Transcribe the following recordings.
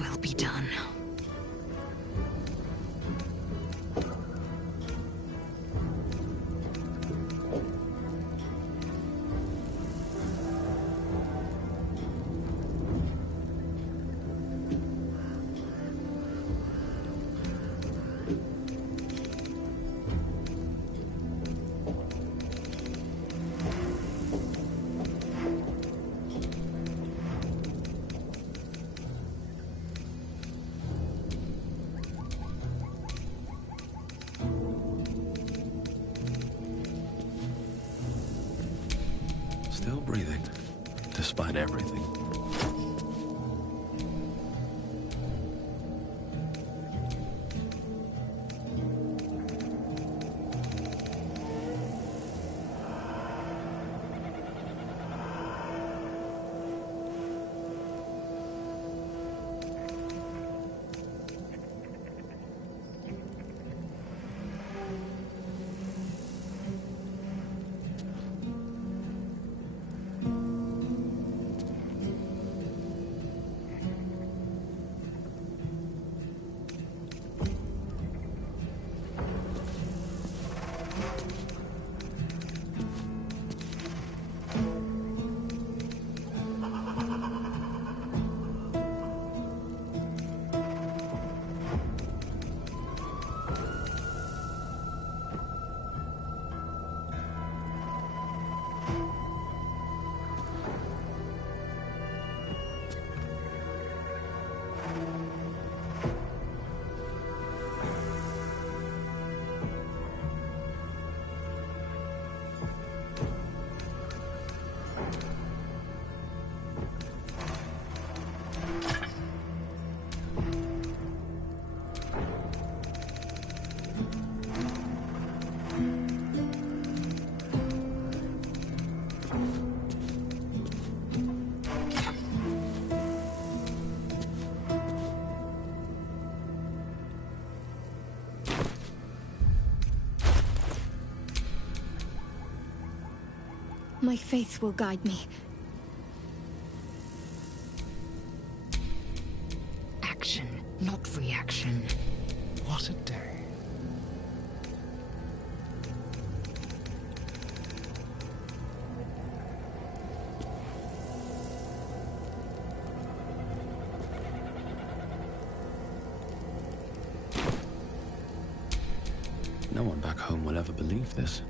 will be done. Still breathing, despite everything. My faith will guide me. Action, not reaction. What a day. No one back home will ever believe this.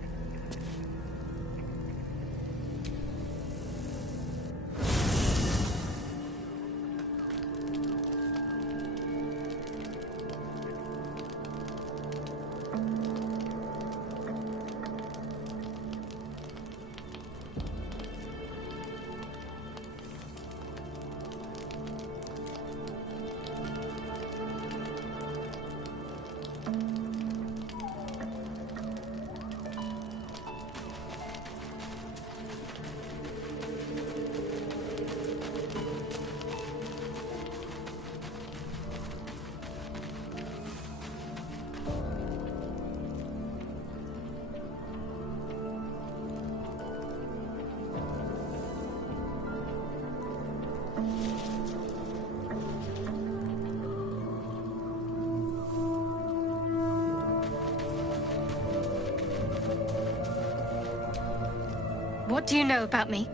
What do you know about me?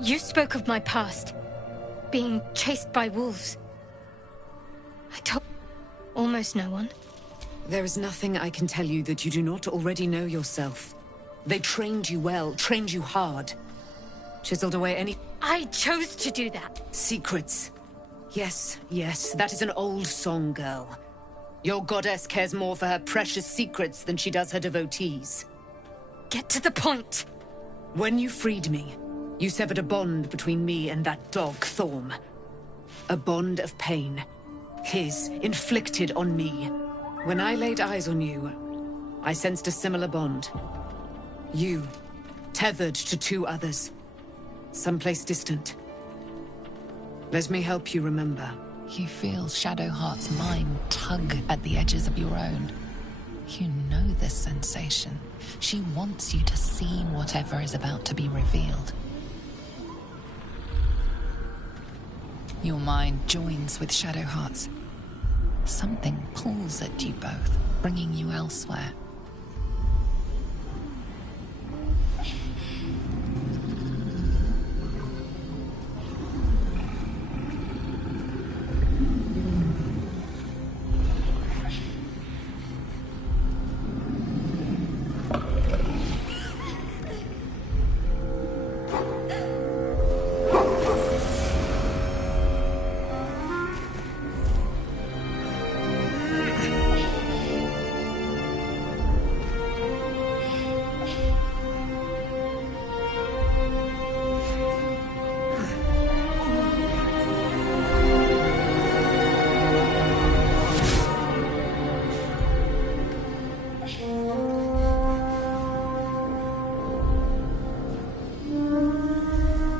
You spoke of my past, being chased by wolves. I told almost no one. There is nothing I can tell you that you do not already know yourself. They trained you well, trained you hard. Chiseled away any... I chose to do that. Secrets. Yes, yes, that is an old song, girl. Your goddess cares more for her precious secrets than she does her devotees. Get to the point. When you freed me, you severed a bond between me and that dog, Thorm. A bond of pain. His, inflicted on me. When I laid eyes on you, I sensed a similar bond. You, tethered to two others. Someplace distant. Let me help you remember. You feel Shadowheart's mind tug at the edges of your own. You know this sensation. She wants you to see whatever is about to be revealed. Your mind joins with Shadowheart's. Something pulls at you both, bringing you elsewhere.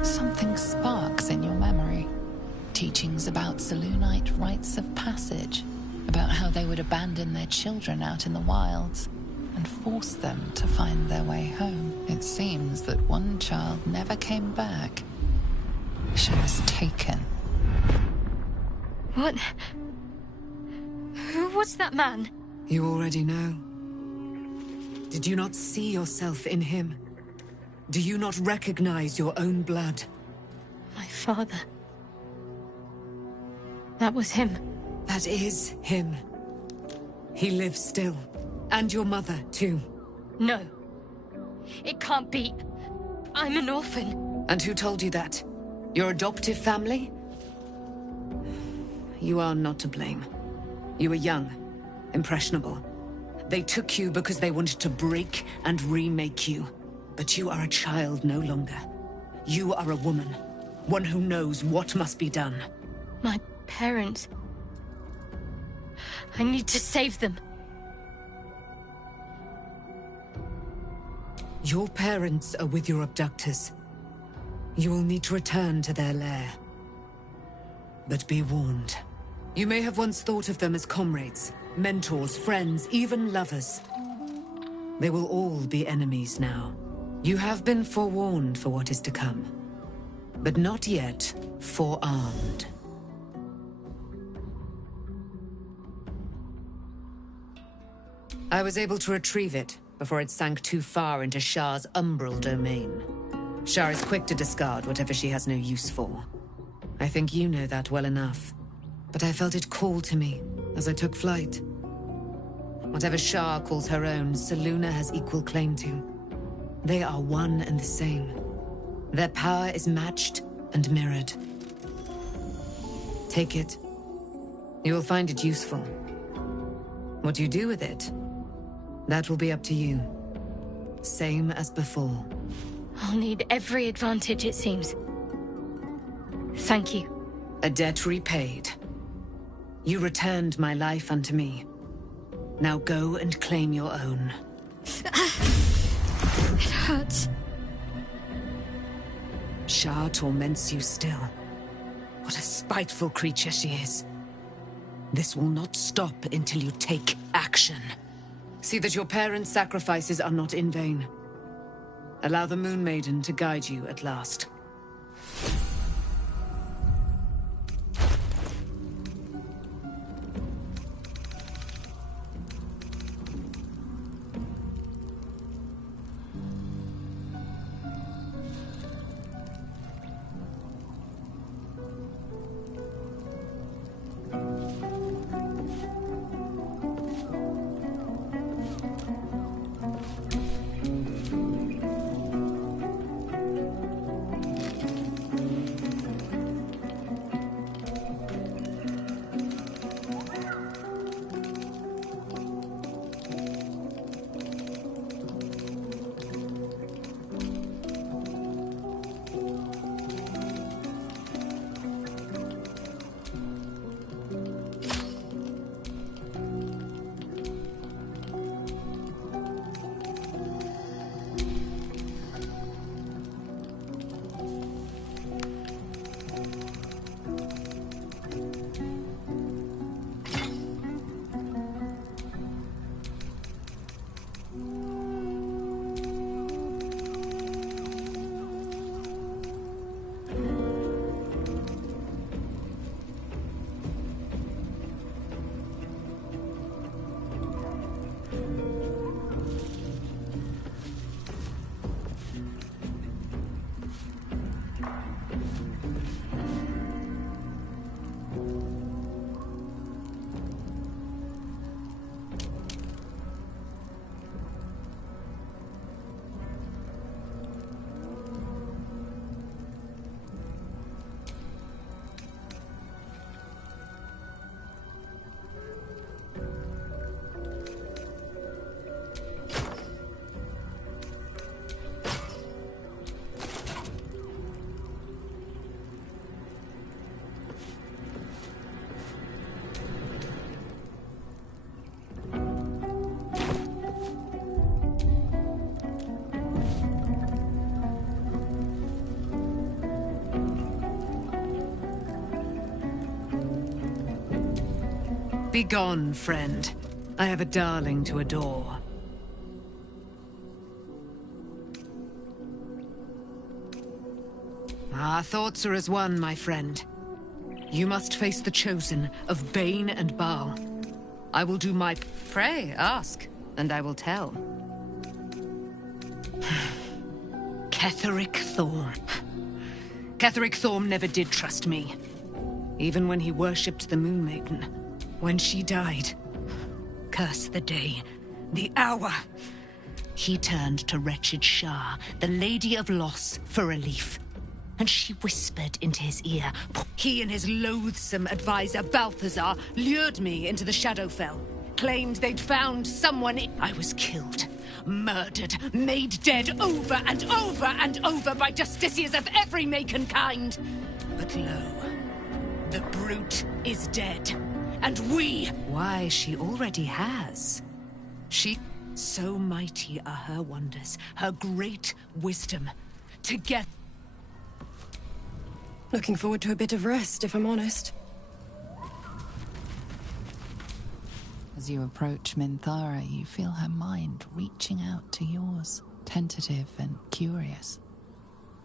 Something sparks in your memory. Teachings about Selûnite rites of passage, about how they would abandon their children out in the wilds and force them to find their way home. It seems that one child never came back. She was taken. What? Who was that man? You already know. Did you not see yourself in him? Do you not recognize your own blood? My father. That was him. That is him. He lives still. And your mother, too. No. It can't be. I'm an orphan. And who told you that? Your adoptive family? You are not to blame. You were young, impressionable. They took you because they wanted to break and remake you. But you are a child no longer. You are a woman. One who knows what must be done. My parents. I need to save them. Your parents are with your abductors. You will need to return to their lair. But be warned. You may have once thought of them as comrades, mentors, friends, even lovers. They will all be enemies now. You have been forewarned for what is to come, but not yet forearmed. I was able to retrieve it before it sank too far into Shah's umbral domain. Shah is quick to discard whatever she has no use for. I think you know that well enough, but I felt it call to me as I took flight. Whatever Shah calls her own, Selûne has equal claim to. They are one and the same. Their power is matched and mirrored. Take it. You will find it useful. What you do with it, that will be up to you. Same as before. I'll need every advantage, it seems. Thank you. A debt repaid. You returned my life unto me. Now go and claim your own. It hurts. Shah torments you still. What a spiteful creature she is. This will not stop until you take action. See that your parents' sacrifices are not in vain. Allow the Moon Maiden to guide you at last. Begone, friend. I have a darling to adore. Our thoughts are as one, my friend. You must face the chosen of Bane and Baal. I will do my... Pray, ask, and I will tell. Ketheric Thorm. Ketheric Thorm never did trust me. Even when he worshipped the Moon Maiden. When she died. Curse the day, the hour. He turned to wretched Shah, the Lady of Loss, for relief. And she whispered into his ear. He and his loathsome advisor, Balthazar, lured me into the Shadowfell. Claimed they'd found someone. I was killed, murdered, made dead over and over and over by justiciars of every make and kind. But lo, the brute is dead. And we... Why, she already has. She... So mighty are her wonders, her great wisdom. Together... Looking forward to a bit of rest, if I'm honest. As you approach Minthara, you feel her mind reaching out to yours, tentative and curious.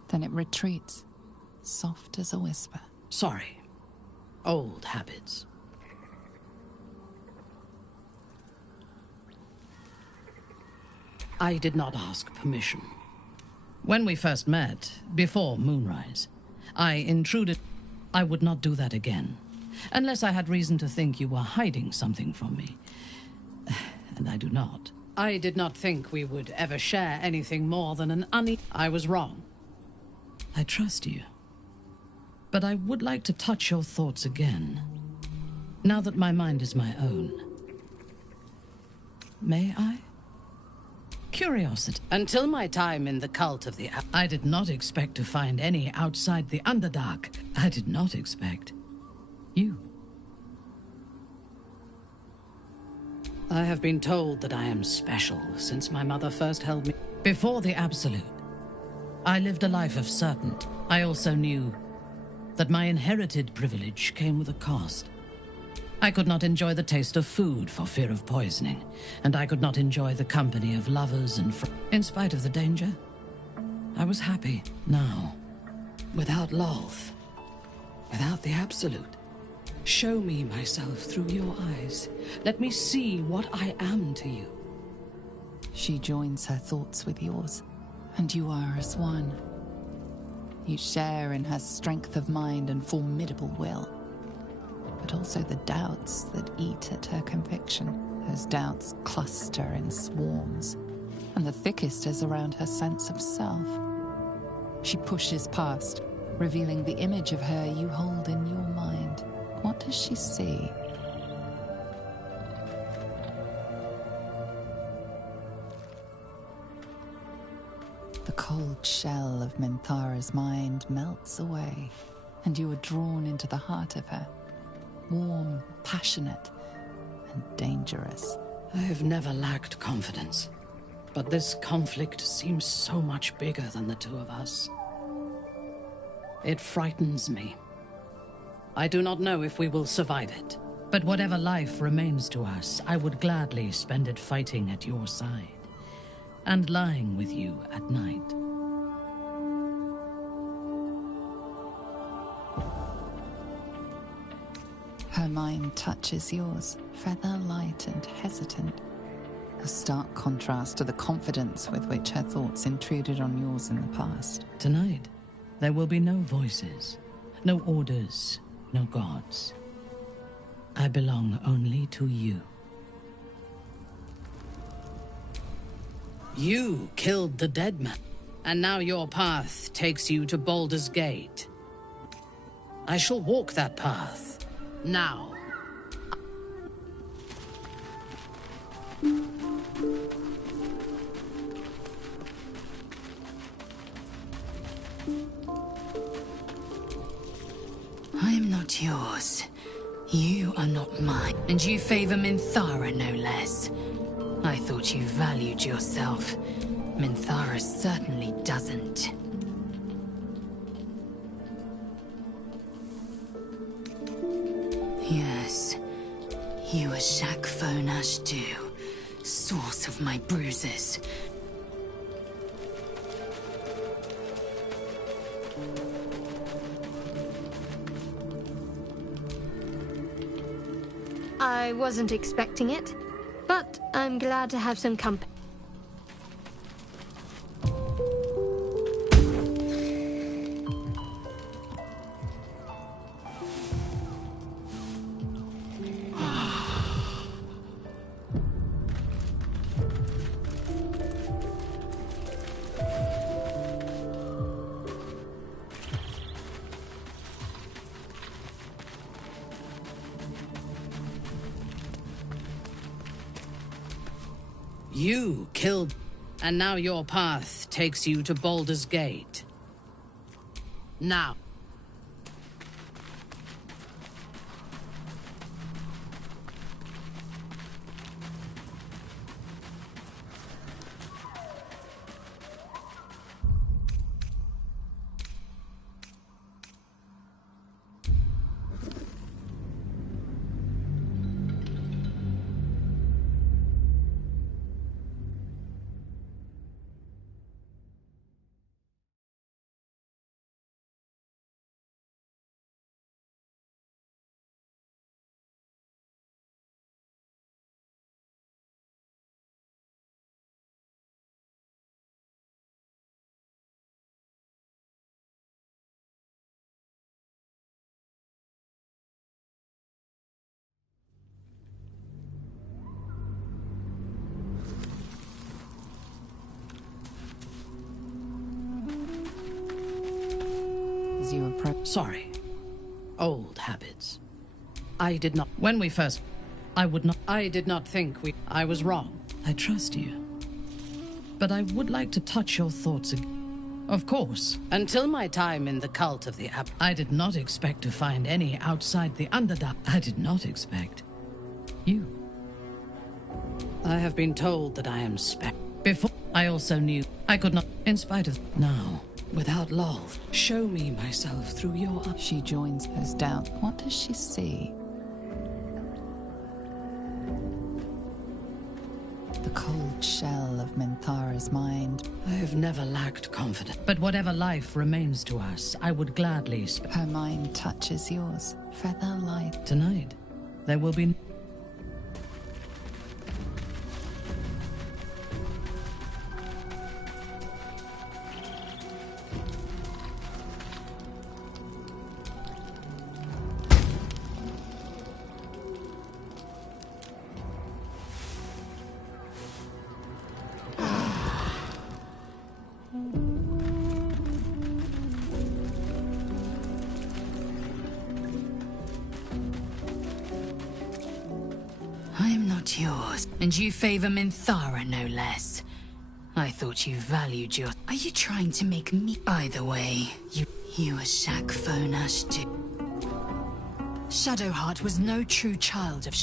Then it retreats, soft as a whisper. Sorry. Old habits. I did not ask permission. When we first met, before moonrise, I intruded. I would not do that again, unless I had reason to think you were hiding something from me. And I do not. I did not think we would ever share anything more than an I was wrong. I trust you. But I would like to touch your thoughts again, now that my mind is my own. May I? Curiosity. Until my time in the cult of the... I did not expect to find any outside the Underdark. I did not expect you. I have been told that I am special since my mother first held me. Before the Absolute, I lived a life of certainty. I also knew that my inherited privilege came with a cost. I could not enjoy the taste of food for fear of poisoning, and I could not enjoy the company of lovers and friends. In spite of the danger, I was happy. Now, without Lolth, without the Absolute, show me myself through your eyes. Let me see what I am to you. She joins her thoughts with yours, and you are as one. You share in her strength of mind and formidable will, but also the doubts that eat at her conviction. Those doubts cluster in swarms, and the thickest is around her sense of self. She pushes past, revealing the image of her you hold in your mind. What does she see? The cold shell of Minthara's mind melts away, and you are drawn into the heart of her. Warm, passionate, and dangerous. I have never lacked confidence, but this conflict seems so much bigger than the two of us. It frightens me. I do not know if we will survive it, but whatever life remains to us, I would gladly spend it fighting at your side, and lying with you at night. Her mind touches yours, feather light and hesitant. A stark contrast to the confidence with which her thoughts intruded on yours in the past. Tonight, there will be no voices, no orders, no gods. I belong only to you. You killed the dead man, and now your path takes you to Baldur's Gate. I shall walk that path. Now. I am not yours. You are not mine. And you favor Minthara, no less. I thought you valued yourself. Minthara certainly doesn't. Yes, You are Shak Fonash Dew, source of my bruises. I wasn't expecting it, but I'm glad to have some company. You killed, and now your path takes you to Baldur's Gate. Now. As you approach. Sorry. Old habits. I did not. When we first. I would not. I did not think we. I was wrong. I trust you. But I would like to touch your thoughts again. Of course. Until my time in the cult of the app, I did not expect to find any outside the Underdark. I did not expect you. I have been told that I am before. I also knew I could not, in spite of now. Without lull, show me myself through your eyes. She joins his doubt. What does she see? The cold shell of Minthara's mind. I have never lacked confidence. But whatever life remains to us, I would gladly Her mind touches yours. Feather light. Tonight, there will be... Yours, and you favor Minthara no less. I thought you valued your... Are you trying to make me... Either way, you are Shak Fonash too. Shadowheart was no true child of...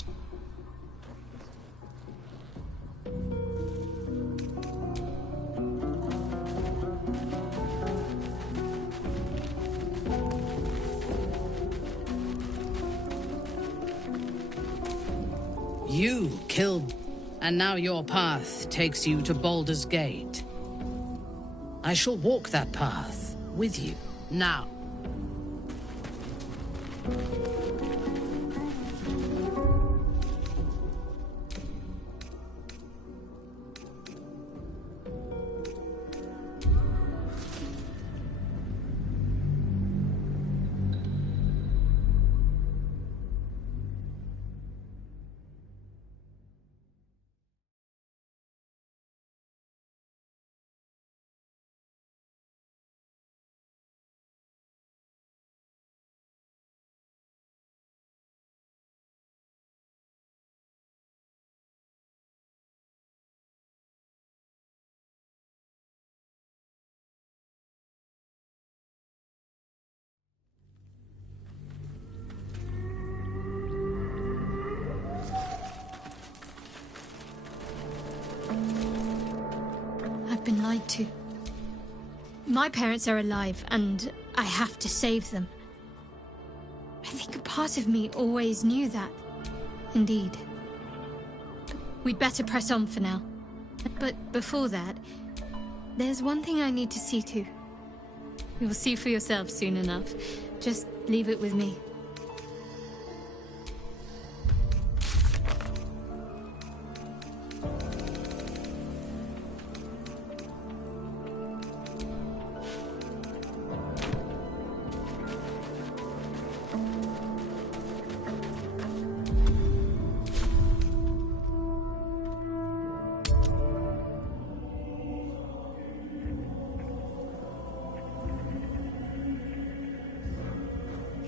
You killed, and now your path takes you to Baldur's Gate. I shall walk that path with you. Now. Been lied to. My parents are alive, and I have to save them. I think a part of me always knew that. Indeed. We'd better press on for now. But before that, there's one thing I need to see to. You will see for yourself soon enough. Just leave it with me.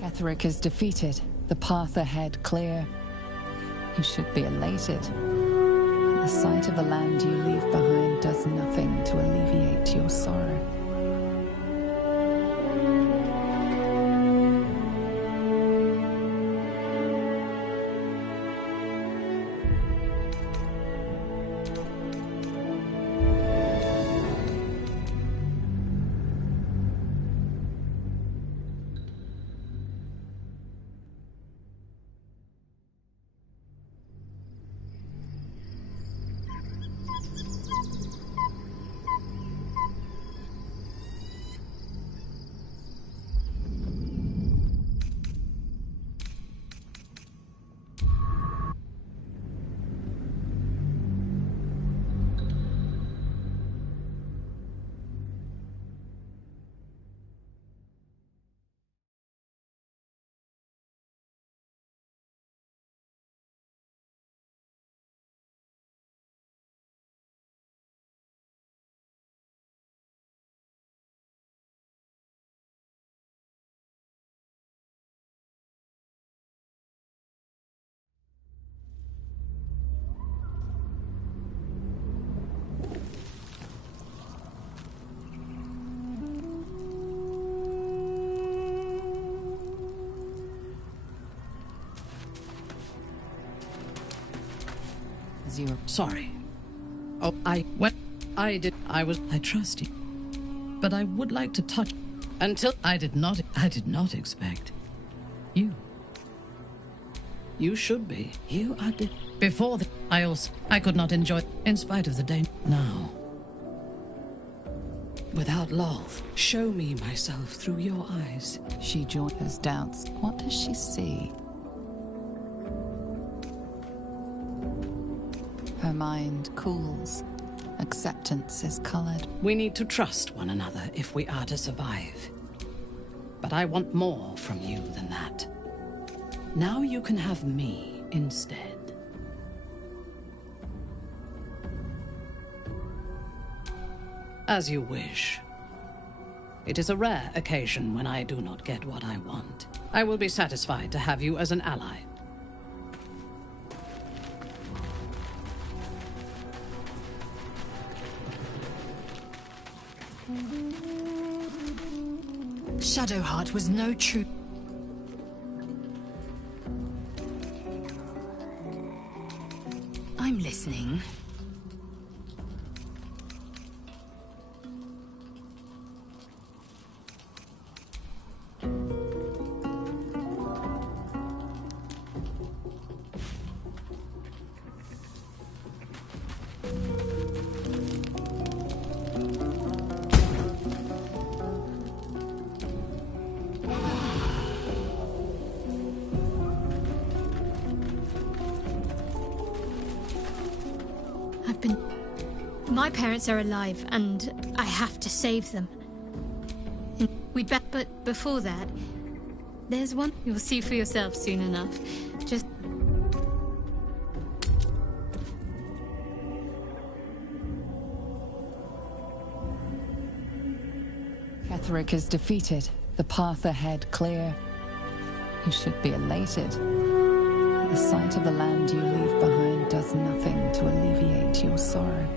Ketheric is defeated, the path ahead clear. You should be elated. The sight of the land you leave behind does nothing to alleviate your sorrow. Sorry. Oh, I trust you. But I would like to touch until I did not expect you. You should be. You are before the I could not enjoy in spite of the danger. Now. Without love, show me myself through your eyes. She joins his doubts. What does she see? Her mind cools. Acceptance is colored. We need to trust one another if we are to survive. But I want more from you than that. Now you can have me instead. As you wish. It is a rare occasion when I do not get what I want. I will be satisfied to have you as an ally. Shadowheart was no true... I'm listening. My parents are alive, and I have to save them. But before that, there's one you'll see for yourself soon enough. Just... Ketheric is defeated, the path ahead clear. You should be elated. The sight of the land you leave behind does nothing to alleviate your sorrow.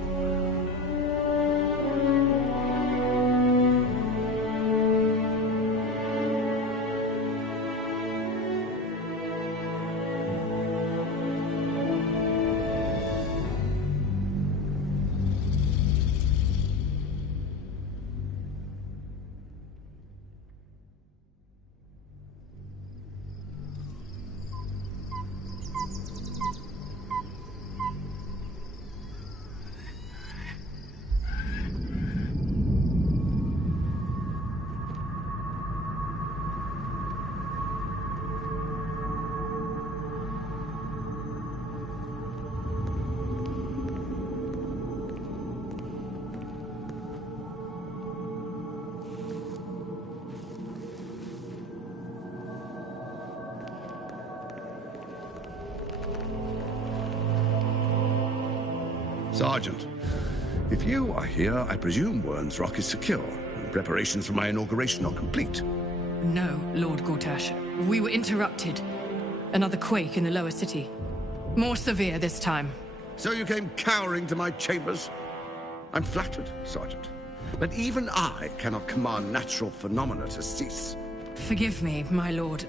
Sergeant, if you are here, I presume Wern's Rock is secure, and preparations for my inauguration are complete. No, Lord Gortash. We were interrupted. Another quake in the lower city. More severe this time. So you came cowering to my chambers? I'm flattered, Sergeant. But even I cannot command natural phenomena to cease. Forgive me, my lord,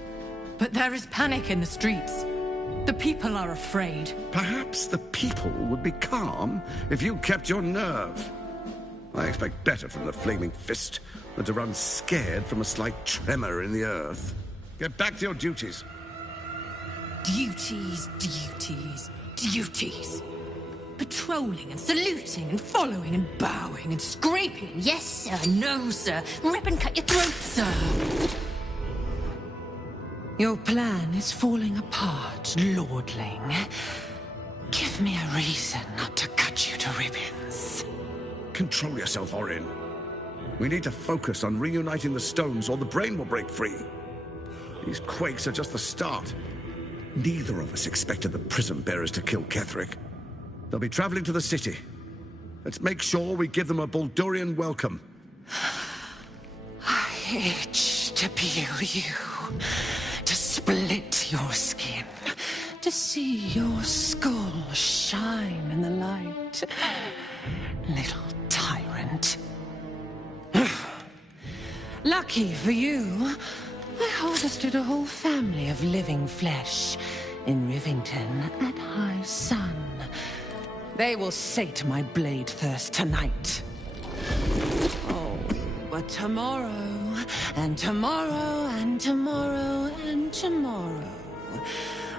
but there is panic in the streets. The people are afraid. Perhaps the people would be calm if you kept your nerve. I expect better from the Flaming Fist than to run scared from a slight tremor in the earth. Get back to your duties. Duties, duties, duties. Patrolling and saluting and following and bowing and scraping. Yes, sir. No, sir. Rip and cut your throat, sir. Your plan is falling apart, lordling. Give me a reason not to cut you to ribbons. Control yourself, Orin. We need to focus on reuniting the stones or the brain will break free. These quakes are just the start. Neither of us expected the Prism Bearers to kill Ketheric. They'll be traveling to the city. Let's make sure we give them a Baldurian welcome. I itch to peel you, to split your skin, to see your skull shine in the light. Little tyrant. Lucky for you, I harvested a whole family of living flesh in Rivington at high sun. They will sate my blade thirst tonight. Oh, but tomorrow, and tomorrow, and tomorrow, and tomorrow,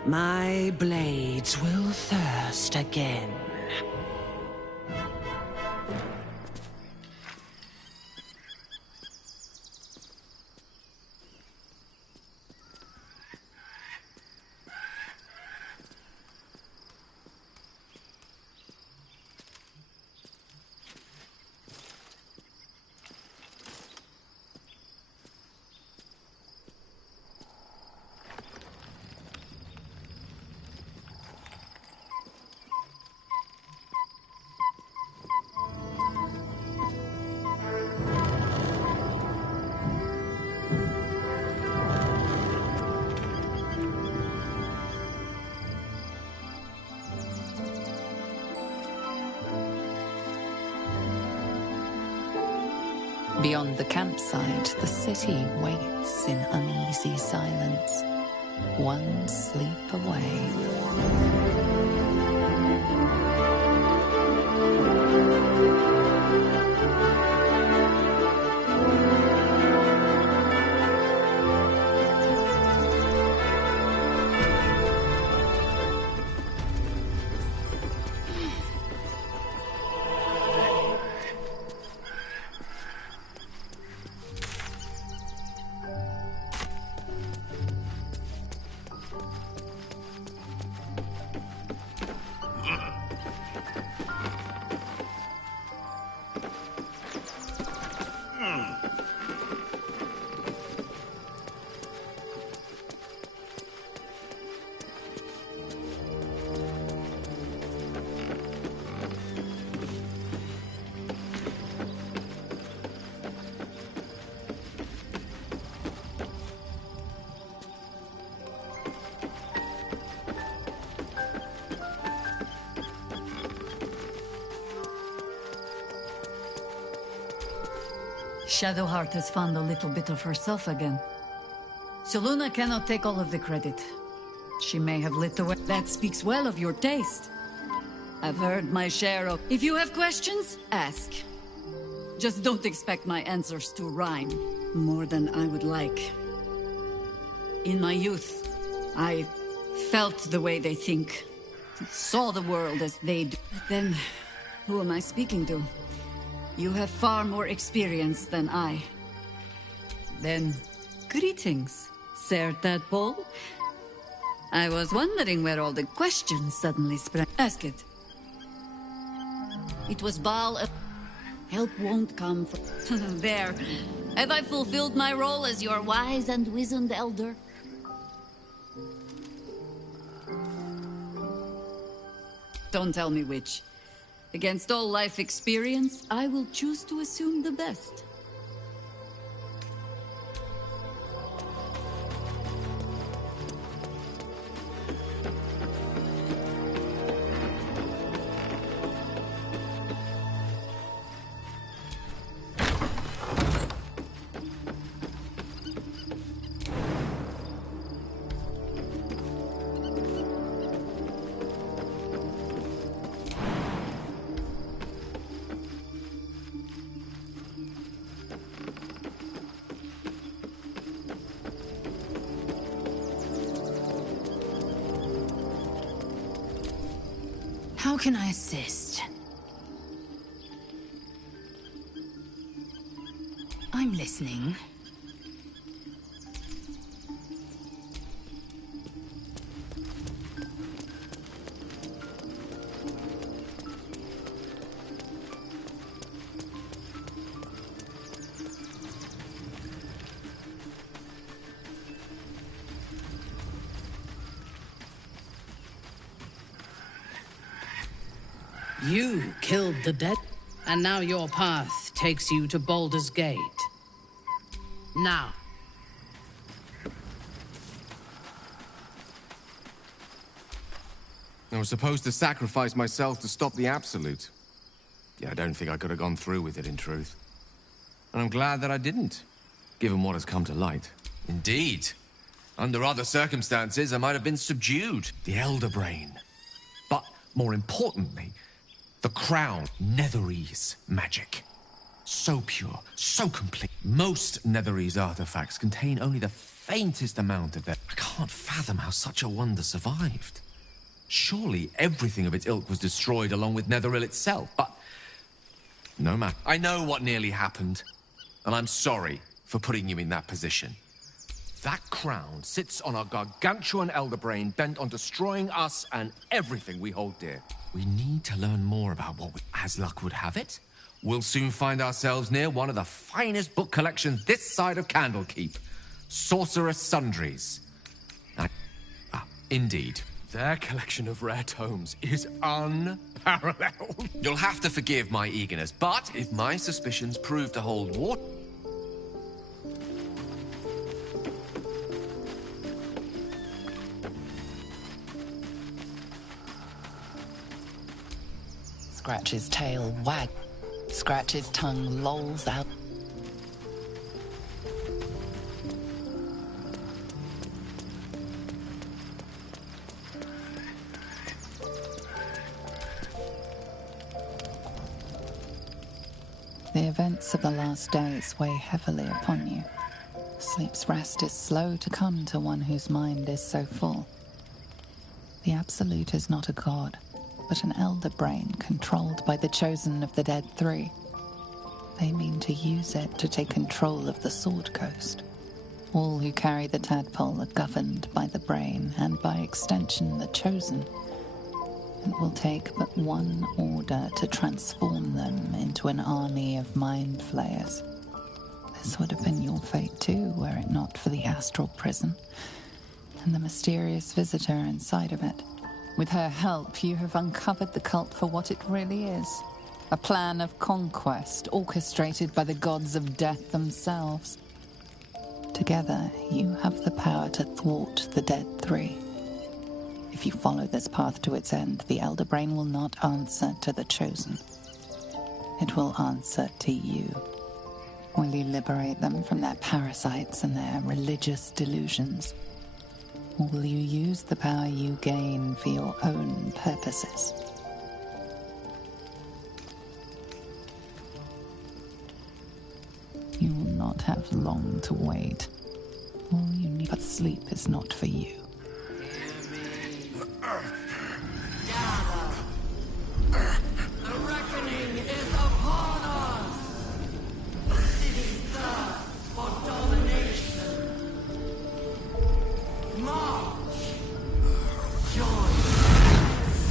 my blades will thirst again. Beyond the campsite, the city waits in uneasy silence, one sleep away. Shadowheart has found a little bit of herself again. Selûne cannot take all of the credit. She may have lit the way. That speaks well of your taste. I've heard my share of... If you have questions, ask. Just don't expect my answers to rhyme more than I would like. In my youth, I felt the way they think. Saw the world as they do. But then, who am I speaking to? You have far more experience than I. Then, greetings, Sir Tadpole. I was wondering where all the questions suddenly sprang. Ask it. It was Baal. Help won't come from... There. Have I fulfilled my role as your wise and wizened elder? Don't tell me which. Against all life experience, I will choose to assume the best. How can I assist? I'm listening. You killed the dead, and now your path takes you to Baldur's Gate. Now, I was supposed to sacrifice myself to stop the Absolute. Yeah, I don't think I could have gone through with it, in truth. And I'm glad that I didn't, given what has come to light. Indeed. Under other circumstances, I might have been subdued. The Elder Brain. But, more importantly, the crown. Netherese magic. So pure, so complete. Most Netherese artifacts contain only the faintest amount of that. I can't fathom how such a wonder survived. Surely everything of its ilk was destroyed along with Netheril itself, but... no matter. I know what nearly happened, and I'm sorry for putting you in that position. That crown sits on a gargantuan elder brain bent on destroying us and everything we hold dear. We need to learn more about what we... as luck would have it, we'll soon find ourselves near one of the finest book collections this side of Candlekeep. Sorcerous Sundries. Indeed. Their collection of rare tomes is unparalleled. You'll have to forgive my eagerness, but if my suspicions prove to hold water... Scratch's tail wag. Scratch's tongue lolls out. The events of the last days weigh heavily upon you. Sleep's rest is slow to come to one whose mind is so full. The Absolute is not a god, but an elder brain controlled by the chosen of the Dead Three. They mean to use it to take control of the Sword Coast. All who carry the tadpole are governed by the brain, and by extension the chosen. It will take but one order to transform them into an army of mind flayers. This would have been your fate too, were it not for the astral prison, and the mysterious visitor inside of it. With her help, you have uncovered the cult for what it really is. A plan of conquest orchestrated by the gods of death themselves. Together, you have the power to thwart the Dead Three. If you follow this path to its end, the Elder Brain will not answer to the Chosen. It will answer to you. Will you liberate them from their parasites and their religious delusions? Or will you use the power you gain for your own purposes? You will not have long to wait. All you need, but sleep is not for you. The reckoning is upon us! The city thirsts for domination. March! Join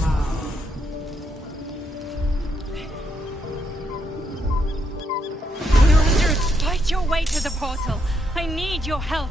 power. Baldurs, fight your way to the portal. I need your help.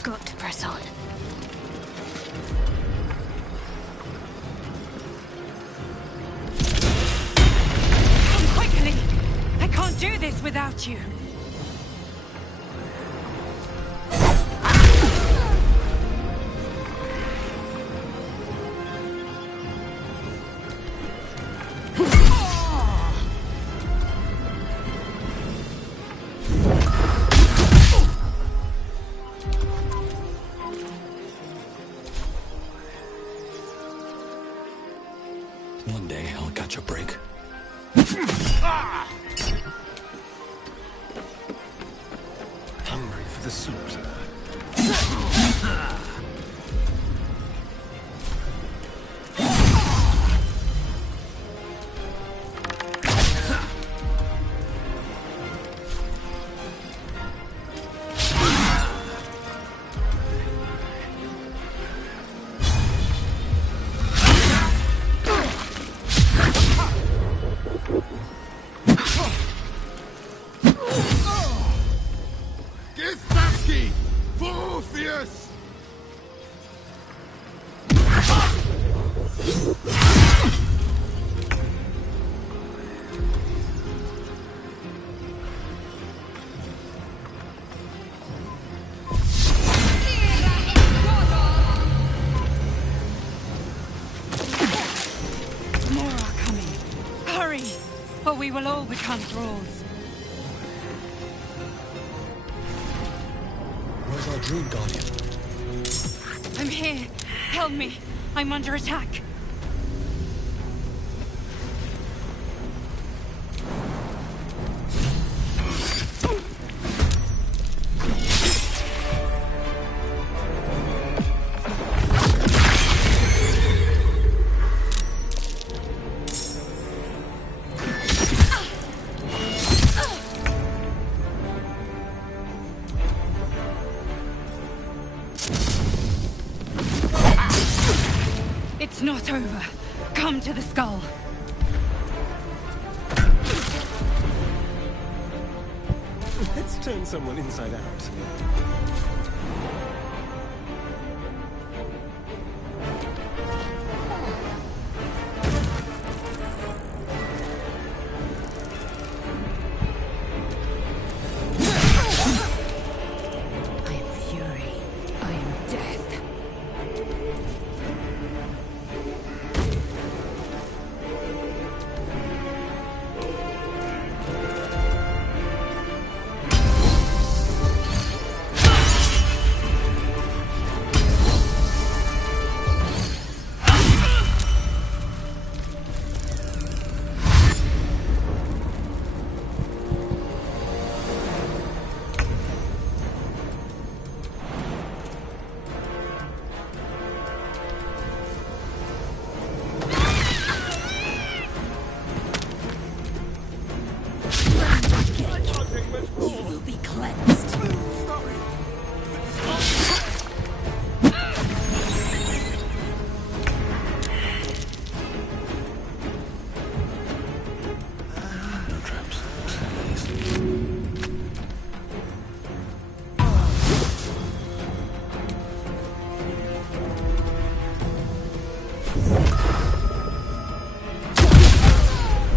Got to press on. Come quickly! I can't do this without you. One day I'll catch a break. Hungry for the slaughter. More are coming. Hurry, or we will all become thralls. Where's our dream guardian? I'm here. Help me. I'm under attack. It's not over. Come to the skull. Let's turn someone inside out. I am fury. I am death. You will be cleansed. No traps, please.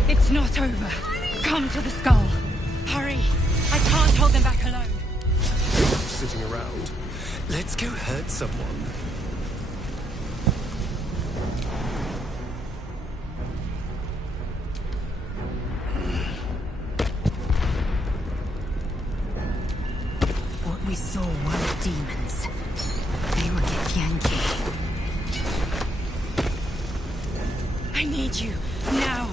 It's not over. Come to the skull. Hurry. I can't hold them back alone. Sitting around. Let's go hurt someone. What we saw weren't demons. They were Githyanki. I need you. Now.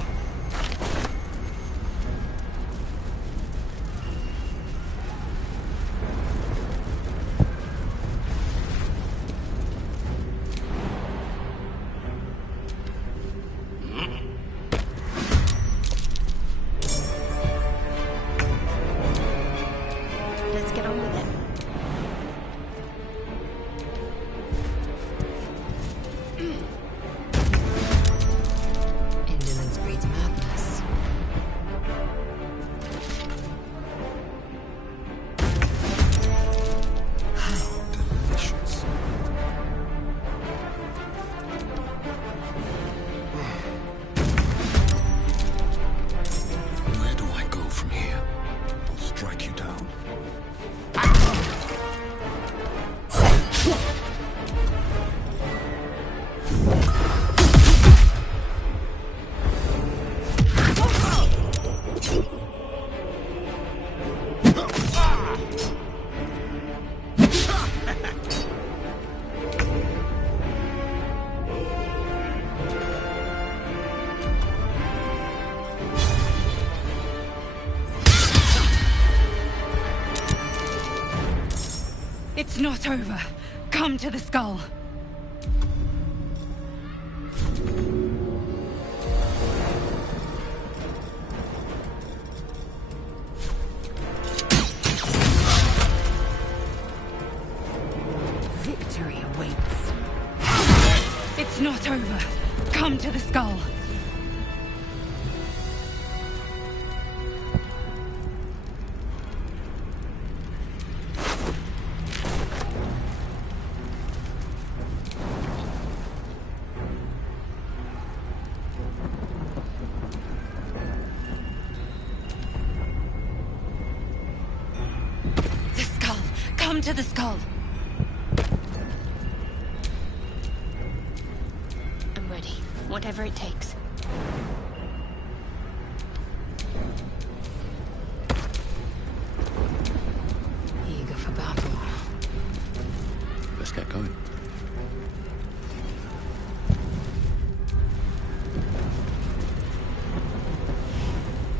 It's not over. Come to the skull. Victory awaits. It's not over. Come to the skull. The skull. Come to the skull. I'm ready. Whatever it takes. Eager for battle. Let's get going.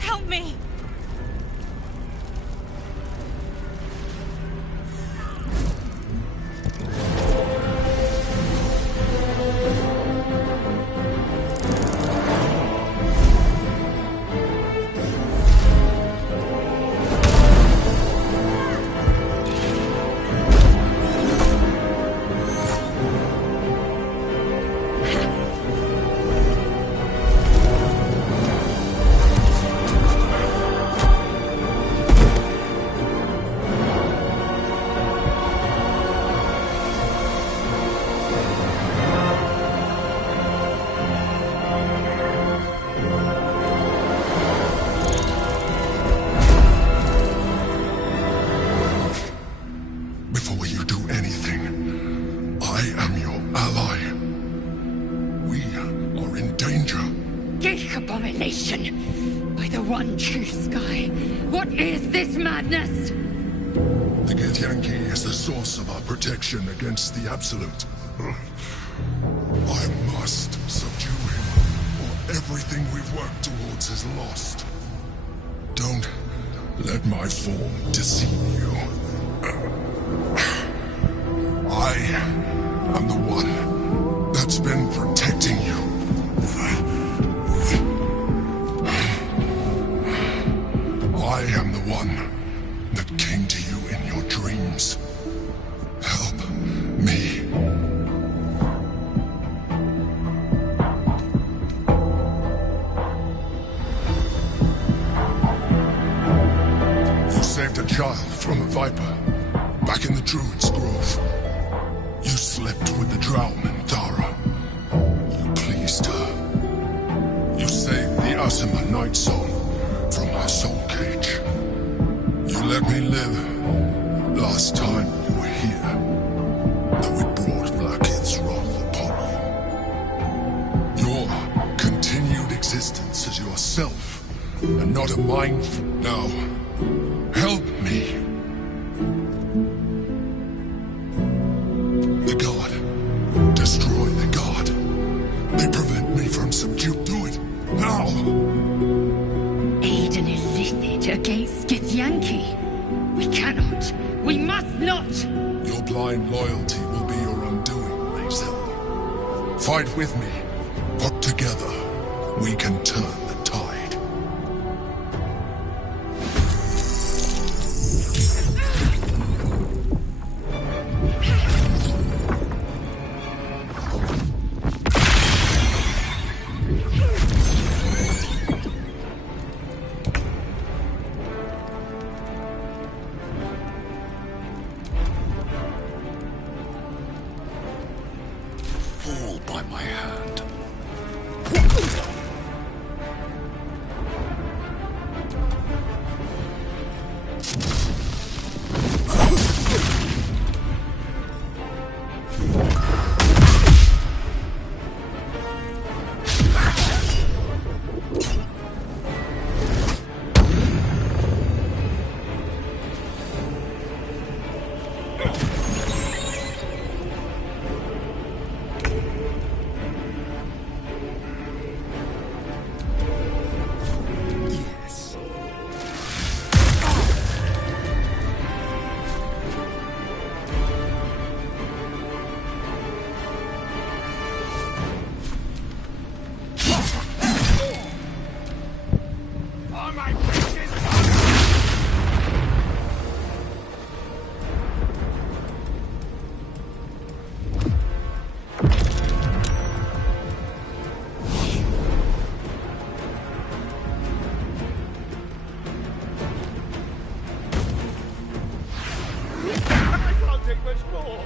Help me! Before you do anything, I am your ally. We are in danger. Geek abomination! By the one true sky, what is this madness? The Githyanki is the source of our protection against the Absolute. I must subdue him, or everything we've worked towards is lost. Don't let my form deceive you. I am the one that's been protecting you. I am the one that came to you in your dreams. Help me. You saved a child from a viper back in the Druid's Grove. You slept with the drow in Thara. You pleased her. You saved the Asima Night Soul from her soul cage. You let me live last time you were here, though it brought Blackhead's wrath upon you. Your continued existence is yourself, and not a mind. Now, help me. The god. Destroy the god. They prevent me from subduing. Do it now. Aid an illicit against Githyanki. We cannot. We must not. Your blind loyalty will be your undoing, Razel. Fight with me. But together, we can turn the tide. Fall by my hand. take much more.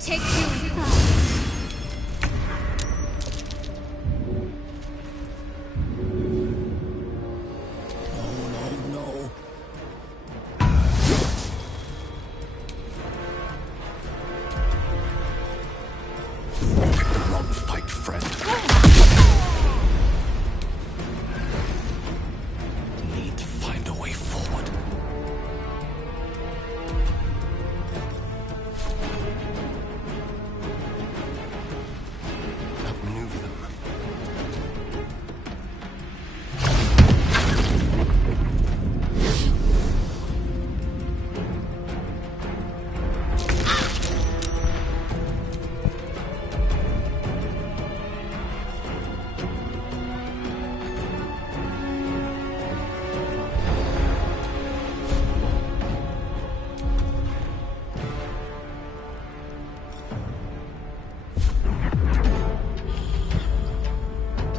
Take you.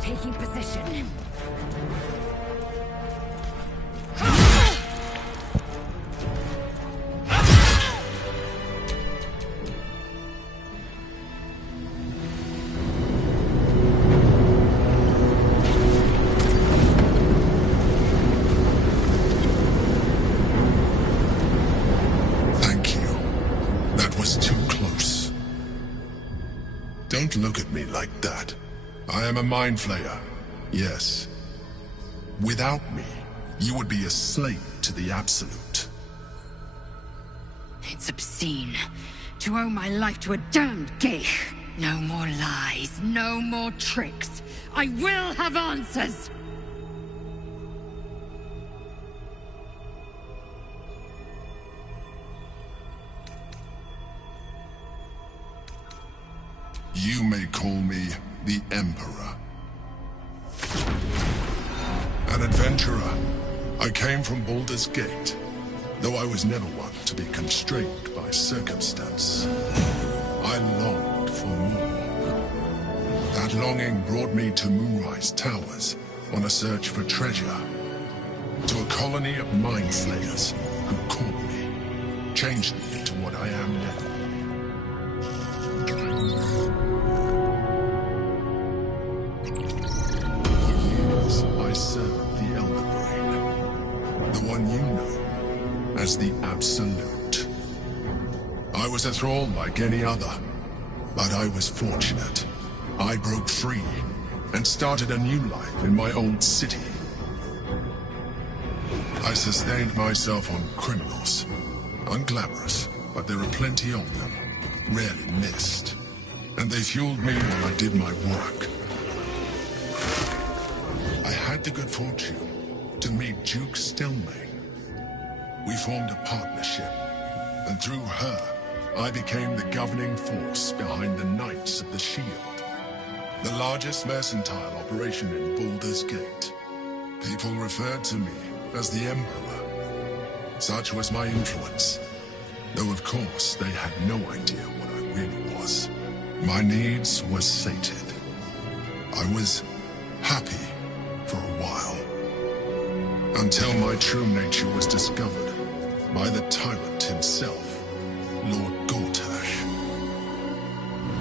Taking position. Thank you. That was too close. Don't look at me like that. I am a mind flayer, yes. Without me, you would be a slave to the Absolute. It's obscene to owe my life to a damned geich. No more lies, no more tricks. I will have answers! You may call me the Emperor. An adventurer. I came from Baldur's Gate, though I was never one to be constrained by circumstance. I longed for more. That longing brought me to Moonrise Towers on a search for treasure. To a colony of mind flayers who caught me, changed me into what I am now. I served the Elder Brain, the one you know as the Absolute. I was a thrall like any other, but I was fortunate. I broke free and started a new life in my old city. I sustained myself on criminals. Unglamorous, but there are plenty of them, rarely missed. And they fueled me while I did my work. I had the good fortune to meet Duke Stelmane. We formed a partnership, and through her, I became the governing force behind the Knights of the Shield, the largest mercantile operation in Baldur's Gate. People referred to me as the Emperor. Such was my influence, though of course they had no idea what I really was. My needs were sated. I was happy for a while, until my true nature was discovered by the tyrant himself, Lord Gortash.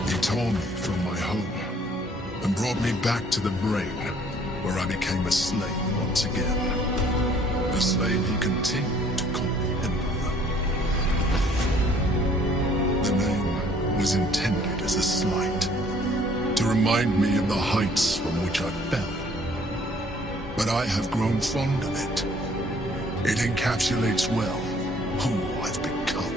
He tore me from my home and brought me back to the Brain, where I became a slave once again. A slave he continued to call me Emperor. The name was intended as a slight, to remind me of the heights from which I fell. But I have grown fond of it. It encapsulates well who I've become.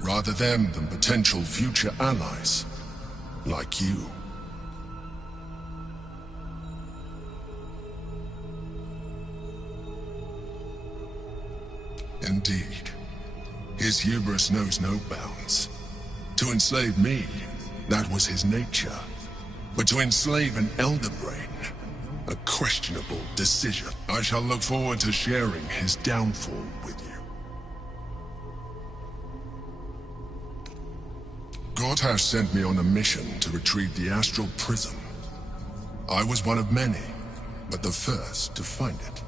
Rather than potential future allies, like you. Indeed. His hubris knows no bounds. To enslave me, that was his nature. But to enslave an Elder Brain, a questionable decision. I shall look forward to sharing his downfall with you. Gortash sent me on a mission to retrieve the Astral Prism. I was one of many, but the first to find it.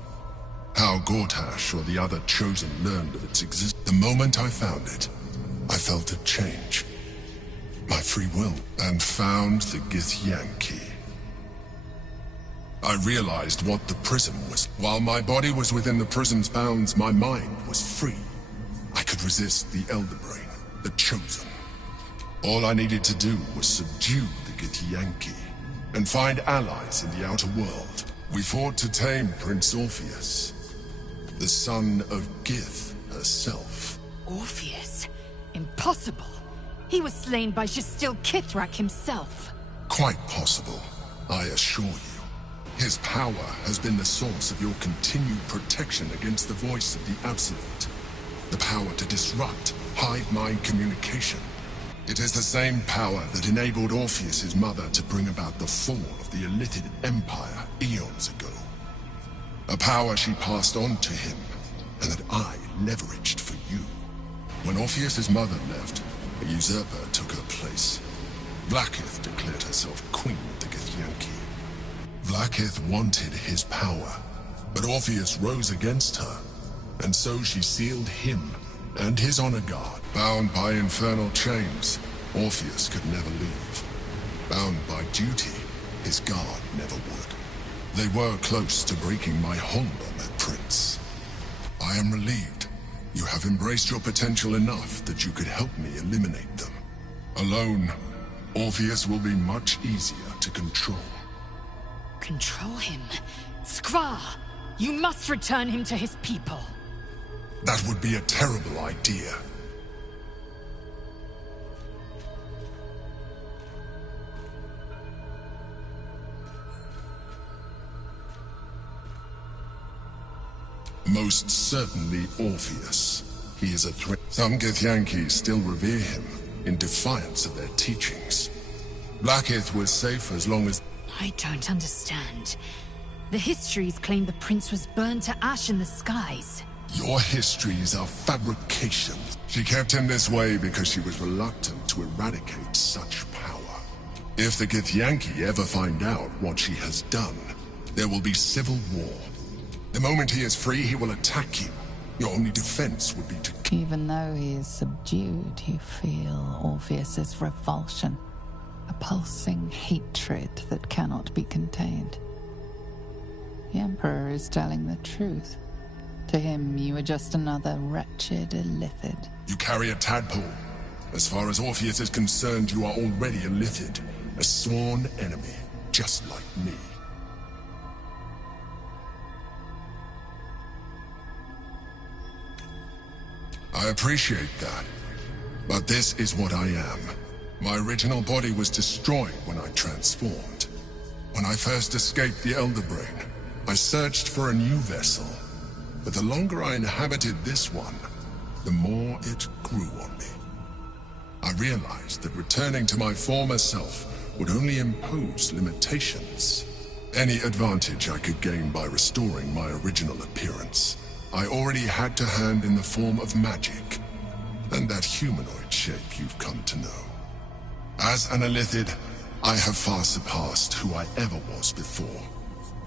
How Gortash or the other Chosen learned of its existence. The moment I found it, I felt a change. My free will, and found the Githyanki key. I realized what the prism was. While my body was within the prism's bounds, my mind was free. I could resist the Elder Brain, the Chosen. All I needed to do was subdue the Githyanki and find allies in the outer world. We fought to tame Prince Orpheus, the son of Gith herself. Orpheus? Impossible. He was slain by Justil Kithrak himself. Quite possible, I assure you. His power has been the source of your continued protection against the voice of the Absolute. The power to disrupt hive mind communication. It is the same power that enabled Orpheus's mother to bring about the fall of the Illithid Empire eons ago. A power she passed on to him, and that I leveraged for you. When Orpheus's mother left, a usurper took her place. Vlaakith declared herself queen of the Githyanki. Vlaakith wanted his power, but Orpheus rose against her, and so she sealed him and his honor guard. Bound by infernal chains, Orpheus could never leave. Bound by duty, his guard never would. They were close to breaking my hold on that prince. I am relieved. You have embraced your potential enough that you could help me eliminate them. Alone, Orpheus will be much easier to control. Control him? Skra! You must return him to his people. That would be a terrible idea. Most certainly Orpheus. He is a threat. Some Githyanki still revere him, in defiance of their teachings. Blackith was safe as long as... I don't understand. The histories claim the prince was burned to ash in the skies. Your histories are fabrications. She kept him this way because she was reluctant to eradicate such power. If the Githyanki ever find out what she has done, there will be civil war. The moment he is free, he will attack you. Your only defense would be to... Even though he is subdued, you feel Orpheus's revulsion. A pulsing hatred that cannot be contained. The Emperor is telling the truth. To him, you are just another wretched illithid. You carry a tadpole. As far as Orpheus is concerned, you are already a illithid. A sworn enemy, just like me. I appreciate that. But this is what I am. My original body was destroyed when I transformed. When I first escaped the Elder Brain, I searched for a new vessel. But the longer I inhabited this one, the more it grew on me. I realized that returning to my former self would only impose limitations. Any advantage I could gain by restoring my original appearance, I already had to hand in the form of magic, and that humanoid shape you've come to know. As an illithid, I have far surpassed who I ever was before.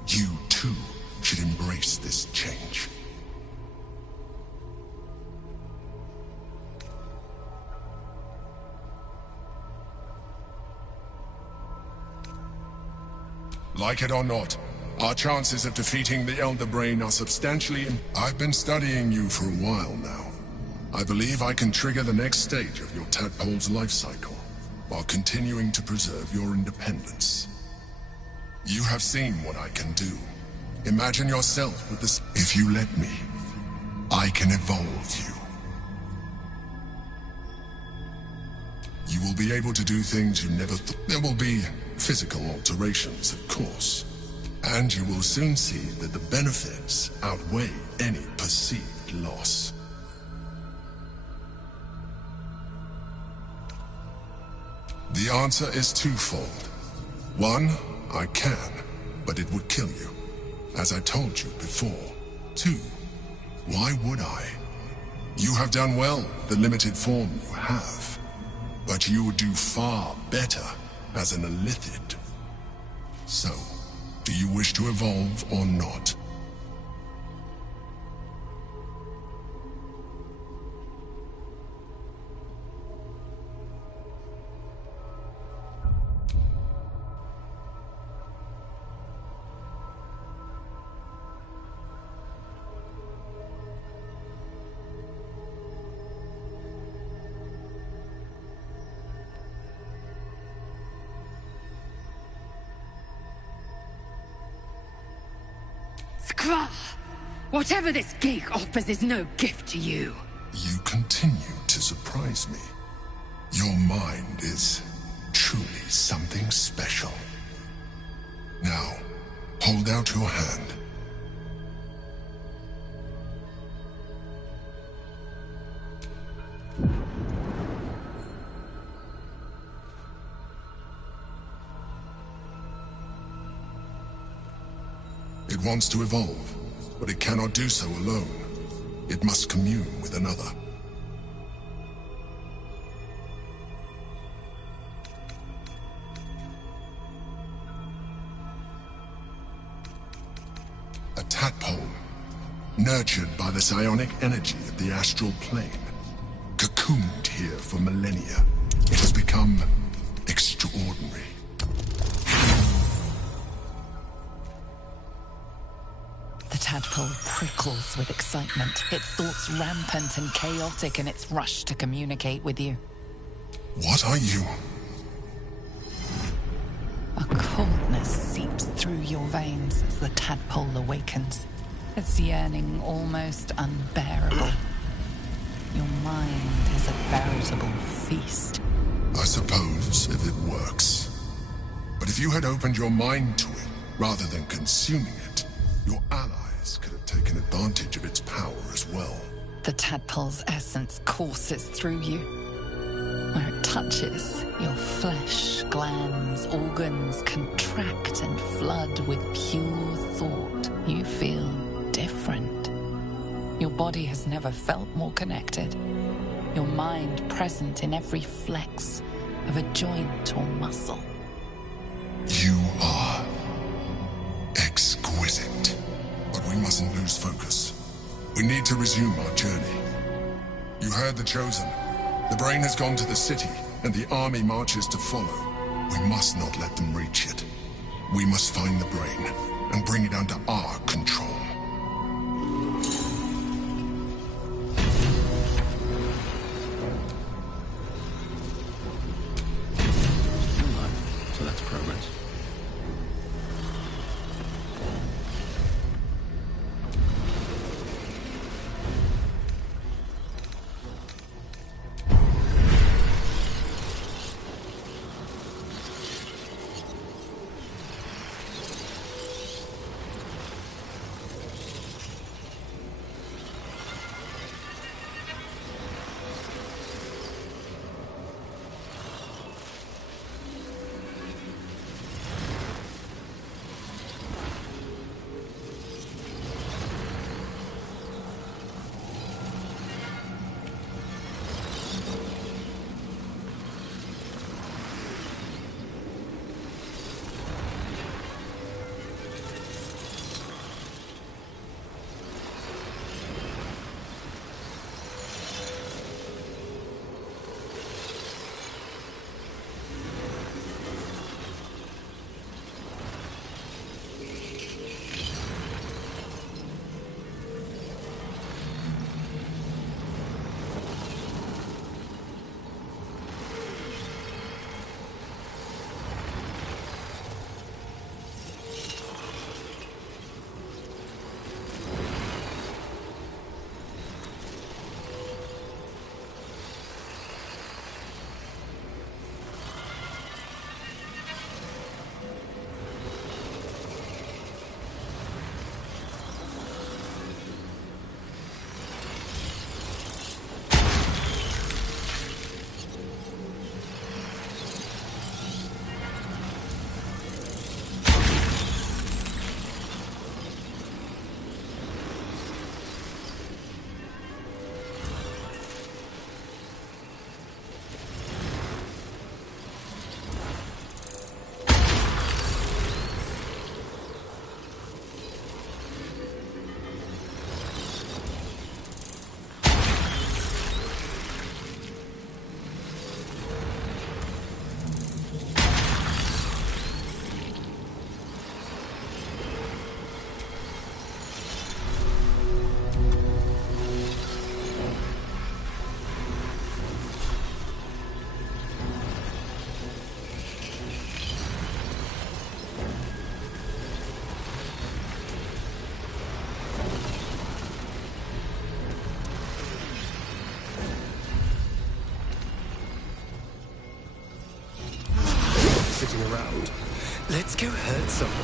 You, too, should embrace this change. Like it or not, our chances of defeating the Elder Brain are substantially... I've been studying you for a while now. I believe I can trigger the next stage of your tadpole's life cycle, while continuing to preserve your independence. You have seen what I can do. Imagine yourself with this... If you let me, I can evolve you. You will be able to do things you never thought. There will be physical alterations, of course. And you will soon see that the benefits outweigh any perceived loss. The answer is twofold. One, I can, but it would kill you, as I told you before. Two, why would I? You have done well with the limited form you have, but you would do far better as an illithid. So, do you wish to evolve or not? Skra! Whatever this gig offers is no gift to you. You continue to surprise me. Your mind is truly something special. Now, hold out your hand. It wants to evolve, but it cannot do so alone. It must commune with another. A tadpole, nurtured by the psionic energy of the astral plane, cocooned here for millennia. It has become extraordinary. The tadpole prickles with excitement, its thoughts rampant and chaotic in its rush to communicate with you. What are you? A coldness seeps through your veins as the tadpole awakens. its yearning almost unbearable. Your mind is a veritable feast. I suppose, if it works. But if you had opened your mind to it, rather than consuming it, your allies could have taken advantage of its power as well. The tadpole's essence courses through you. Where it touches, your flesh, glands, organs contract and flood with pure thought. You feel different. Your body has never felt more connected. Your mind present in every flex of a joint or muscle. You are exquisite. But we mustn't lose focus. We need to resume our journey. You heard the Chosen. The brain has gone to the city, and the army marches to follow. We must not let them reach it. We must find the brain, and bring it under our control. So that's progress. Sitting around. Let's go hurt someone.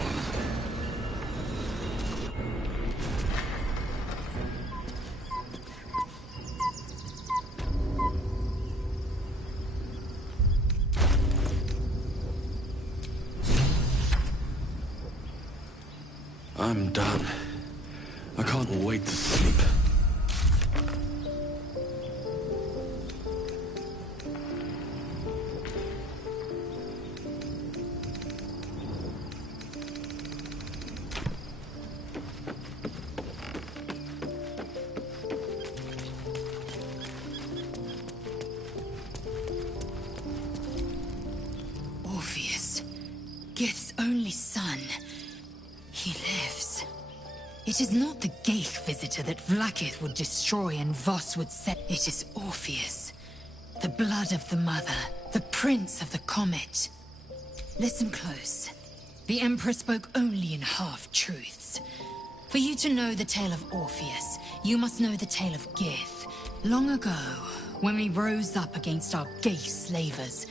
I'm done. I can't wait to sleep. Orpheus, Gith's only son. He lives. It is not the Geich visitor that Vlaakith would destroy and Voss would set. It is Orpheus, the blood of the mother, the prince of the comet. Listen close. The Emperor spoke only in half-truths. For you to know the tale of Orpheus, you must know the tale of Gith. Long ago, when we rose up against our gay slavers,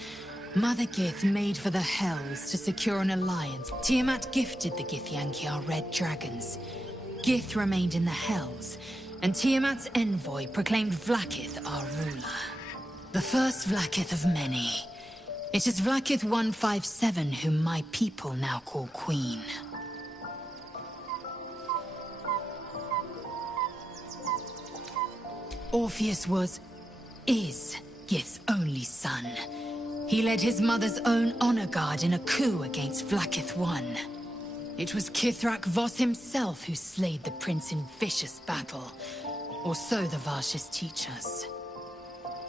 Mother Gith made for the Hells to secure an alliance. Tiamat gifted the Githyanki our red dragons. Gith remained in the Hells, and Tiamat's envoy proclaimed Vlaakith our ruler. The first Vlaakith of many. It is Vlaakith 157 whom my people now call Queen. Orpheus is Gith's only son. He led his mother's own honor guard in a coup against Vlaakith I. It was Kithrak Voss himself who slayed the prince in vicious battle, or so the Varshas teach us.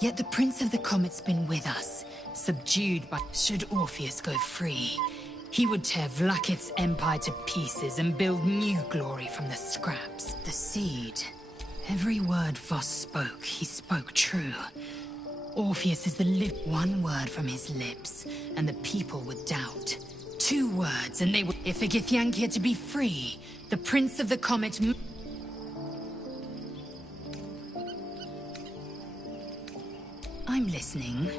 Yet the Prince of the Comet's been with us, subdued by... Should Orpheus go free, he would tear Vlaakith's empire to pieces and build new glory from the scraps. The seed. Every word Voss spoke, he spoke true. Orpheus is the one word from his lips, and the people would doubt. 2 words, and they would... If the Githyanki are to be free, the Prince of the Comet... I'm listening.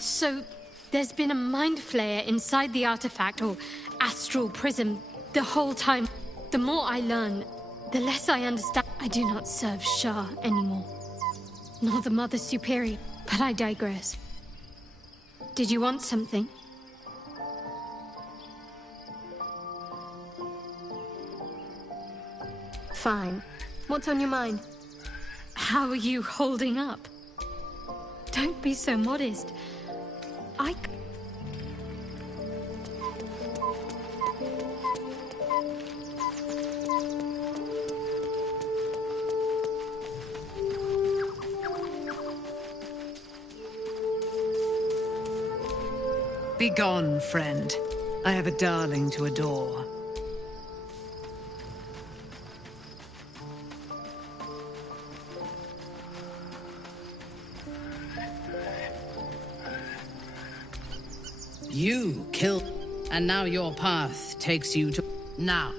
So, there's been a mind flayer inside the artifact, or astral prism, the whole time. The more I learn, the less I understand. I do not serve Shah anymore, nor the Mother Superior, but I digress. Did you want something? Fine. What's on your mind? How are you holding up? Don't be so modest. Begone, friend. I have a darling to adore. You killed, and now your path takes you to... Now.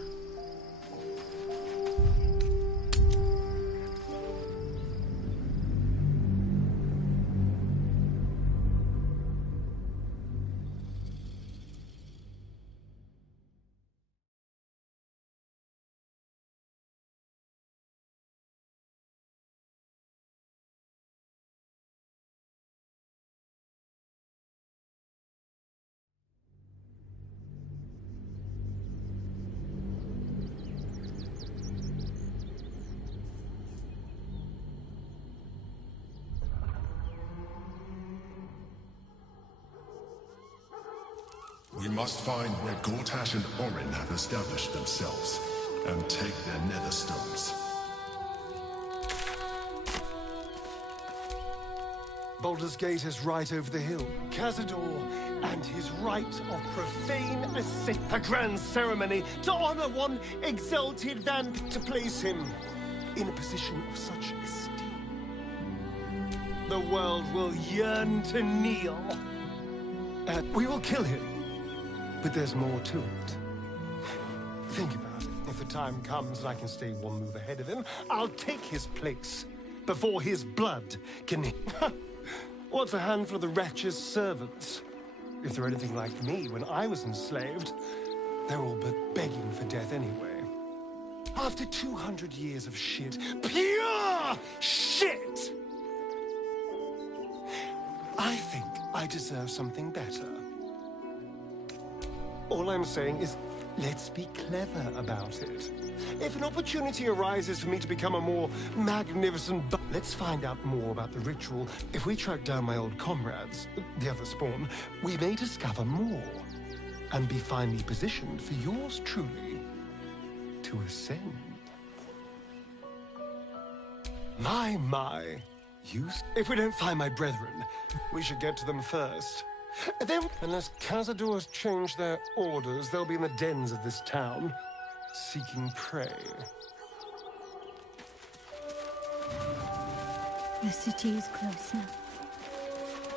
We must find where Gortash and Orin have established themselves, and take their nether stones. Baldur's Gate is right over the hill. Cazador and his rite of profane ascent. A grand ceremony to honor one exalted than to place him in a position of such esteem. The world will yearn to kneel. And we will kill him. But there's more to it. Think about it. If the time comes and I can stay one move ahead of him, I'll take his place before his blood can... What's a handful of the wretch's servants? If they're anything like me when I was enslaved, they're all but begging for death anyway. After 200 years of shit, pure shit! I think I deserve something better. All I'm saying is, let's be clever about it. If an opportunity arises for me to become a more magnificent let's find out more about the ritual. If we track down my old comrades, the other spawn, we may discover more. And be finely positioned for yours truly to ascend. My. If we don't find my brethren, we should get to them first. Then, unless Cazador has changed their orders, they'll be in the dens of this town, seeking prey. The city is close now.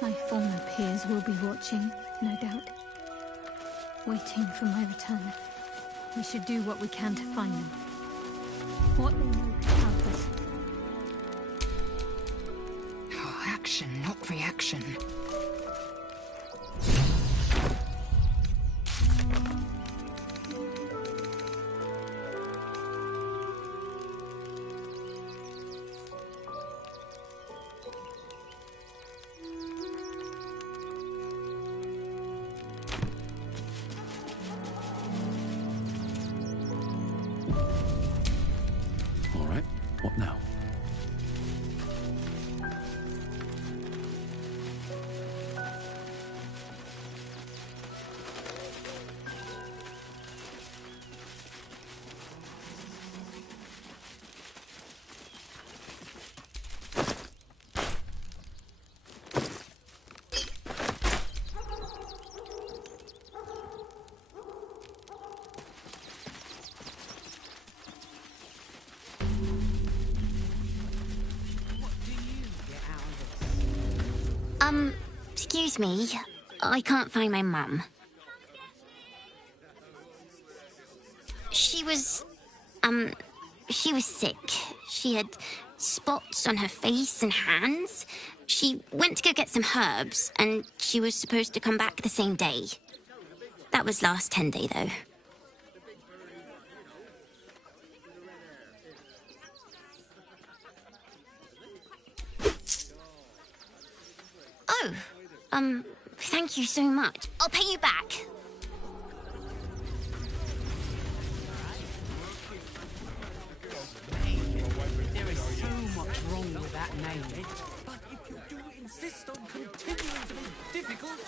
My former peers will be watching, no doubt. Waiting for my return. We should do what we can to find them. What they know about us. Oh, action, not reaction. All right, what now? Excuse me, I can't find my mum. She was sick. She had spots on her face and hands. She went to go get some herbs, and she was supposed to come back the same day. That was last 10-day, though. Oh, thank you so much. I'll pay you back. There is so much wrong with that name. But if you do insist on continuing to be difficult...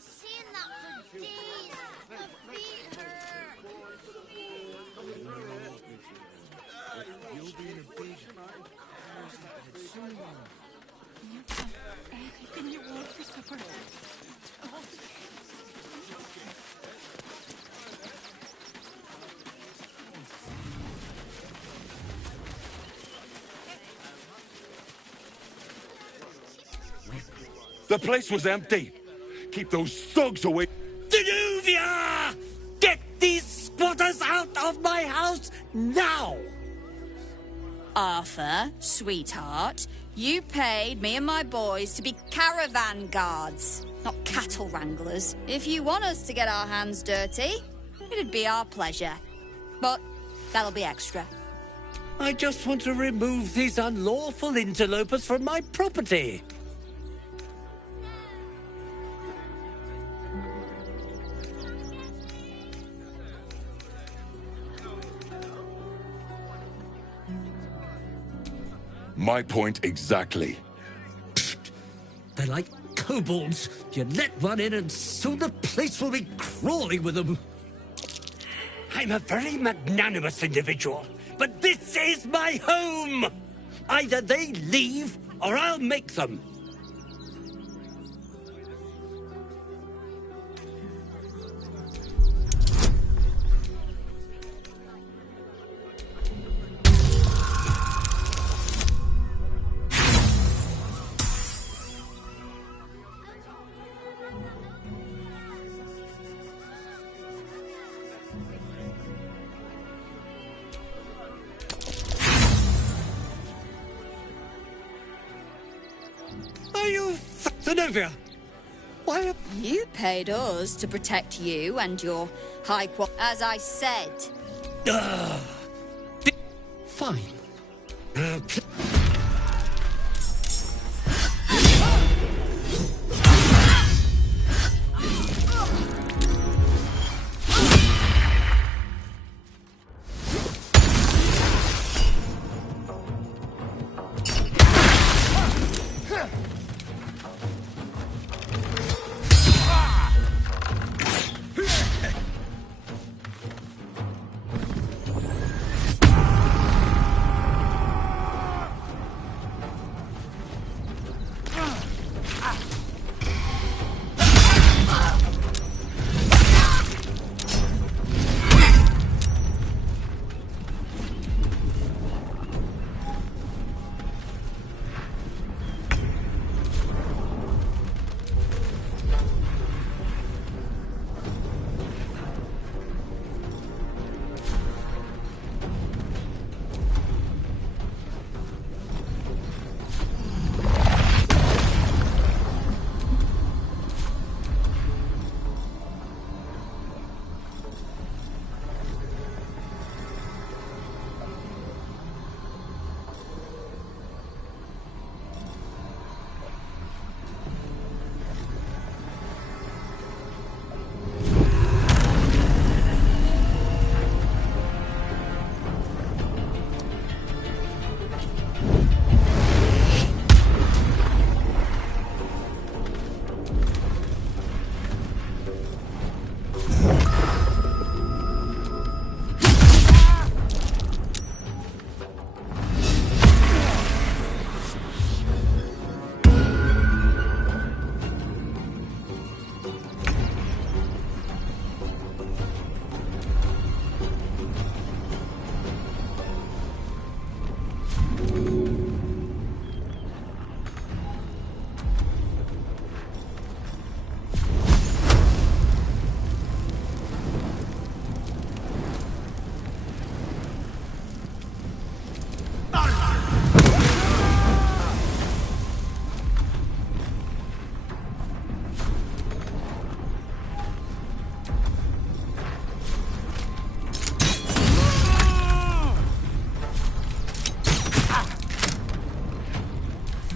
Seeing that for days, my feet hurt. You'll be in a big soon. Anything you want for supper? The place was empty. Keep those thugs away. Danuvia! Get these squatters out of my house now! Arthur, sweetheart, you paid me and my boys to be caravan guards, not cattle wranglers. If you want us to get our hands dirty, it'd be our pleasure. But that'll be extra. I just want to remove these unlawful interlopers from my property. My point exactly. They're like kobolds. You let one in and soon the place will be crawling with them. I'm a very magnanimous individual, but this is my home! Either they leave, or I'll make them. Are you Zenobia? Why? You paid us to protect you and your high quality. As I said. Fine.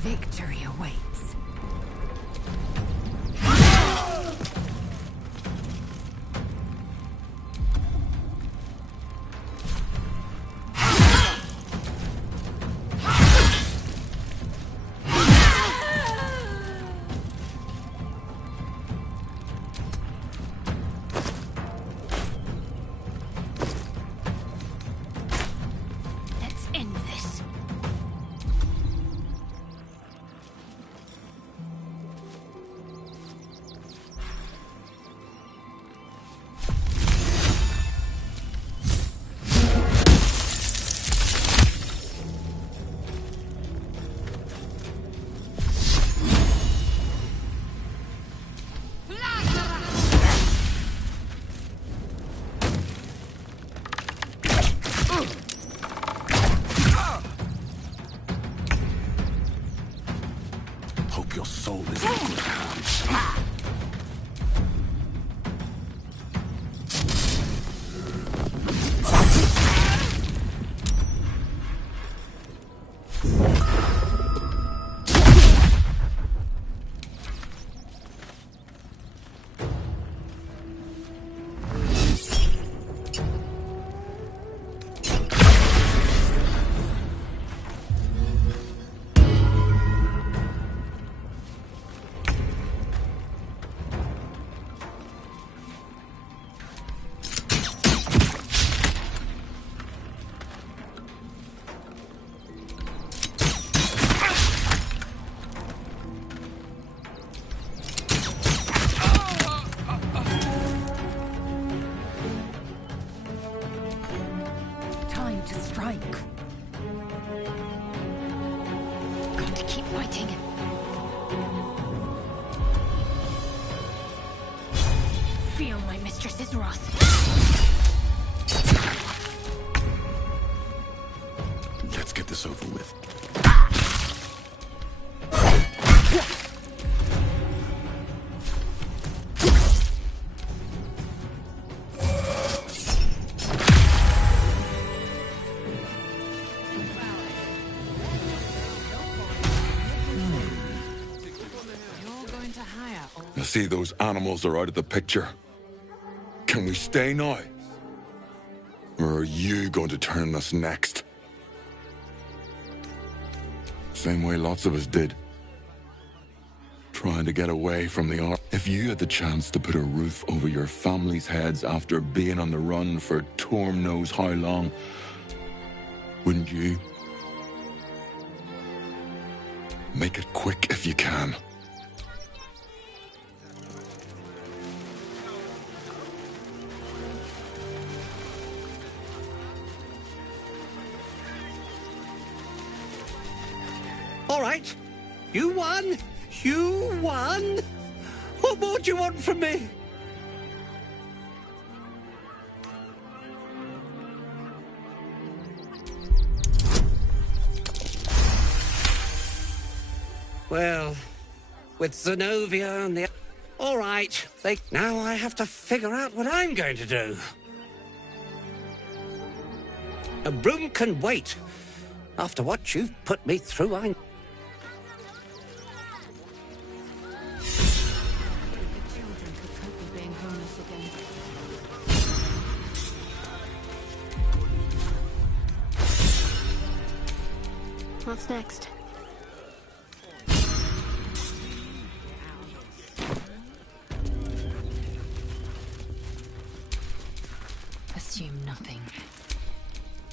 Victory awaits. Let's end this. Hope your soul is in good hands. Time to strike. Got to keep fighting. Feel my mistress's wrath. Let's get this over with. see those animals are out of the picture. Can we stay now? Or are you going to turn us next? Same way lots of us did. Trying to get away from the ark. If you had the chance to put a roof over your family's heads after being on the run for Torm knows how long, wouldn't you? Make it quick if you can. All right. You won. You won. What more do you want from me? Well, with Zenobia and the... All right. Now I have to figure out what I'm going to do. A broom can wait. After what you've put me through, I... What's next? Assume nothing.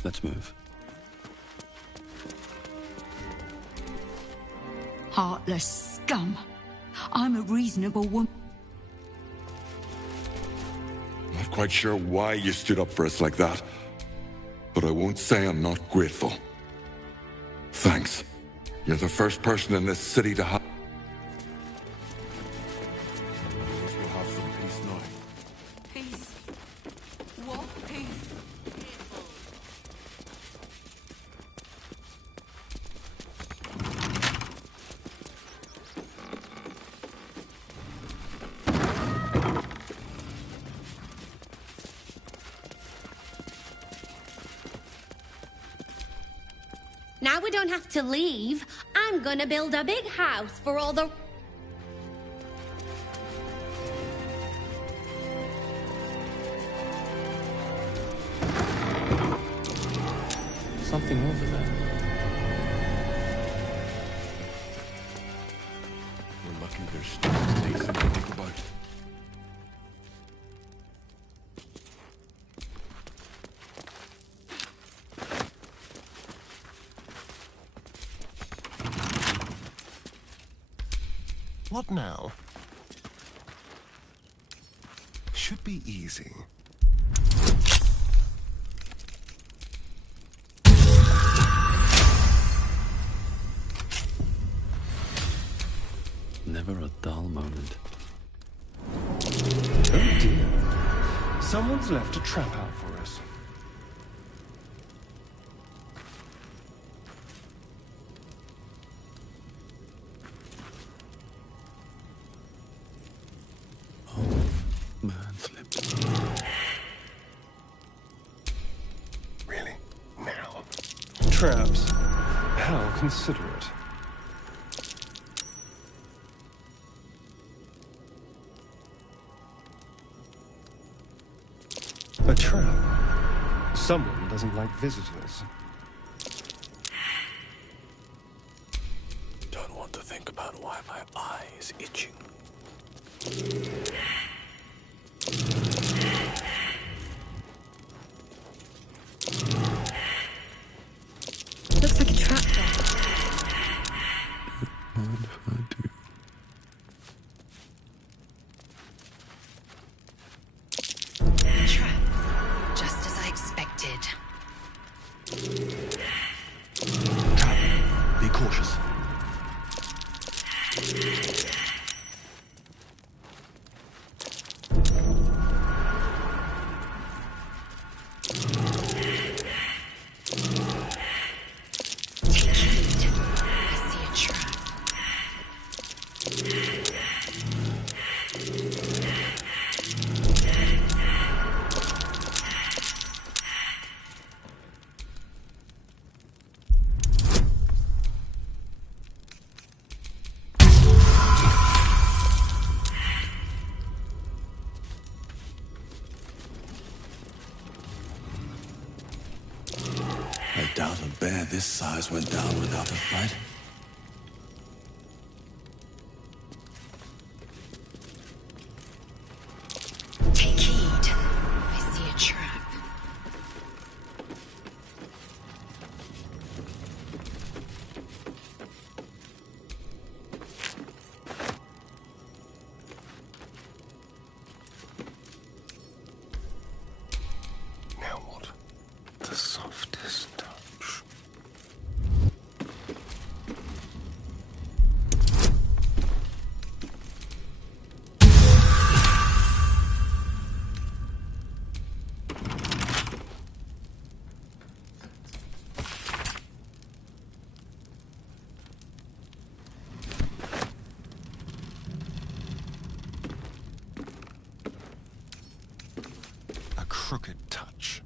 Let's move. Heartless scum. I'm a reasonable woman. Not quite sure why you stood up for us like that, but I won't say I'm not grateful. Thanks. You're the first person in this city to have... We'll have some peace now. Peace. What peace? Now we don't have to leave. I'm gonna build a big house for all the... Something over there. We're lucky there's still decent to think about. What now? Should be easy. Never a dull moment. Oh dear. Someone's left a trap out for us. Man's lips. Really? Now? Traps. How considerate. A trap. Someone doesn't like visitors. Don't want to think about why my eye is itching. Looks like a trap there. Mind if I do? A trap. Just as I expected. Be cautious. doubt a bear this size went down without a fight. Take heed. I see a trap. Now what? The softest touch. A crooked touch.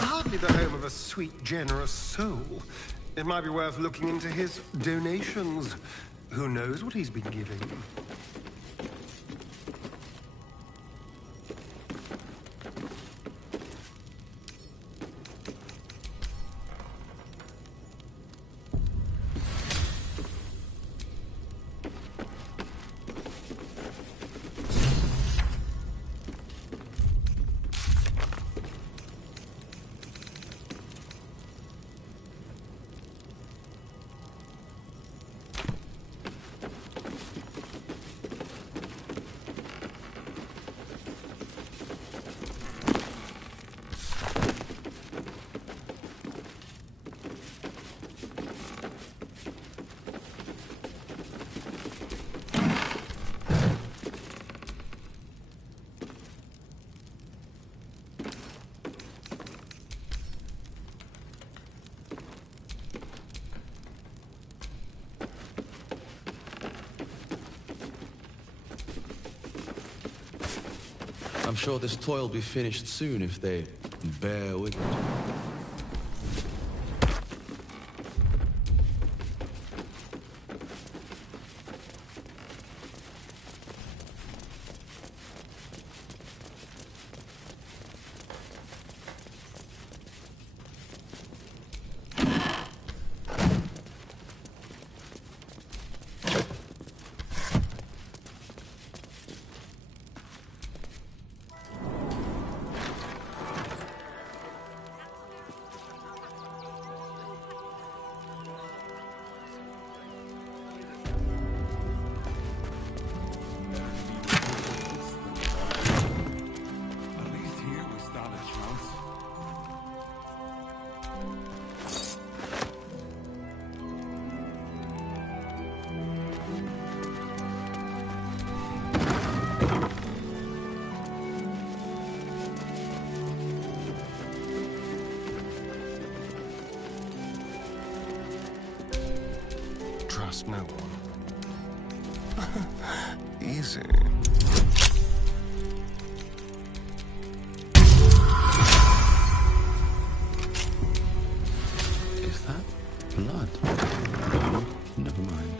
Hardly the home of a sweet, generous soul. It might be worth looking into his donations. Who knows what he's been giving? I'm sure this toy will be finished soon if they bear with it. Trust no one. Easy. Is that blood? No, never mind.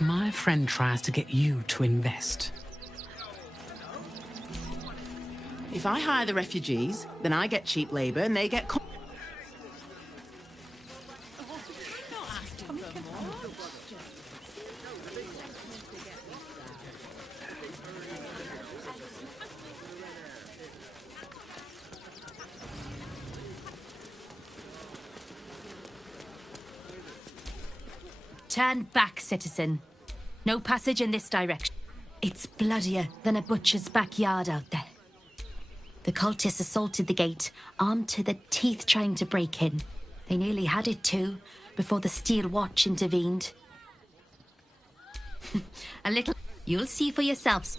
if my friend tries to get you to invest? If I hire the refugees, then I get cheap labor and they get... Turn back, citizen. No passage in this direction. It's bloodier than a butcher's backyard out there. The cultists assaulted the gate, armed to the teeth trying to break in. They nearly had it too, before the Steel Watch intervened. A little... You'll see for yourselves.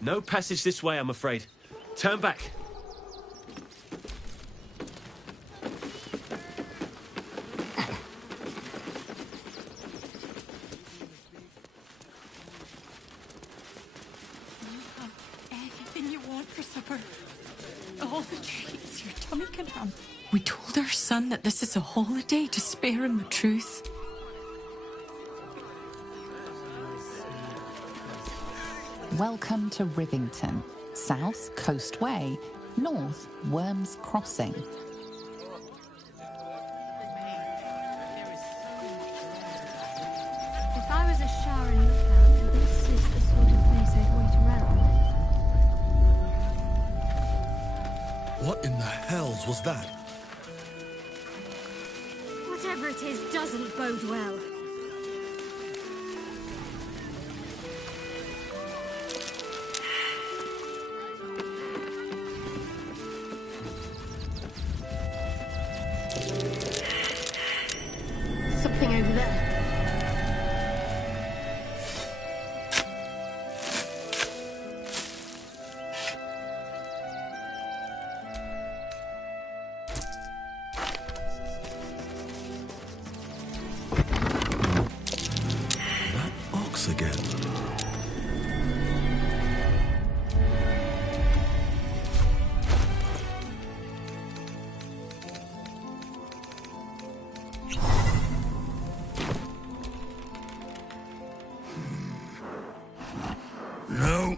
No passage this way, I'm afraid. Turn back. Anything you want for supper. All the treats your tummy can have. We told our son that this is a holiday to spare him the truth. Welcome to Rivington. South, Coast Way. North, Worms Crossing. If I was a Sharon lookout, this is the sort of place I'd wait around. What in the hells was that? Whatever it is doesn't bode well. Something over there. That ox again. No,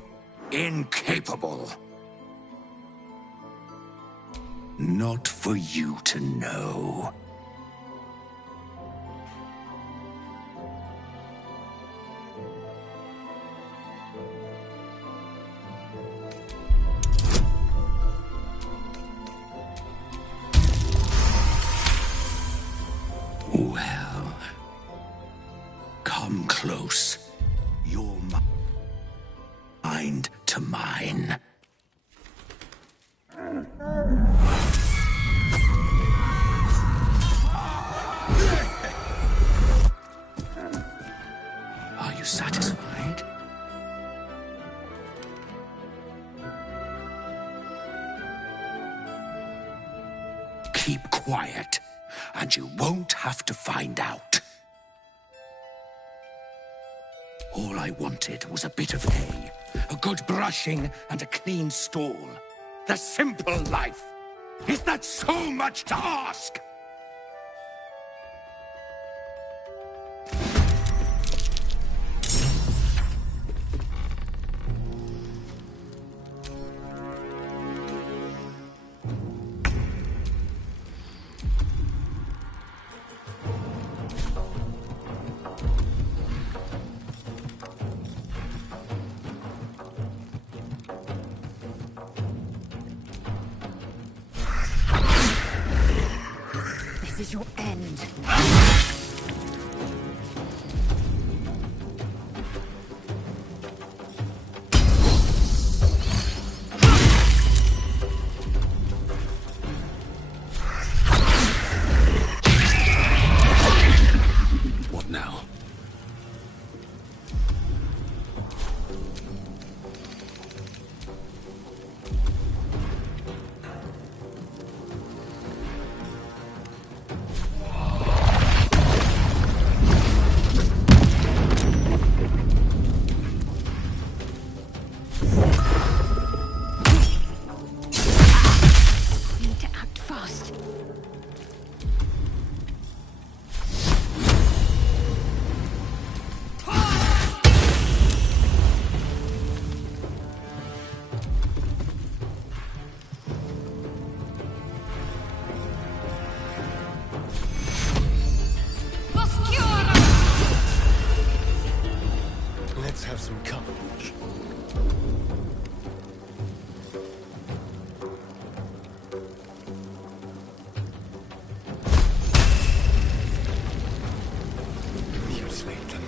incapable. Not for you to know. Well, come close. Your mind to mine. Are you satisfied? Keep quiet, and you won't have to find out. All I wanted was a bit of hay, a good brushing, and a clean stall. The simple life. Is that so much to ask? This is your end. lost. Let's have some courage. Mutilate them.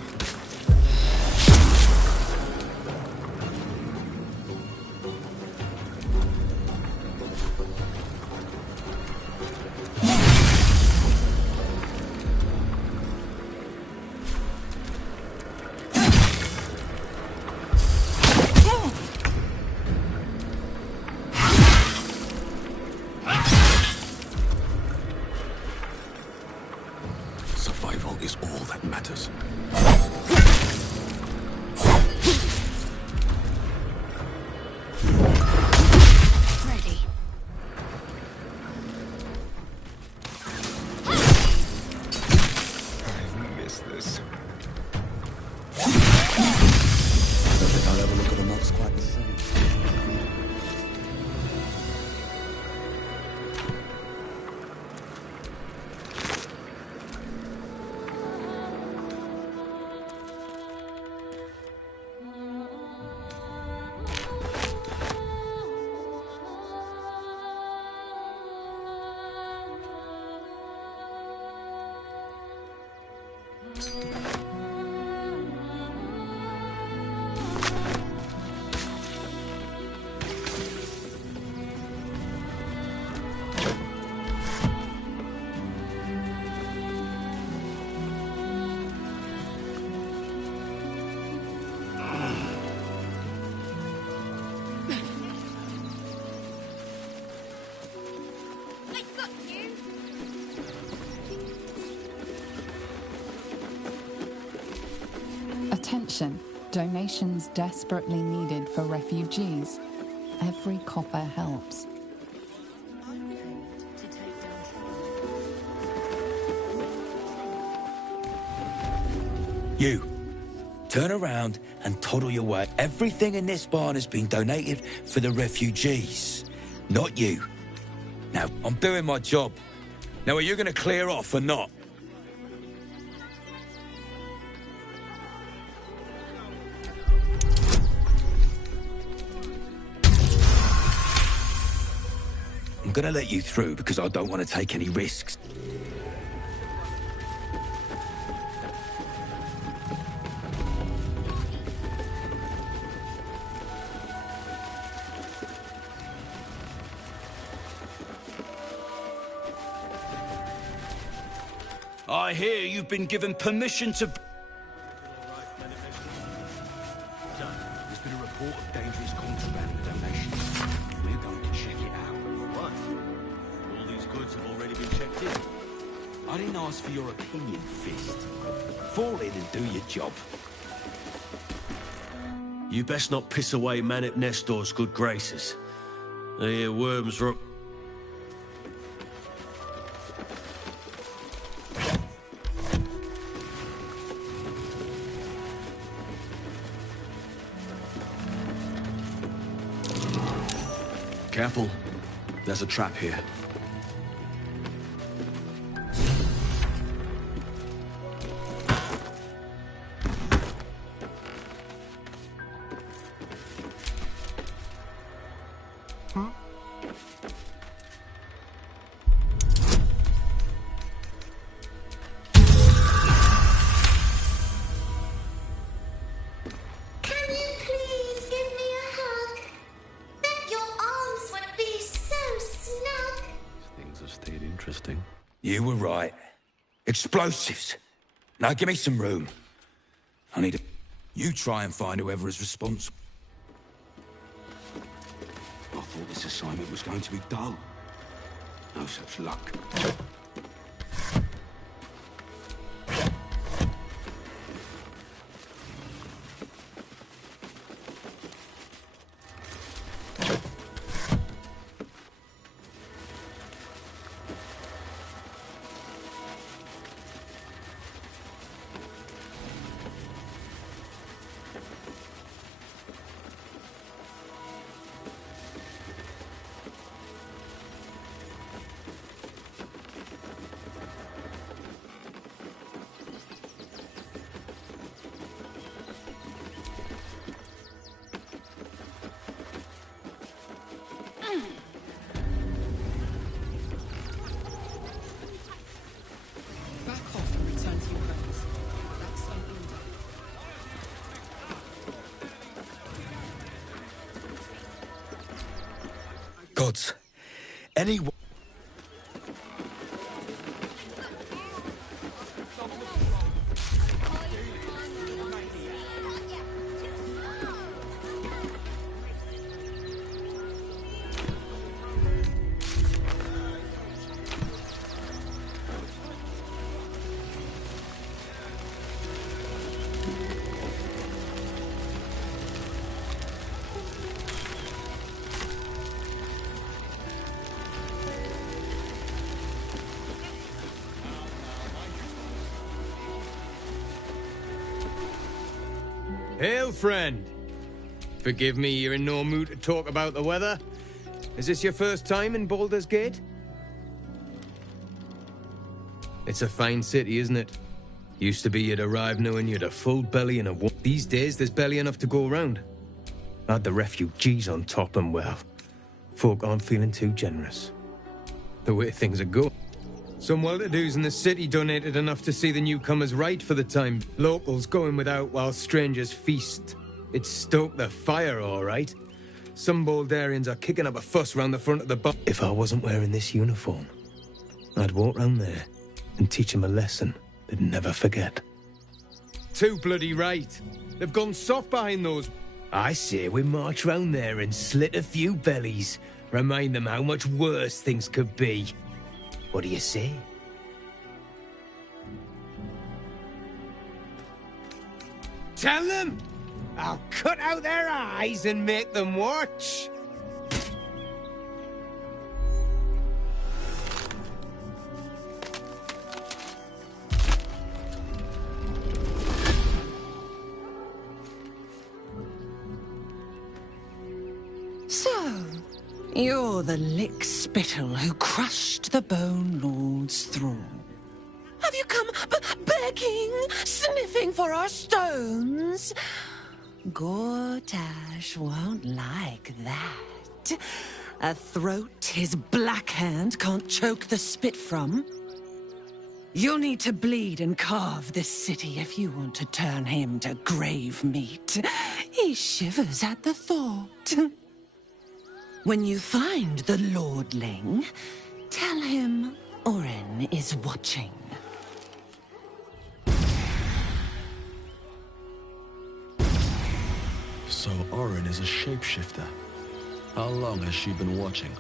Survival is all that matters. Ready. I've missed this. I don't think I'll ever look at a mox quite the same. I got you. Attention. Donations desperately needed for refugees. Every copper helps. You, turn around and toddle your way. Everything in this barn has been donated for the refugees, not you. Now, I'm doing my job. Now, are you going to clear off or not? I'm going to let you through because I don't want to take any risks. I hear you've been given permission to... There's been a report of dangerous contraband donations. We're going to check it out. What? All these goods have already been checked in. I didn't ask for your opinion, Fist. Fall in and do your job. You best not piss away Manip Nestor's good graces. I hear worms are... Careful. There's a trap here. Can you please give me a hug? Bet your arms would be so snug. Things have stayed interesting. You were right. Explosives. Now give me some room. I need a... You try and find whoever is responsible. I thought this assignment was going to be dull. No such luck. gods. Anyone... Hail, friend. Forgive me, you're in no mood to talk about the weather. Is this your first time in Baldur's Gate? It's a fine city, isn't it? Used to be you'd arrive knowing you'd a full belly and a... These days, there's barely enough to go around. Add the refugees on top and, well, folk aren't feeling too generous. The way things are going. Some well-to-dos in the city donated enough to see the newcomers right for the time. Locals going without while strangers feast. It stoked the fire, all right. Some Baldurians are kicking up a fuss round the front of the bar. If I wasn't wearing this uniform, I'd walk round there and teach them a lesson they'd never forget. Too bloody right. They've gone soft behind those... I say we march round there and slit a few bellies. Remind them how much worse things could be. What do you say? Tell them! I'll cut out their eyes and make them watch! So, you're the lick-spittle who crushed the Bone Lord's thrall. Have you come begging, sniffing for our stones? Gortash won't like that. A throat his black hand can't choke the spit from. You'll need to bleed and carve this city if you want to turn him to grave meat. He shivers at the thought. When you find the Lordling, tell him Orin is watching. So Orin is a shapeshifter. How long has she been watching?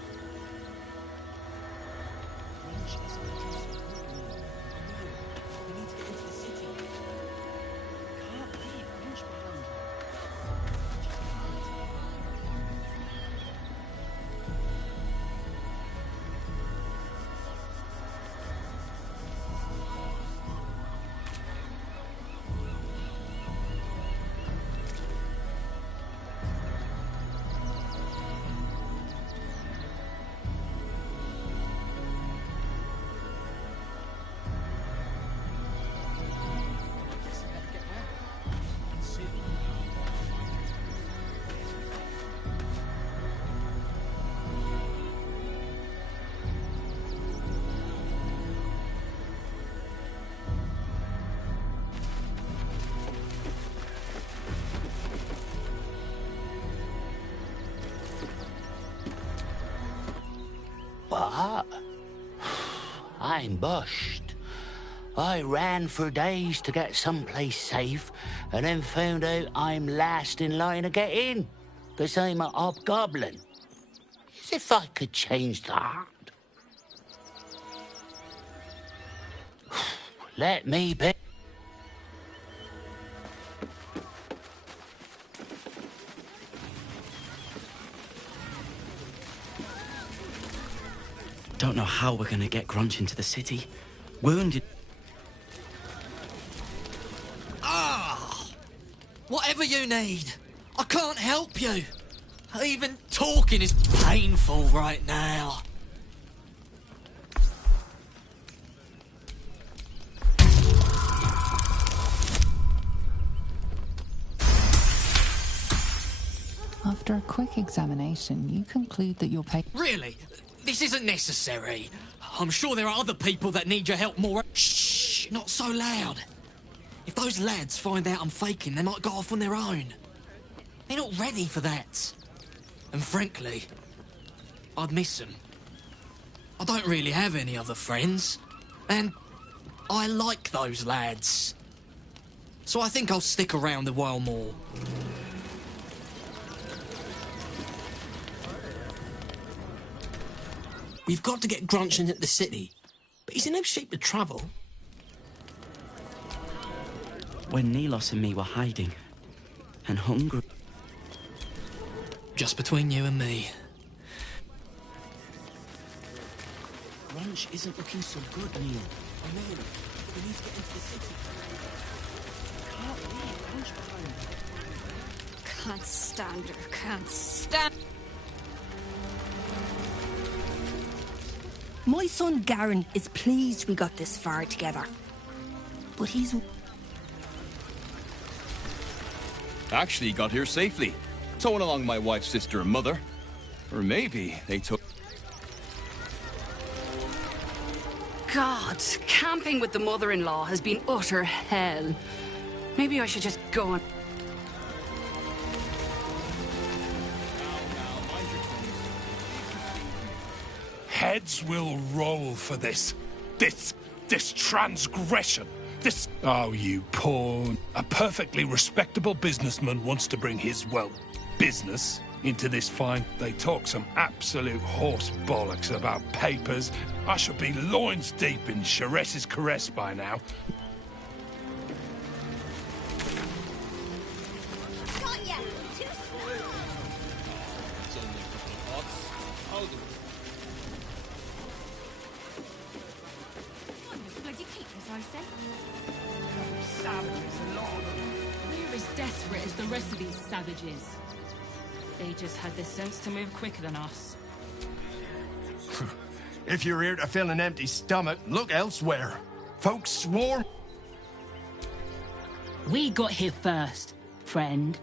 But I'm bushed. I ran for days to get someplace safe, and then found out I'm last in line to get in, 'cause I'm a hobgoblin. As if I could change that. Let me be. Don't know how we're gonna get Grunch into the city. Wounded. Whatever you need. I can't help you. Even talking is painful right now. After a quick examination, you conclude that your patient... Really? This isn't necessary. I'm sure there are other people that need your help more. Shh! Not so loud. If those lads find out I'm faking, they might go off on their own. They're not ready for that. And frankly, I'd miss them. I don't really have any other friends, and I like those lads. So I think I'll stick around a while more. We've got to get Grunch into the city, but he's in no shape to travel. When Nilos and me were hiding and hungry... Just between you and me. Grunch isn't looking so good, Neil. I mean, we need to get into the city. Can't leave Grunch behind. Can't stand her, can't stand... My son Garen is pleased we got this far together. But he's... Actually got here safely. Towing along my wife's sister and mother. Or maybe they took... God, camping with the mother-in-law has been utter hell. Maybe I should just go on... Heads will roll for this transgression. Oh, you pawn. A perfectly respectable businessman wants to bring his, well, business into this fine. They talk some absolute horse bollocks about papers. I should be loins deep in Chares's caress by now. Got ya! Too Bloody keepers, I say. Savages, a lot of them. We're as desperate as the rest of these savages. They just had the sense to move quicker than us. If you're here to fill an empty stomach, look elsewhere. Folks swarm. We got here first, friend.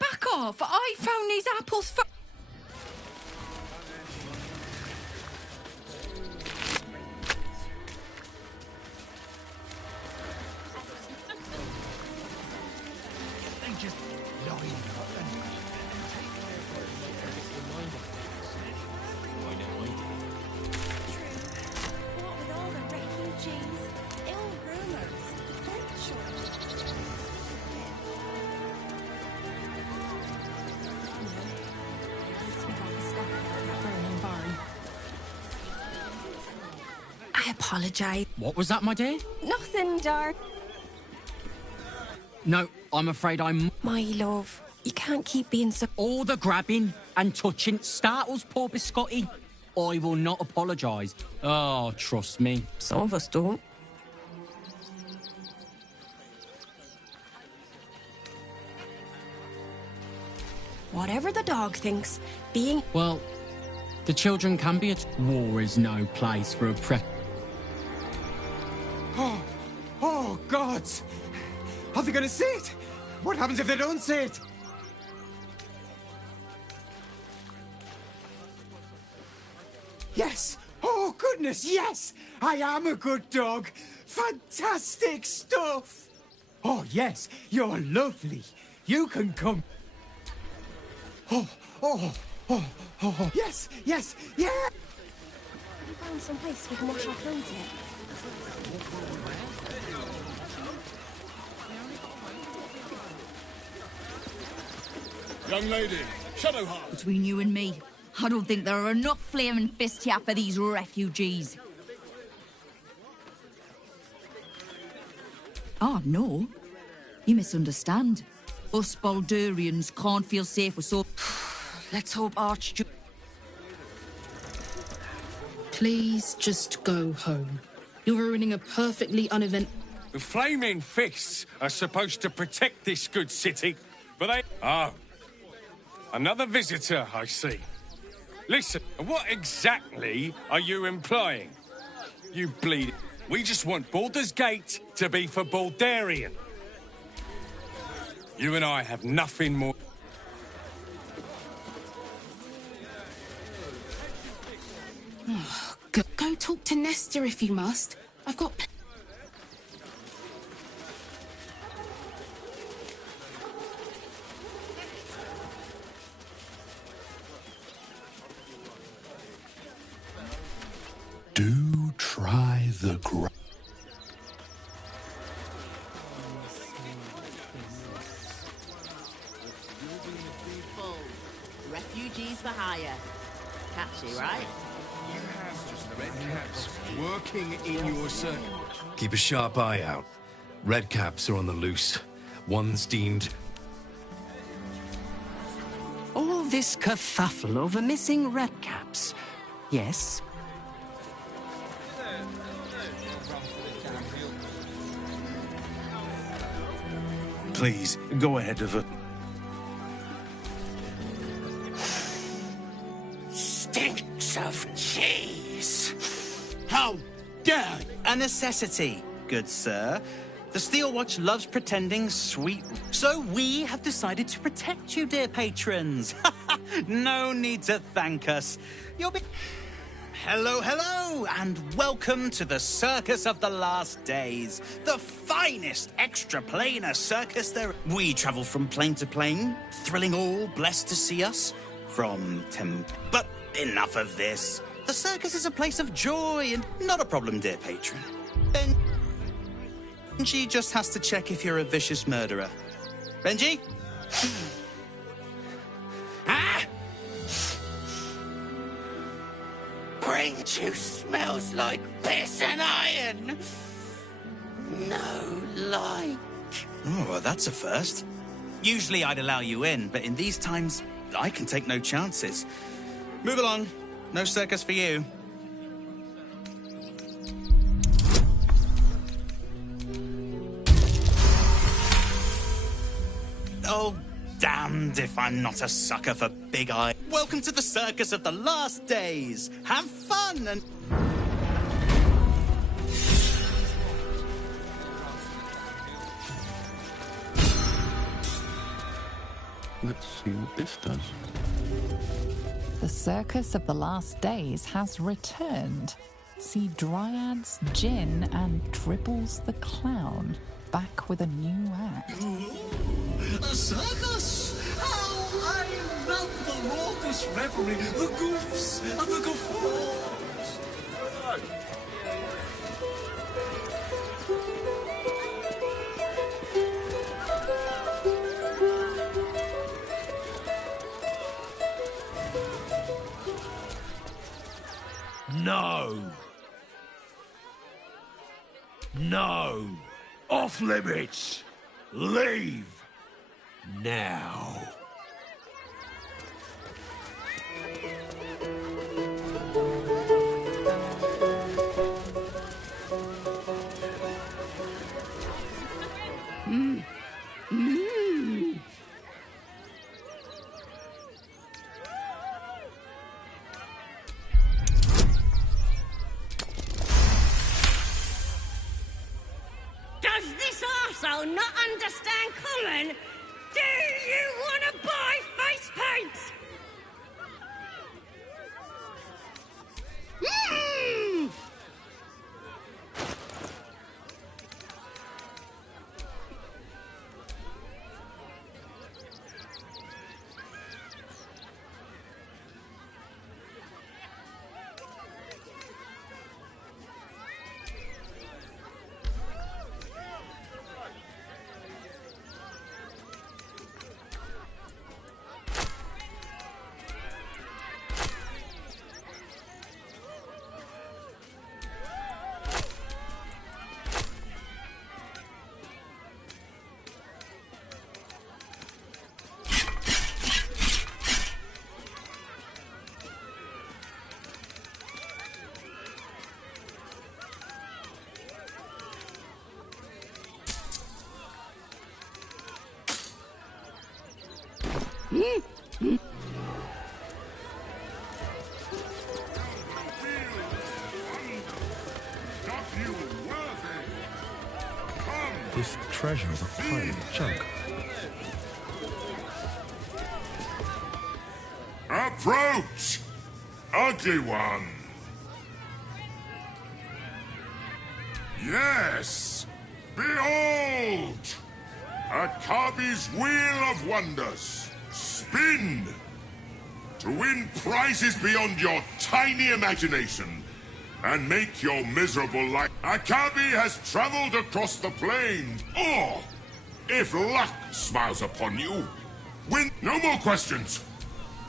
Back off! I found these apples for... I apologise. What was that, my dear? Nothing, Dar. No, I'm afraid I'm... My love, you can't keep being so... All the grabbing and touching startles poor Biscotti. I will not apologise. Oh, trust me. Some of us don't. Whatever the dog thinks, being... Well, the children can be at... War is no place for a Oh, gods! Are they gonna see it? What happens if they don't see it? Yes! Oh, goodness, yes! I am a good dog! Fantastic stuff! Oh, yes, you're lovely. You can come... Oh, yes, yes, yeah! Have you found some place we can wash our clothes in? Young lady, Shadowheart. Between you and me, I don't think there are enough flaming fists here for these refugees. Oh, no. You misunderstand. Us Baldurians can't feel safe with so... Let's hope Archduke... Please just go home. You're ruining a perfectly uneventful... The flaming fists are supposed to protect this good city, but they... Oh. Another visitor, I see. Listen, what exactly are you implying? You bleed... We just want Baldur's Gate to be for Baldurian. You and I have nothing more... Oh, go talk to Nestor if you must. I've got... Do try the Refugees for hire. Catchy, right? You have just the red caps working in your circle. Keep a sharp eye out. Red caps are on the loose. One's deemed... All this kerfuffle over missing red caps. Yes? Please, go ahead of it. Stinks of cheese. How dare you? A necessity, good sir. The Steel Watch loves pretending sweet. So we have decided to protect you, dear patrons. No need to thank us. You'll be... Hello, hello, and welcome to the Circus of the Last Days, the finest extra-planar circus there. We travel from plane to plane, thrilling all blessed to see us from But enough of this. The circus is a place of joy and not a problem, dear patron. Benji just has to check if you're a vicious murderer. Benji? Brain juice smells like piss and iron. No like. Oh, well, that's a first. Usually I'd allow you in, but in these times, I can take no chances. Move along. No circus for you. Oh, damned if I'm not a sucker for big eye. Welcome to the Circus of the Last Days. Have fun and... Let's see what this does. The Circus of the Last Days has returned. See Dryads, Jin, and Dribbles the Clown back with a new act. A circus! How I love the raucous revelry, the goofs and the guffaws! No! No! Off limits! Leave! Now! Does this arsehole not understand common? Do you want to buy face paint? This treasure is a pile of junk. Approach! Ugly one! Yes! Behold! Akabi's Wheel of Wonders! Spin! To win prizes beyond your tiny imagination, and make your miserable life. Akabi has traveled across the plain. Or, if luck smiles upon you, win. No more questions.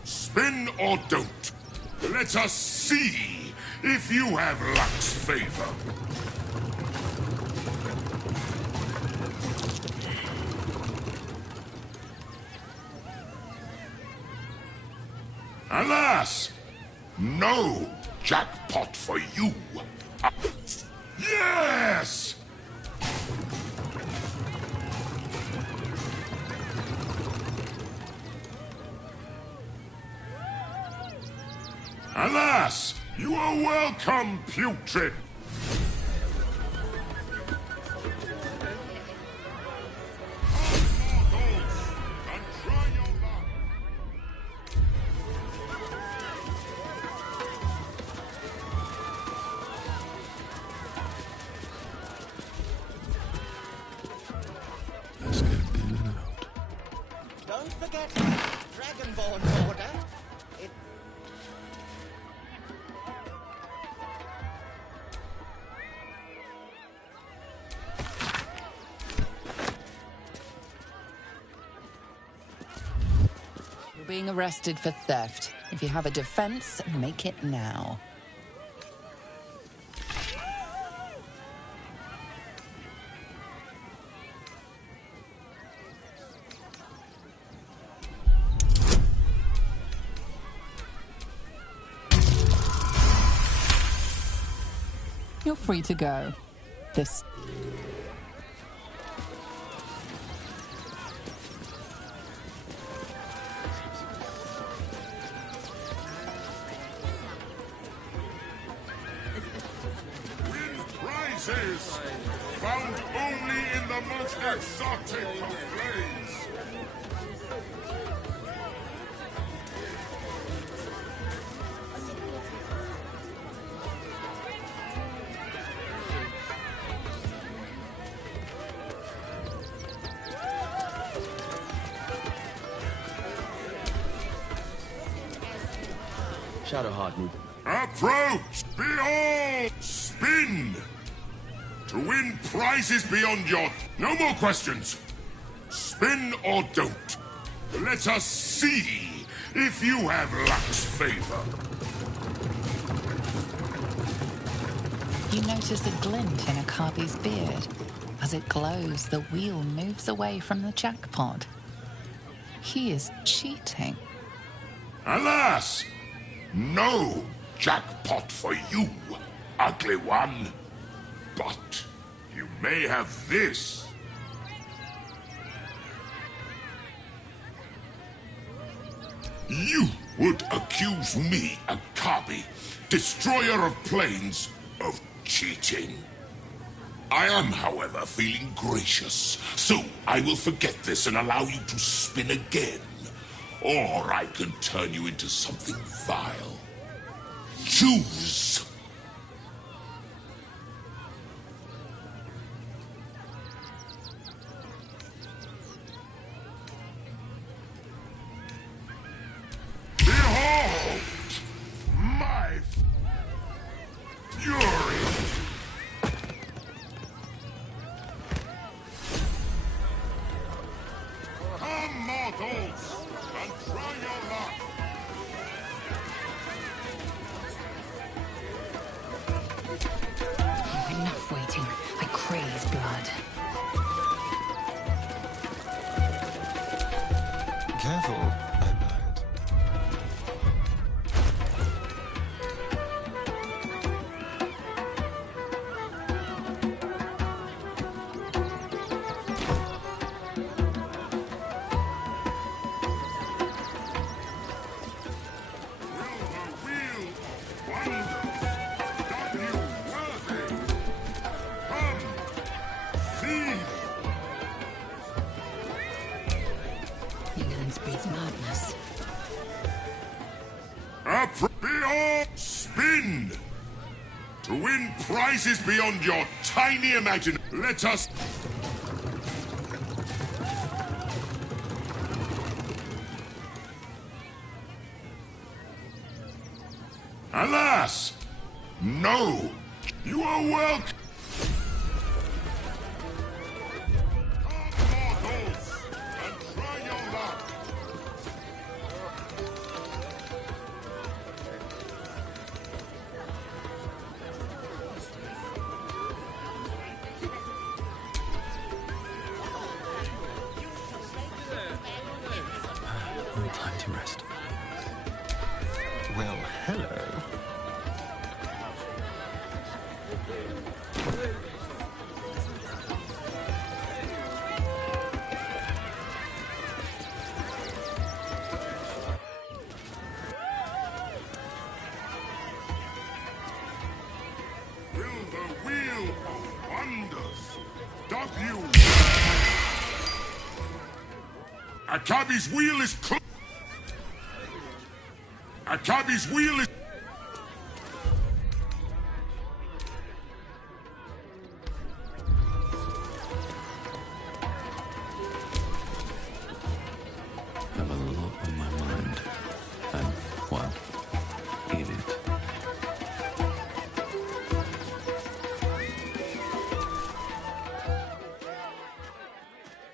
Spin or don't. Let us see if you have luck's favor. Alas! No jackpot for you. Yes! Alas! You are welcome, putrid! Don't forget Dragonborn order. You're being arrested for theft. If you have a defense, make it now. You're free to go. This... Prizes! Found only in the most exotic of flames! Shadowheart move. Approach! Behold! Spin! To win prizes beyond your... No more questions! Spin or don't. Let us see if you have luck's favor. You notice a glint in Akabi's beard. As it glows, the wheel moves away from the jackpot. He is cheating. Alas! No jackpot for you, ugly one. But you may have this. You would accuse me, Akabi, destroyer of planes, of cheating. I am, however, feeling gracious, so I will forget this and allow you to spin again. Or I can turn you into something vile. Choose! Behold! My fury! Come, mortals, and try your luck! Enough waiting. I crave blood. Careful. Ignorance breeds madness. Behold! Spin! To win prizes beyond your tiny imagination. Let us... Alas! No! You are welcome! No time to rest. Well, hello. Will the wheel of wonders doth you? Akabi's wheel is close. Akabi's wheel is. I have a lot on my mind. And, well, in it.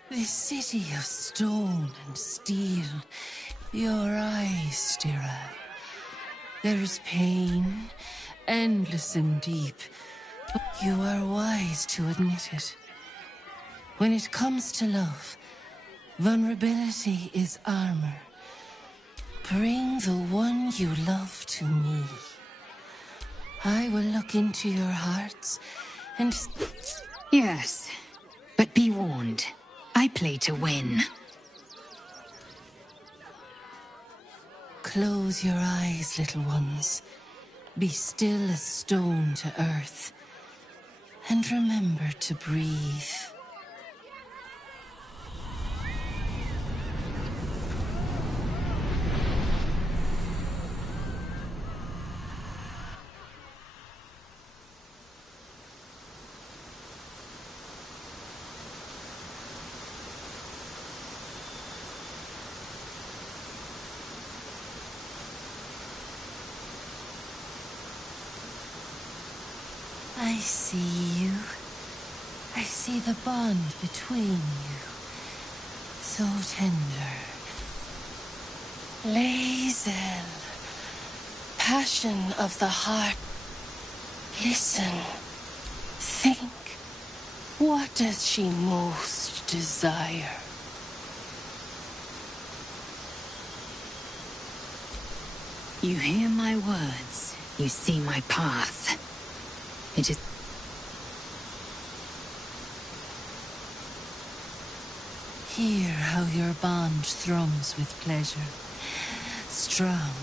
This city of stone and steel, your eyes stare at. There is pain, endless and deep, but you are wise to admit it. When it comes to love, vulnerability is armor. Bring the one you love to me. I will look into your hearts and... Yes, but be warned. I play to win. Close your eyes, little ones. Be still as stone to earth. And remember to breathe. I see you. I see the bond between you. So tender. Lae'zel. Passion of the heart. Listen. Think. What does she most desire? You hear my words. You see my path. It is... Hear how your bond thrums with pleasure. Strong.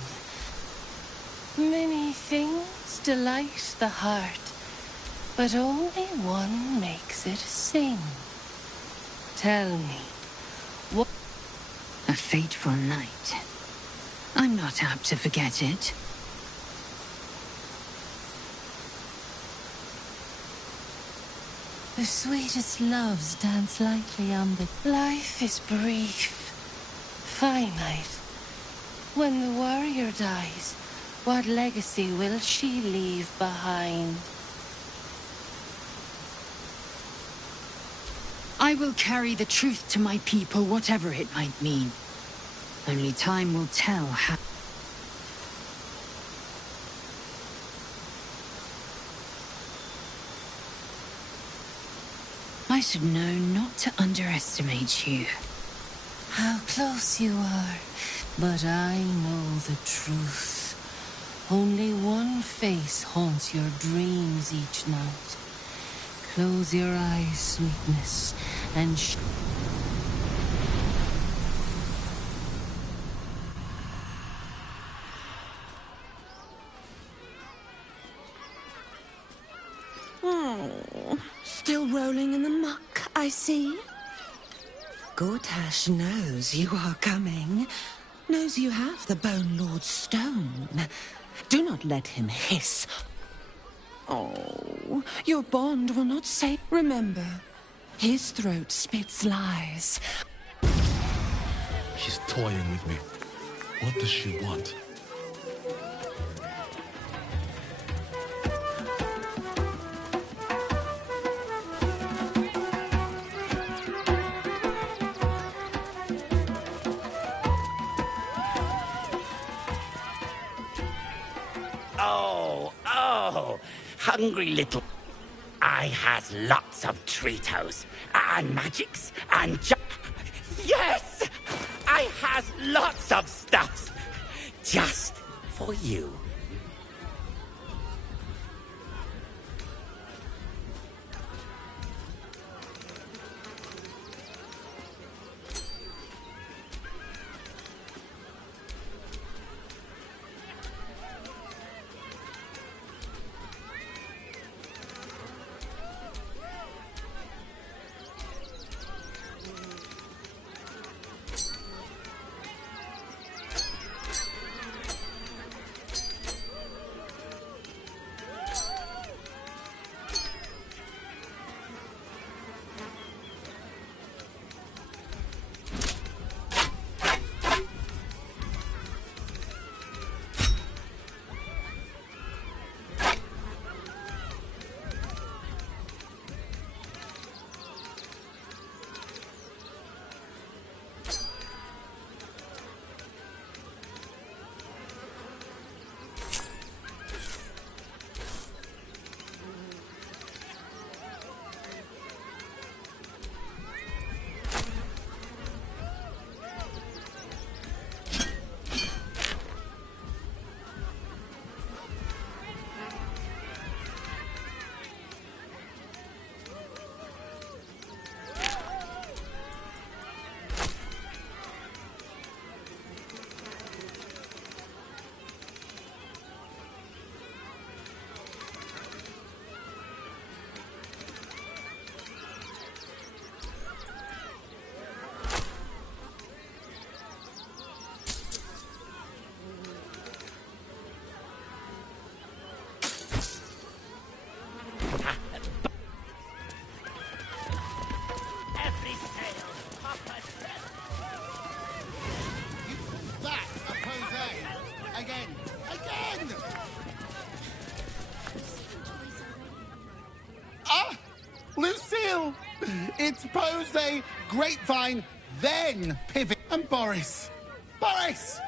Many things delight the heart, but only one makes it sing. Tell me, what... A fateful night. I'm not apt to forget it. The sweetest loves dance lightly on the... Life is brief, finite. When the warrior dies, what legacy will she leave behind? I will carry the truth to my people, whatever it might mean. Only time will tell how... I should know not to underestimate you. How close you are, but I know the truth. Only one face haunts your dreams each night. Close your eyes, sweetness, and Oh, still rolling in the muck, I see. Gortash knows you are coming. Knows you have the Bone Lord's stone. Do not let him hiss. Oh, your bond will not say. Remember, his throat spits lies. She's toying with me. What does she want? Oh, hungry little... I has lots of treatos, and magics, and yes! I has lots of stuffs, just for you. Lucille! It's Pose, Grapevine, then Pivot, and Boris. Boris!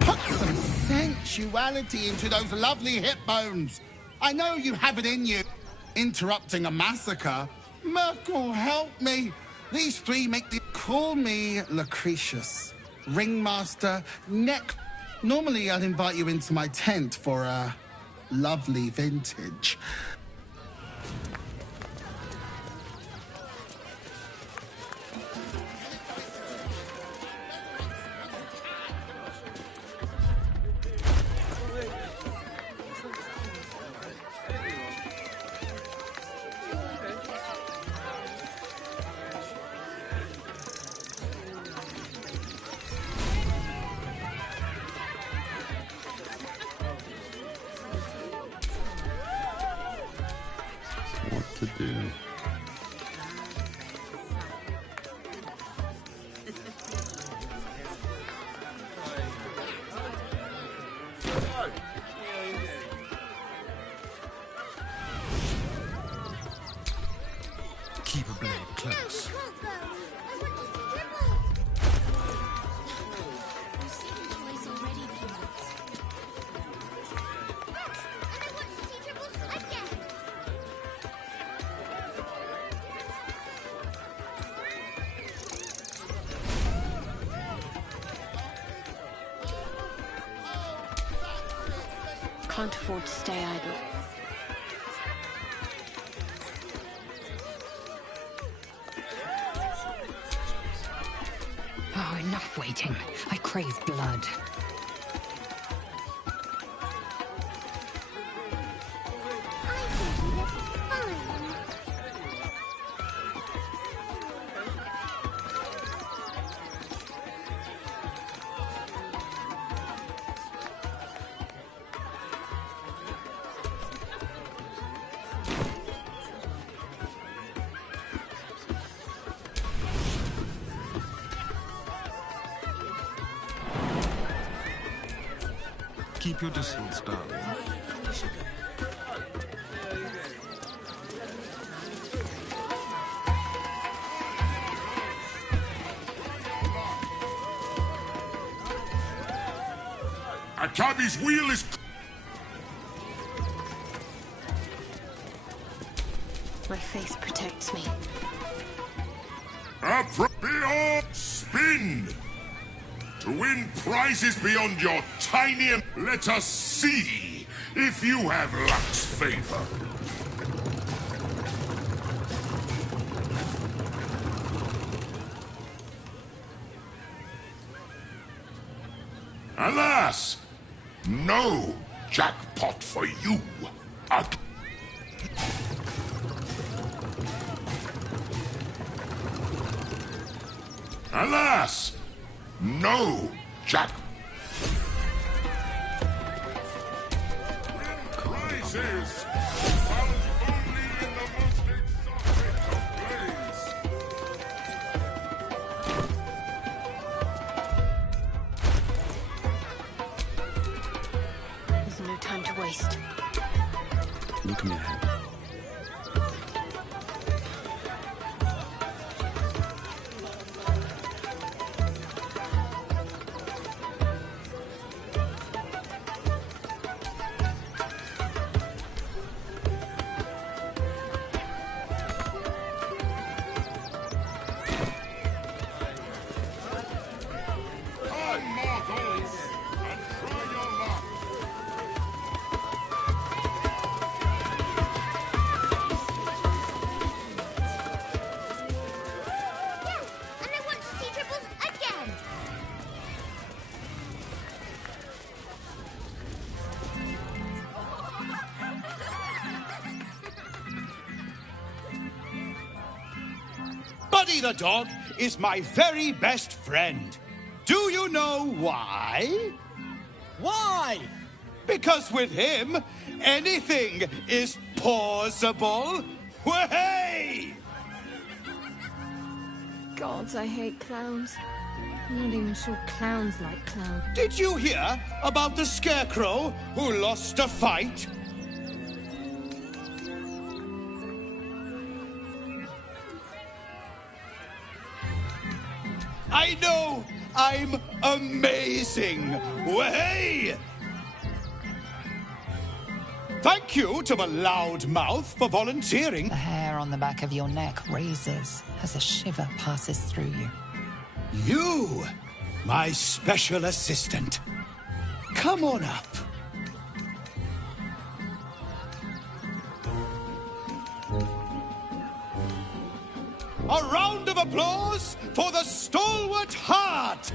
Put some sensuality into those lovely hip bones. I know you have it in you. Interrupting a massacre. Merkel, help me. These three make the... Call me Lucretius. Ringmaster, neck... Normally I'd invite you into my tent for a lovely vintage. To do. Keep a blade close. Can't afford to stay idle. Oh, enough waiting. I crave blood. Keep your distance, darling. Akabi's wheel is... My faith protects me. Beyond spin! To win prizes beyond your tiny... Let us see if you have luck's favor. Alas! No jackpot for you. Alas! No jack... Prizes found only in the most exotic of plays. There's no time to waste. Look me ahead. Buddy the dog is my very best friend. Do you know why? Why? Because with him, anything is possible. Way! Gods, I hate clowns. I'm not even sure clowns like clowns. Did you hear about the scarecrow who lost a fight? I know I'm amazing. Way! Thank you to the loudmouth for volunteering. The hair on the back of your neck raises as a shiver passes through you. You, my special assistant. Come on up. A round of applause for the stalwart heart!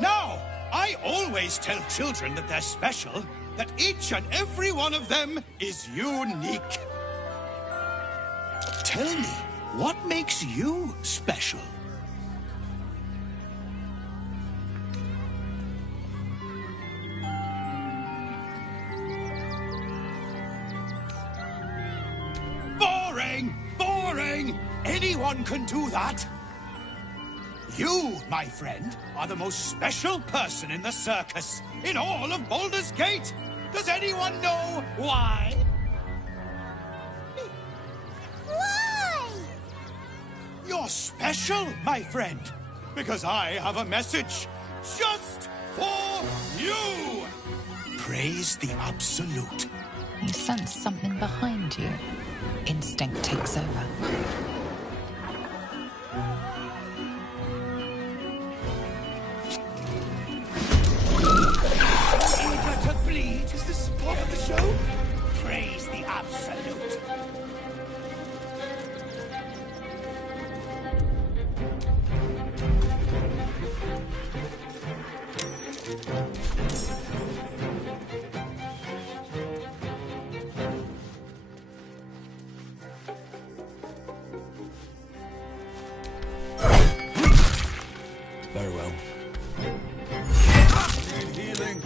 Now, I always tell children that they're special, that each and every one of them is unique. Tell me, what makes you special? Boring! Boring! Anyone can do that. You, my friend, are the most special person in the circus, in all of Baldur's Gate. Does anyone know why? Why? You're special, my friend, because I have a message just for you. Praise the Absolute. You sense something behind you. Instinct takes over. Eager to bleed is the spot of the show. Praise the Absolute. Very well. Need healing.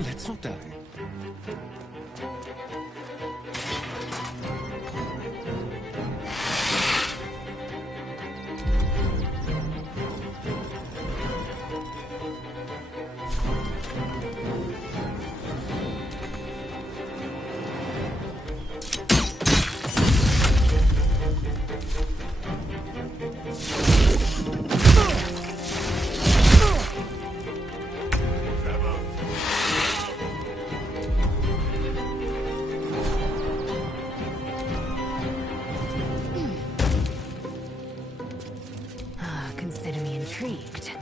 Let's not dally. Consider me intrigued.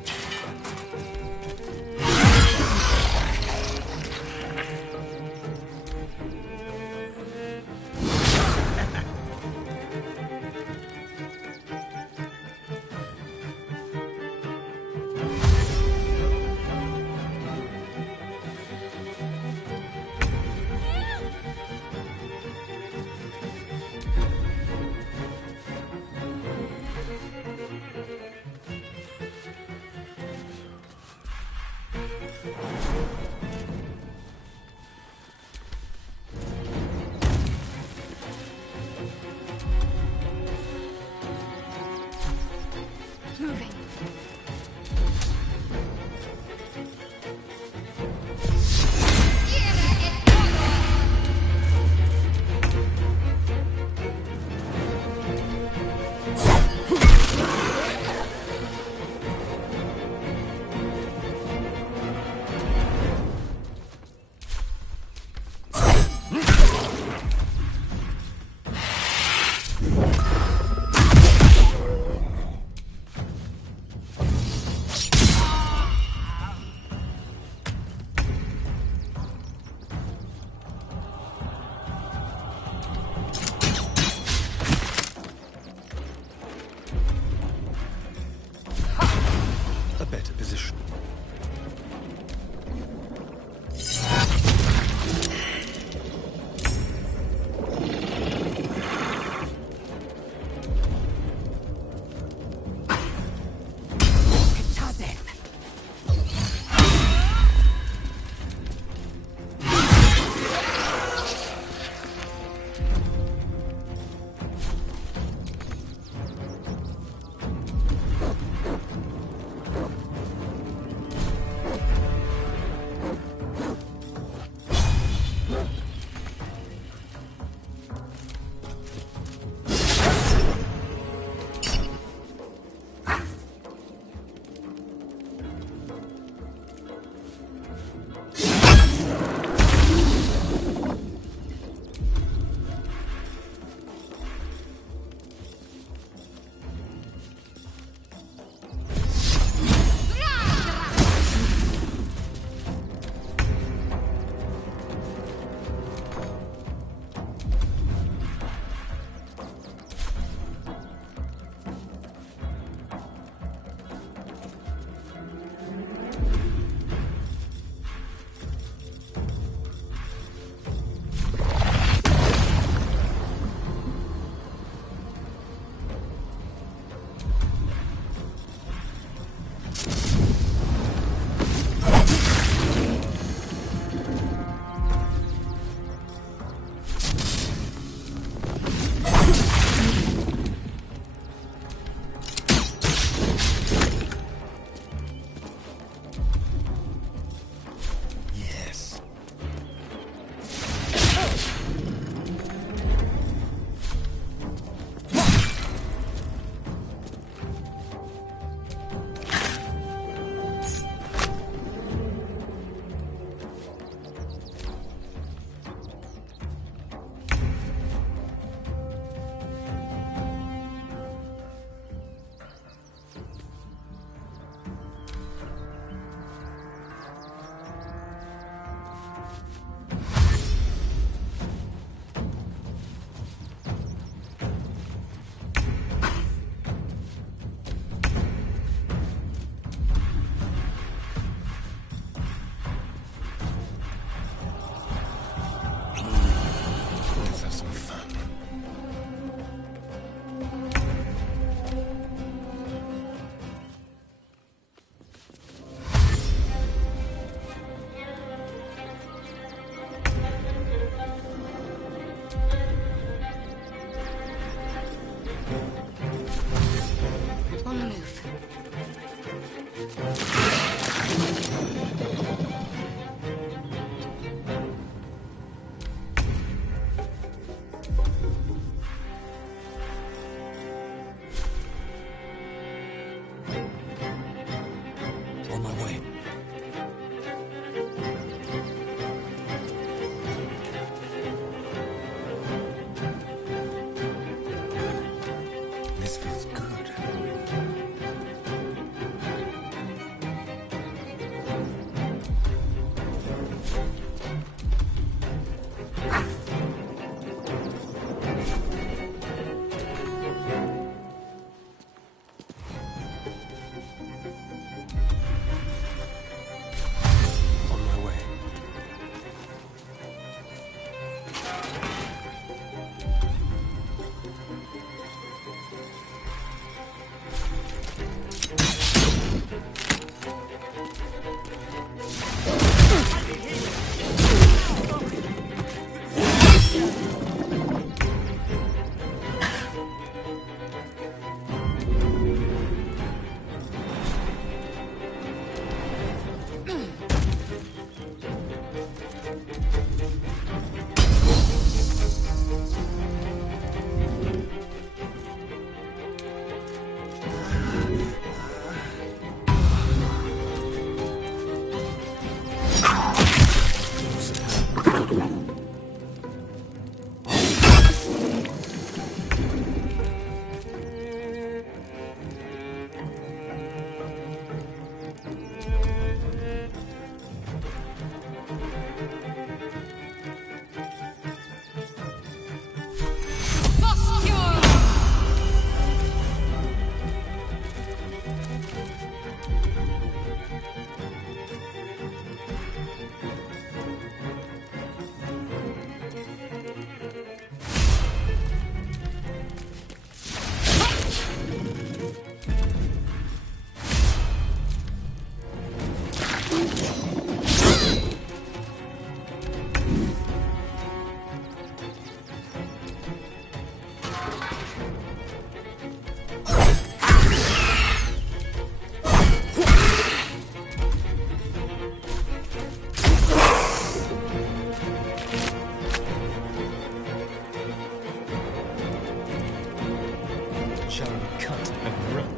show him cut and run.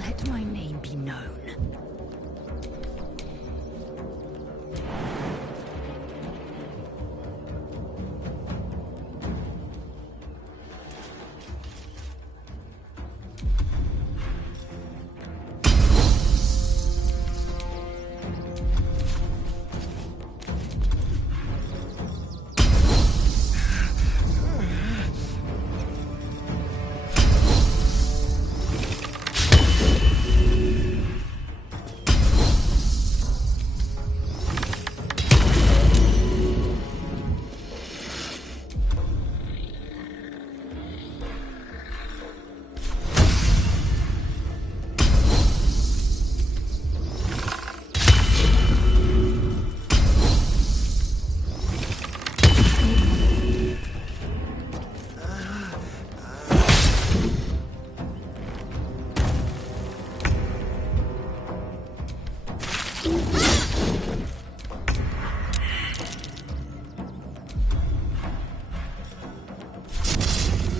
Let my name be known.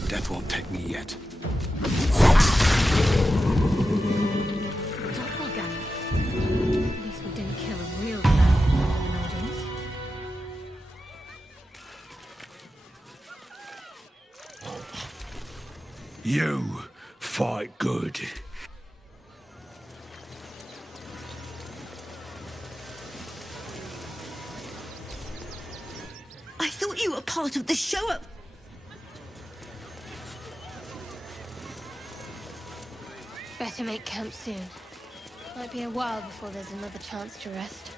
Death won't take me yet. Doppelganger. At least we didn't kill a real man in front of an audience. You fight good. I thought you were part of the show up. Better make camp soon. Might be a while before there's another chance to rest.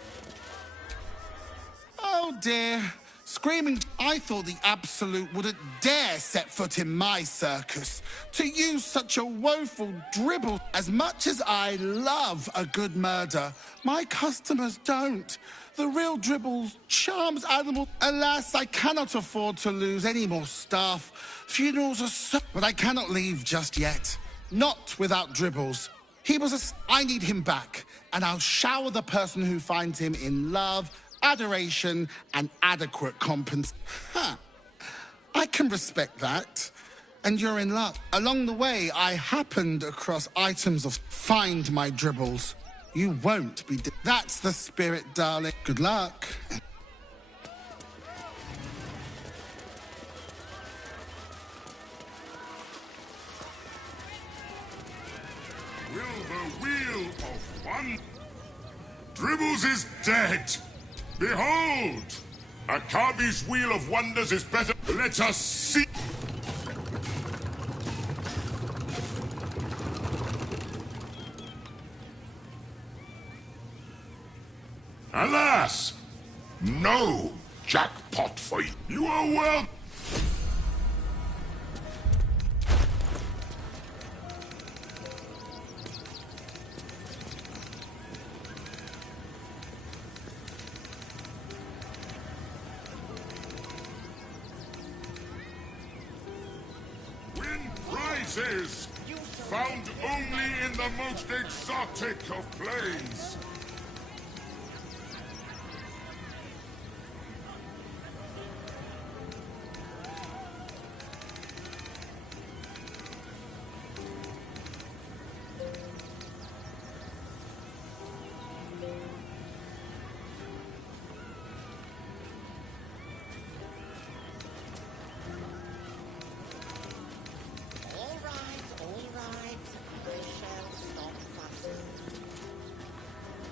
Oh dear. Screaming, I thought the Absolute wouldn't dare set foot in my circus. To use such a woeful dribble. As much as I love a good murder, my customers don't. The real dribbles charms animals. Alas, I cannot afford to lose any more staff. Funerals are so... But I cannot leave just yet. Not without dribbles. He was I need him back, and I'll shower the person who finds him in love, adoration, and adequate compensation. Huh. I can respect that. And you're in luck. Along the way, I happened across items of find my dribbles. You won't be... That's the spirit, darling. Good luck. Will the wheel of one... Dribbles is dead! Behold! Akabi's wheel of wonders is better. Let us see... Alas! No jackpot for you. You are well... Win prizes! Found only in the most exotic of planes.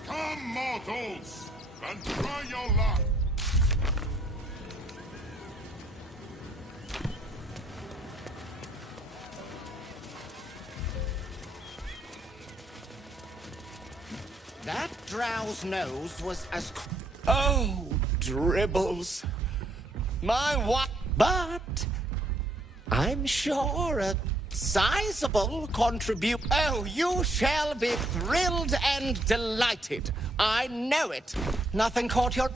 Come, mortals, and try your luck. That drow's nose was as... Oh, dribbles. My what? But I'm sure a Sizable contribute. Oh, you shall be thrilled and delighted. I know it. Nothing caught your...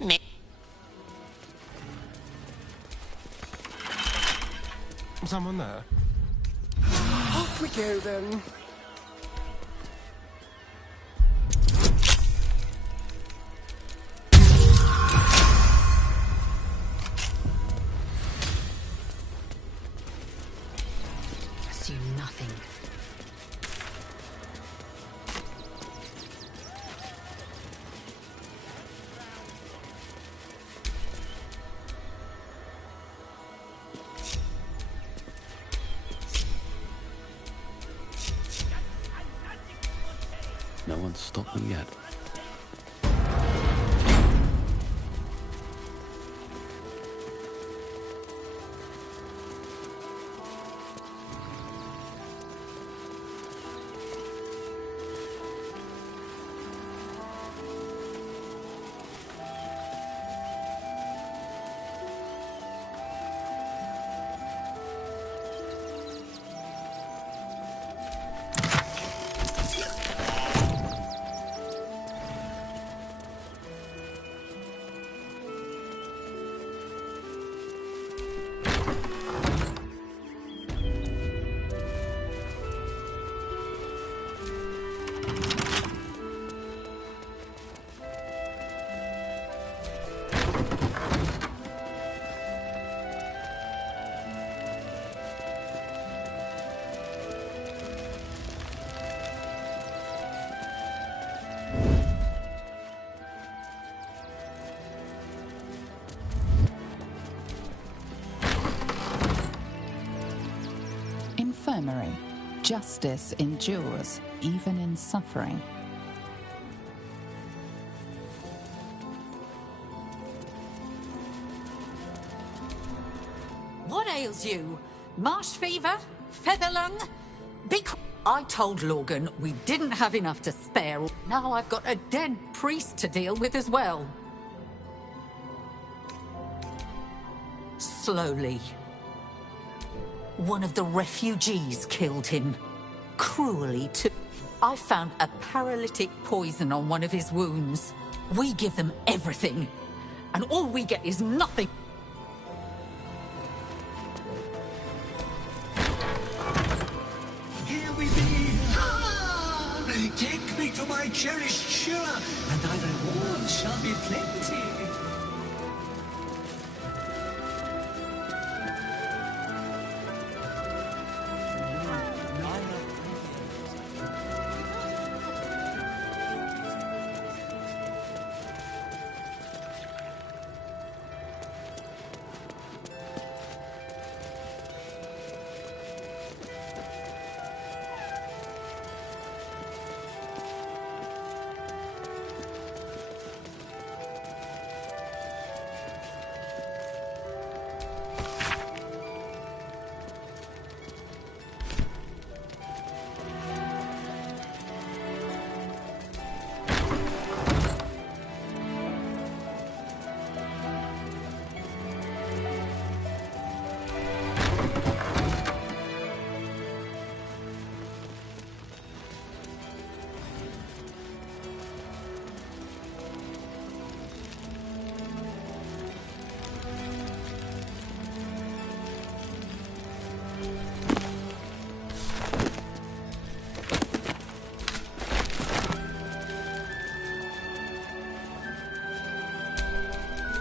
Me. Someone there? Off we go, then. Assume nothing. No one's stopped me yet. Infirmary. Justice endures, even in suffering. What ails you? Marsh fever? Feather lung? I told Logan we didn't have enough to spare. Now I've got a dead priest to deal with as well. Slowly. One of the refugees killed him. Cruelly too. I found a paralytic poison on one of his wounds. We give them everything, and all we get is nothing. Here we be! Ah! Take me to my cherished Shira, and thy reward shall be plenty.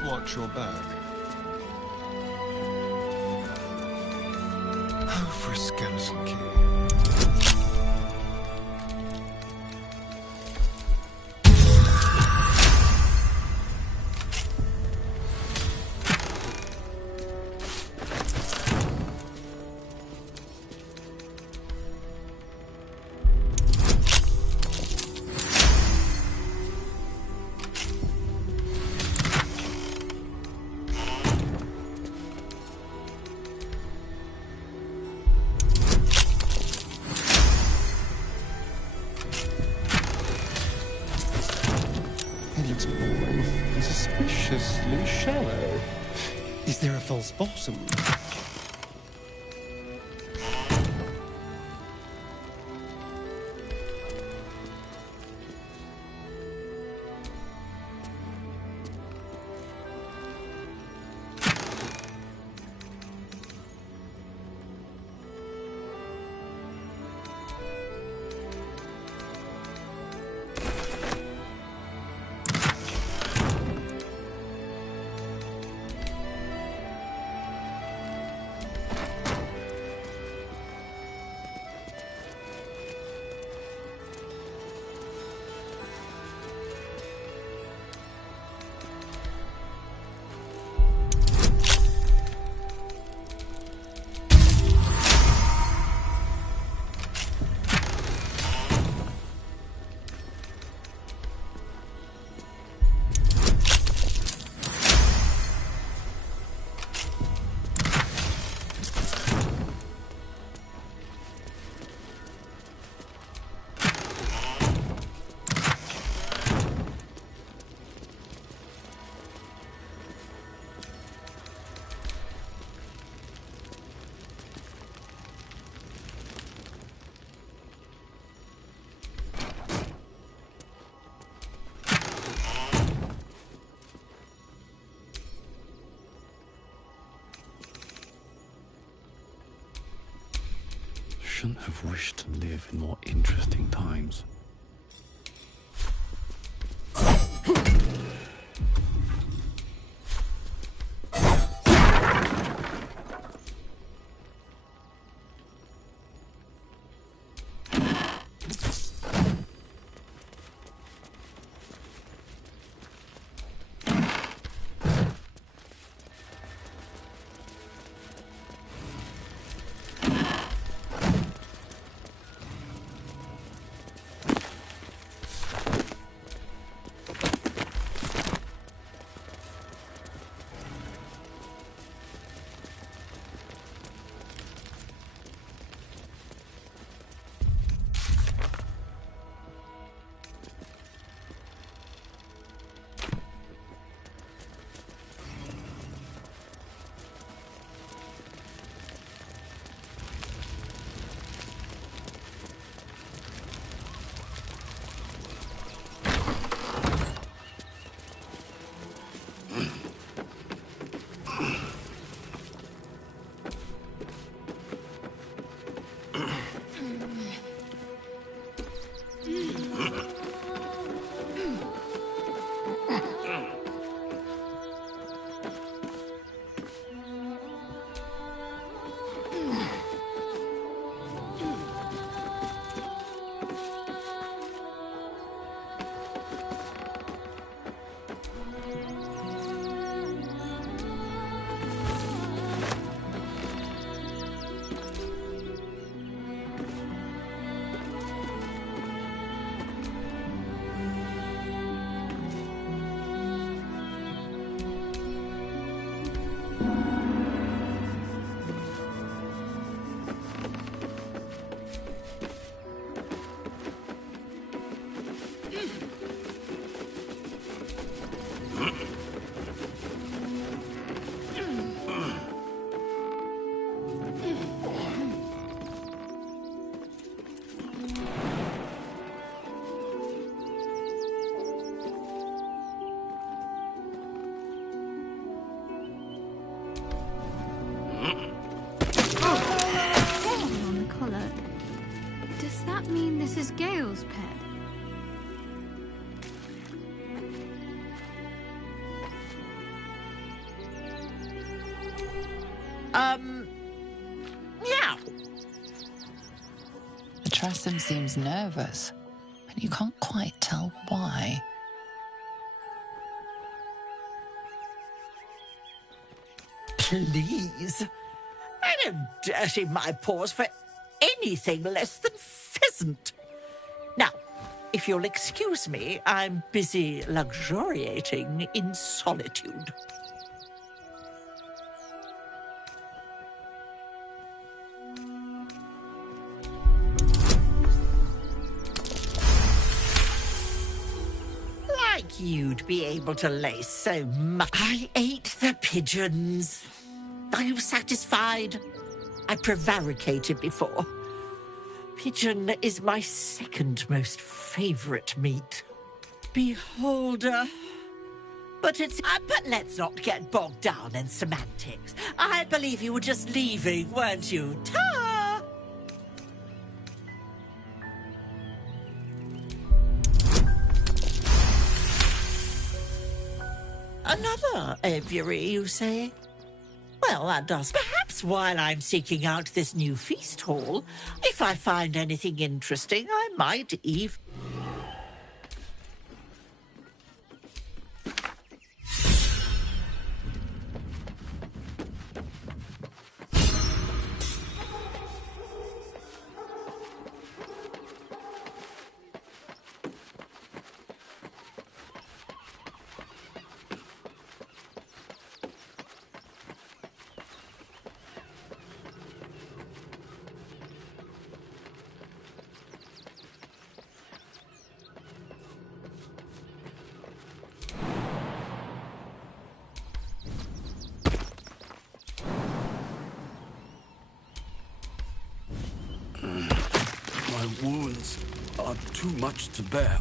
Watch your back. Oh, for a skeleton key. shallow. Is there a false bottom? Shouldn't have wished to live in more interesting times. This is Gale's pet. Meow. The Tressum seems nervous, but you can't quite tell why. Please. I don't dirty my paws for anything less than pheasant. Now, if you'll excuse me, I'm busy luxuriating in solitude. Like you'd be able to lay so much. I ate the pigeons. Are you satisfied? I prevaricated before. Pigeon is my second most favorite meat. Beholder. But let's not get bogged down in semantics. I believe you were just leaving, weren't you? Ta! Another aviary, you say? Well, that does. Perhaps while I'm seeking out this new feast hall, if I find anything interesting, I might even... My wounds are too much to bear.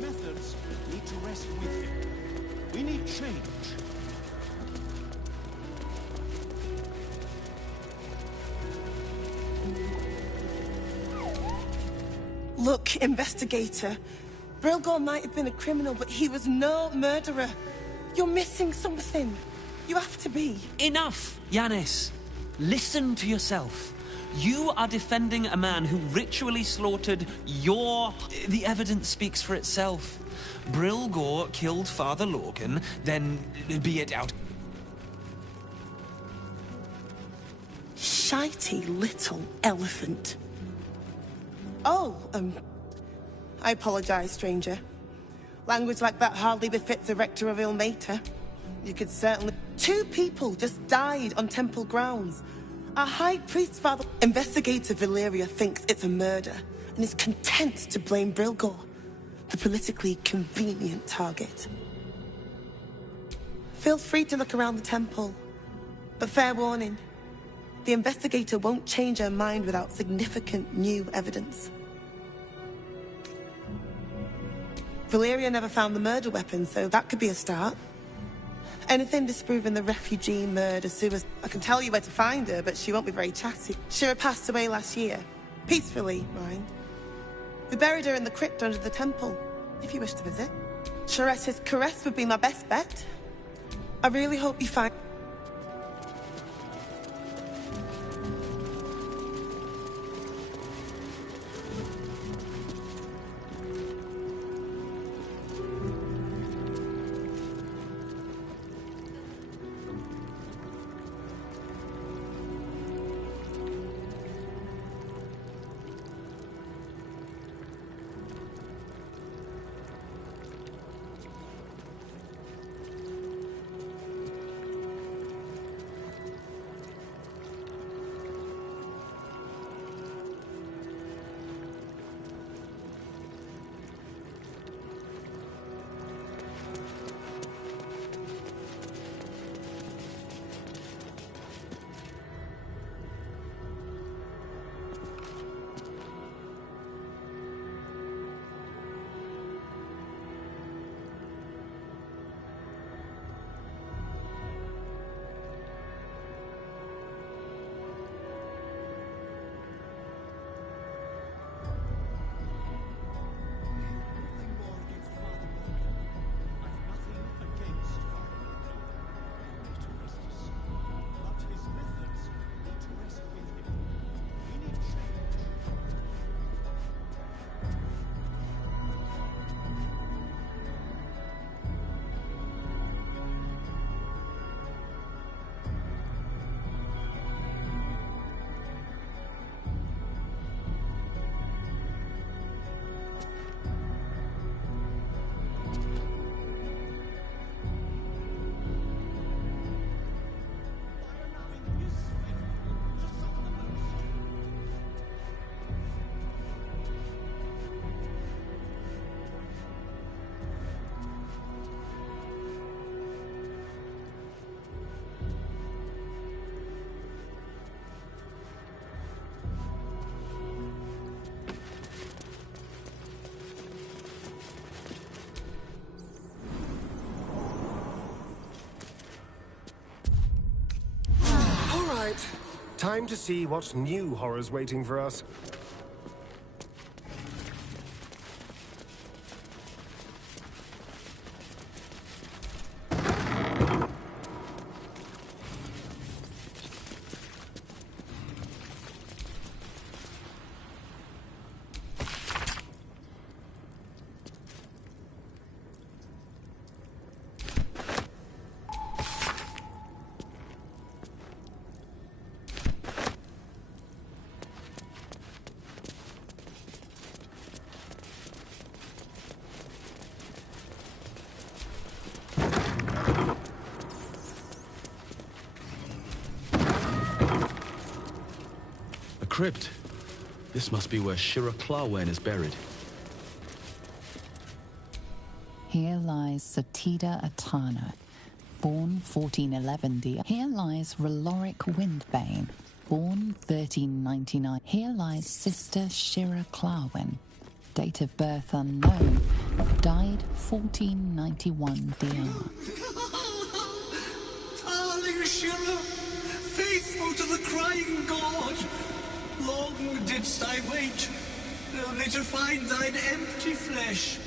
Methods need to rest with him. We need change. Look, investigator. Brilgor might have been a criminal, but he was no murderer. You're missing something. You have to be. Enough, Yanis. Listen to yourself. You are defending a man who ritually slaughtered your... The evidence speaks for itself. Brilgor killed Father Lorcan, then be it out... Shitey little elephant. Oh, I apologize, stranger. Language like that hardly befits a rector of Ilmater. You could certainly... 2 people just died on temple grounds. Our High Priest Father... Investigator Valeria thinks it's a murder and is content to blame Brilgor, the politically convenient target. Feel free to look around the temple, but fair warning, the investigator won't change her mind without significant new evidence. Valeria never found the murder weapon, so that could be a start. Anything disproving the refugee murder suicide. I can tell you where to find her, but she won't be very chatty. Shira passed away last year. Peacefully, mind. We buried her in the crypt under the temple, if you wish to visit. Shiretta's caress would be my best bet. I really hope you find... Time to see what new horror's waiting for us. Crypt. This must be where Shira Klawen is buried. Here lies Satida Atana, born 1411 D. Here lies Reloric Windbane, born 1399. Here lies Sister Shira Klawen, date of birth unknown, died 1491 DR. Darling Shira, faithful to the crying god, long didst I wait, only to find thine empty flesh.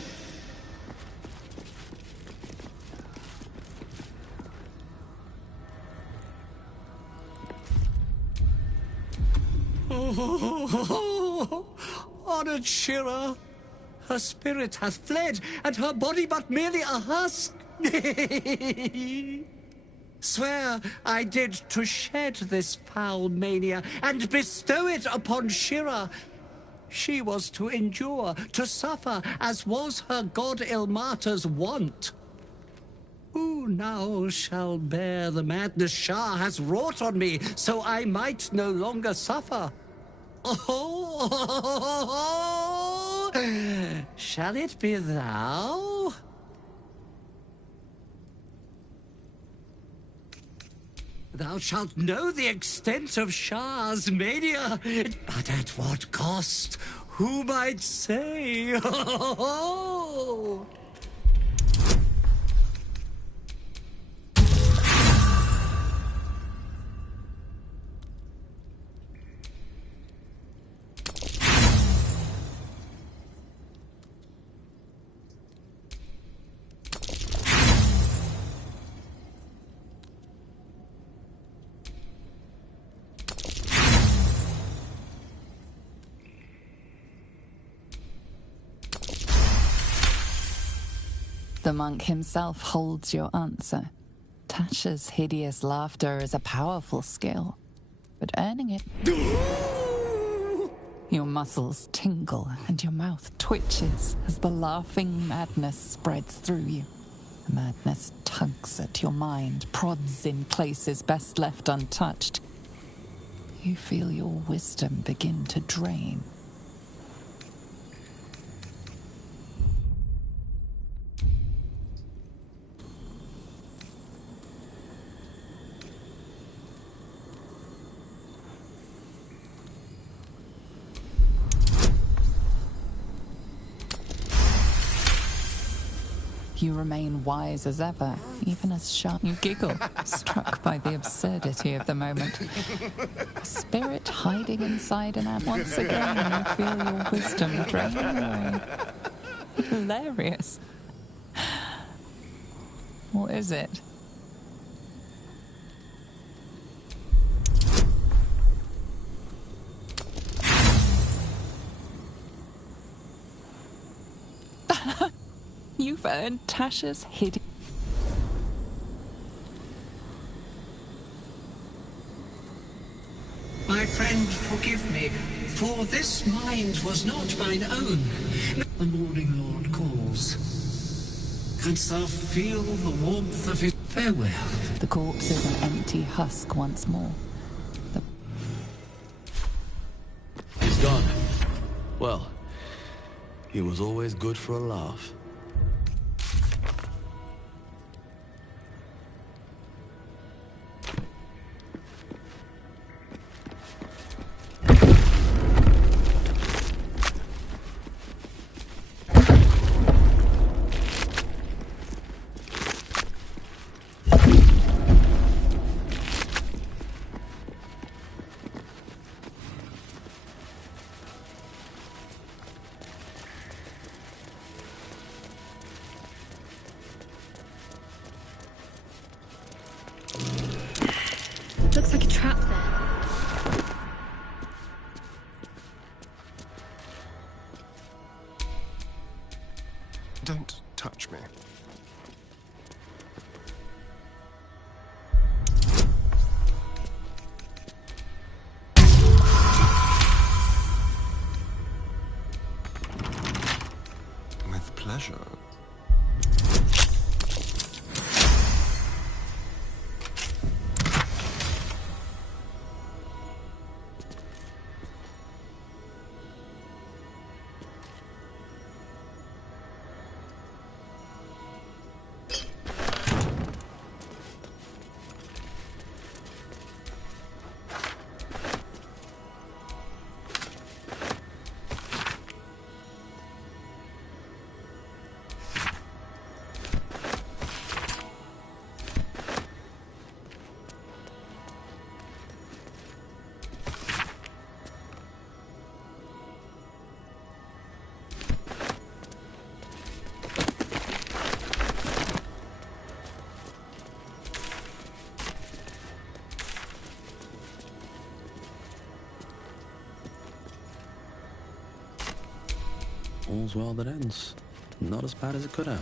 Oh, honored Shira, her spirit hath fled, and her body but merely a husk. Swear I did to shed this foul mania and bestow it upon Shira. She was to endure, to suffer, as was her god Ilmata's wont. Who now shall bear the madness Shah has wrought on me, so I might no longer suffer? Oh, shall it be thou? Thou shalt know the extent of Shah's mania, but at what cost? Who might say? The monk himself holds your answer. Tasha's hideous laughter is a powerful skill, but earning it... Your muscles tingle and your mouth twitches as the laughing madness spreads through you. The madness tugs at your mind, prods in places best left untouched. You feel your wisdom begin to drain. You remain wise as ever, even as sharp. You giggle, struck by the absurdity of the moment. A spirit hiding inside an ant. Once again, you feel your wisdom drain away. Hilarious. What is it? You've earned Tasha's hidden... My friend, forgive me, for this mind was not mine own. The Morning Lord calls. Canst thou feel the warmth of his farewell? The corpse is an empty husk once more. He's gone. Well, he was always good for a laugh. Don't touch me. With pleasure. All's well that ends. Not as bad as it could have.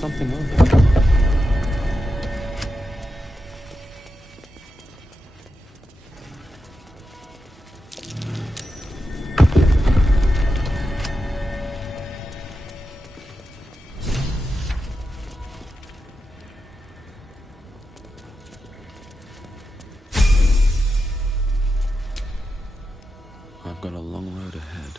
Something moving. I've got a long road ahead.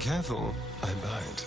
Careful, I bite.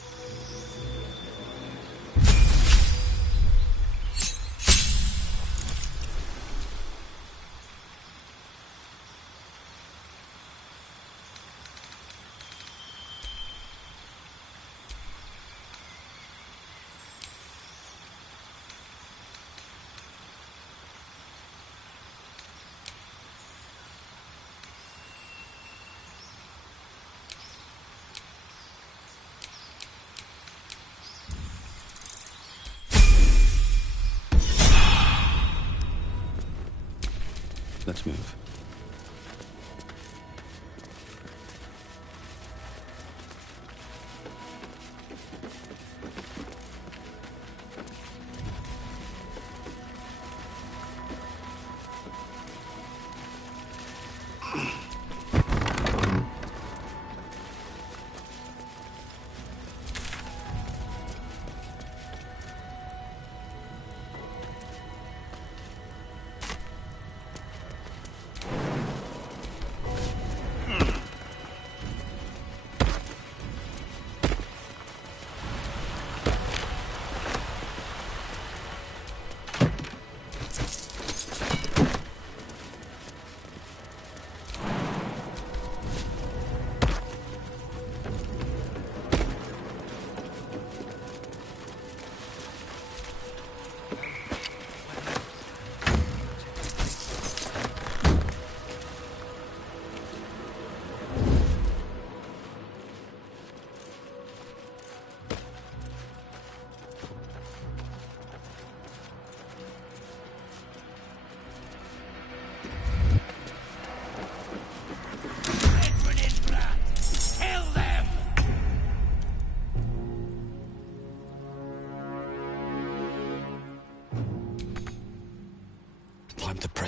Let's move.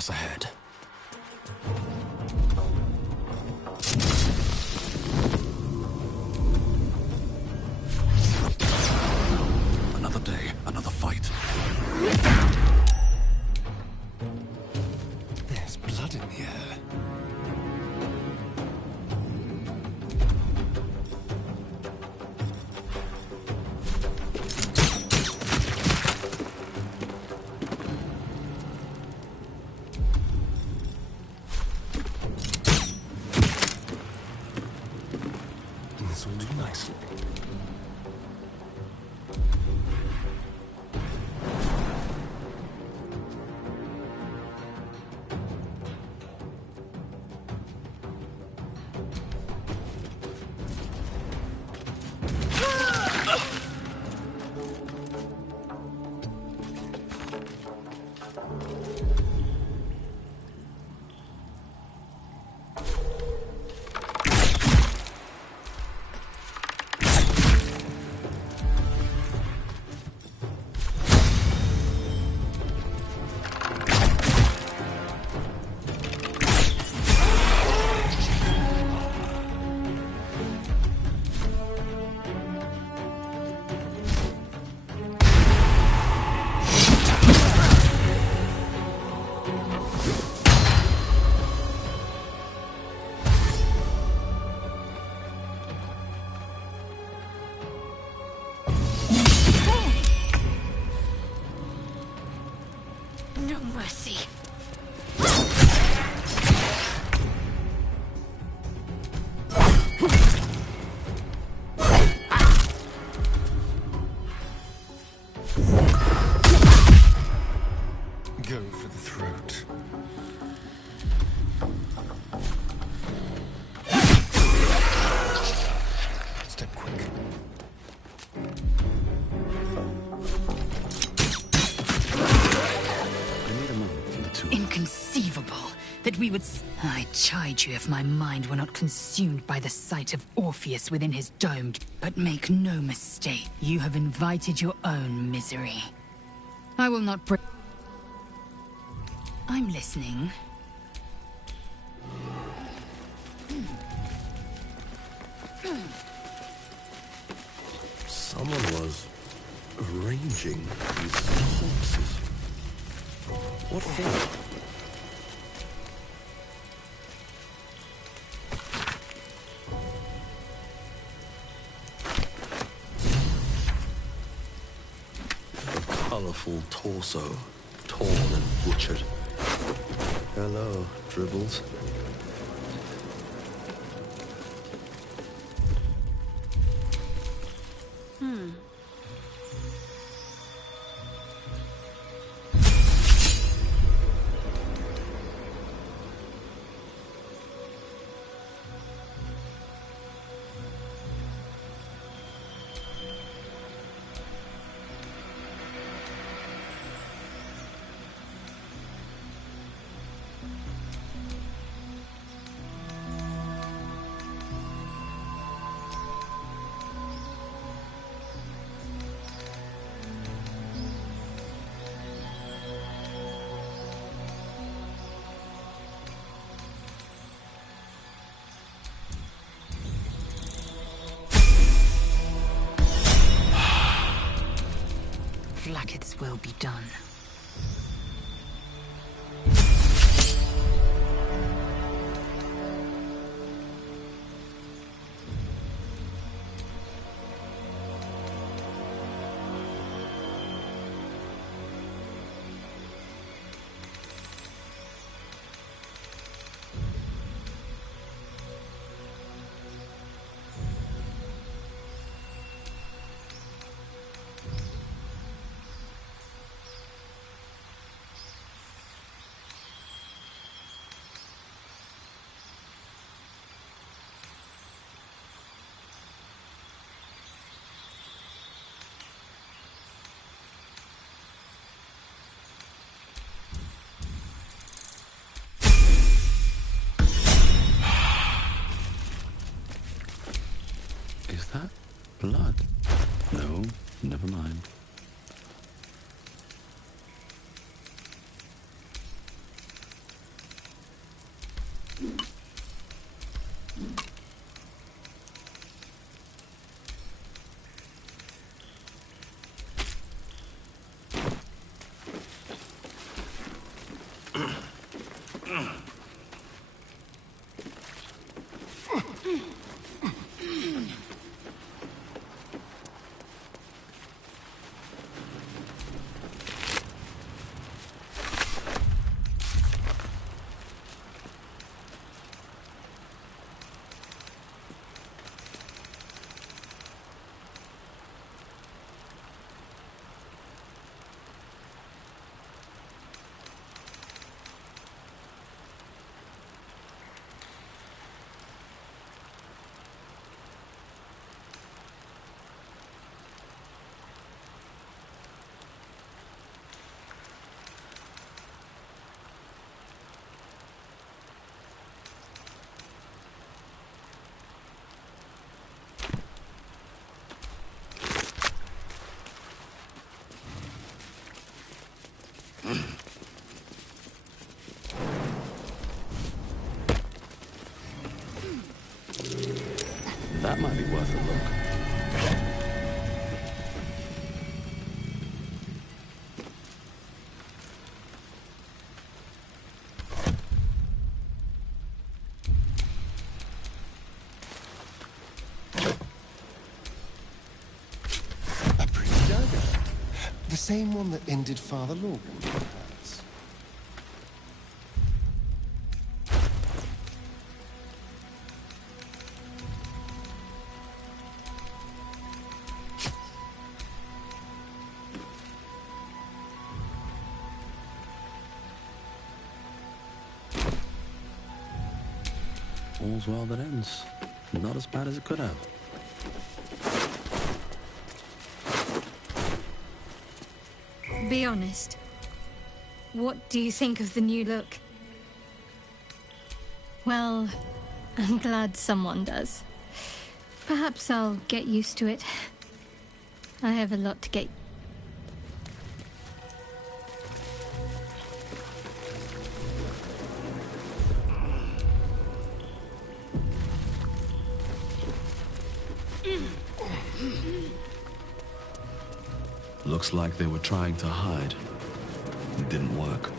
press ahead. Another day, another fight. There's blood in the air. This will do nicely. No mercy. Go for the throat. Step quick. Inconceivable that we would... I chide you if my mind were not consumed by the sight of Orpheus within his dome. But make no mistake, you have invited your own misery. I will not break... I'm listening. Someone was arranging these corpses. What for? A colorful torso, torn and butchered. Hello, Dribbles. Blacket's will be done. Is that blood? No, never mind. That might be worth a look. A pretty dagger. The same one that ended Father Logan, perhaps. All's well that ends. Not as bad as it could have. Be honest. What do you think of the new look? Well, I'm glad someone does. Perhaps I'll get used to it. I have a lot to get. Looks like they were trying to hide. It didn't work.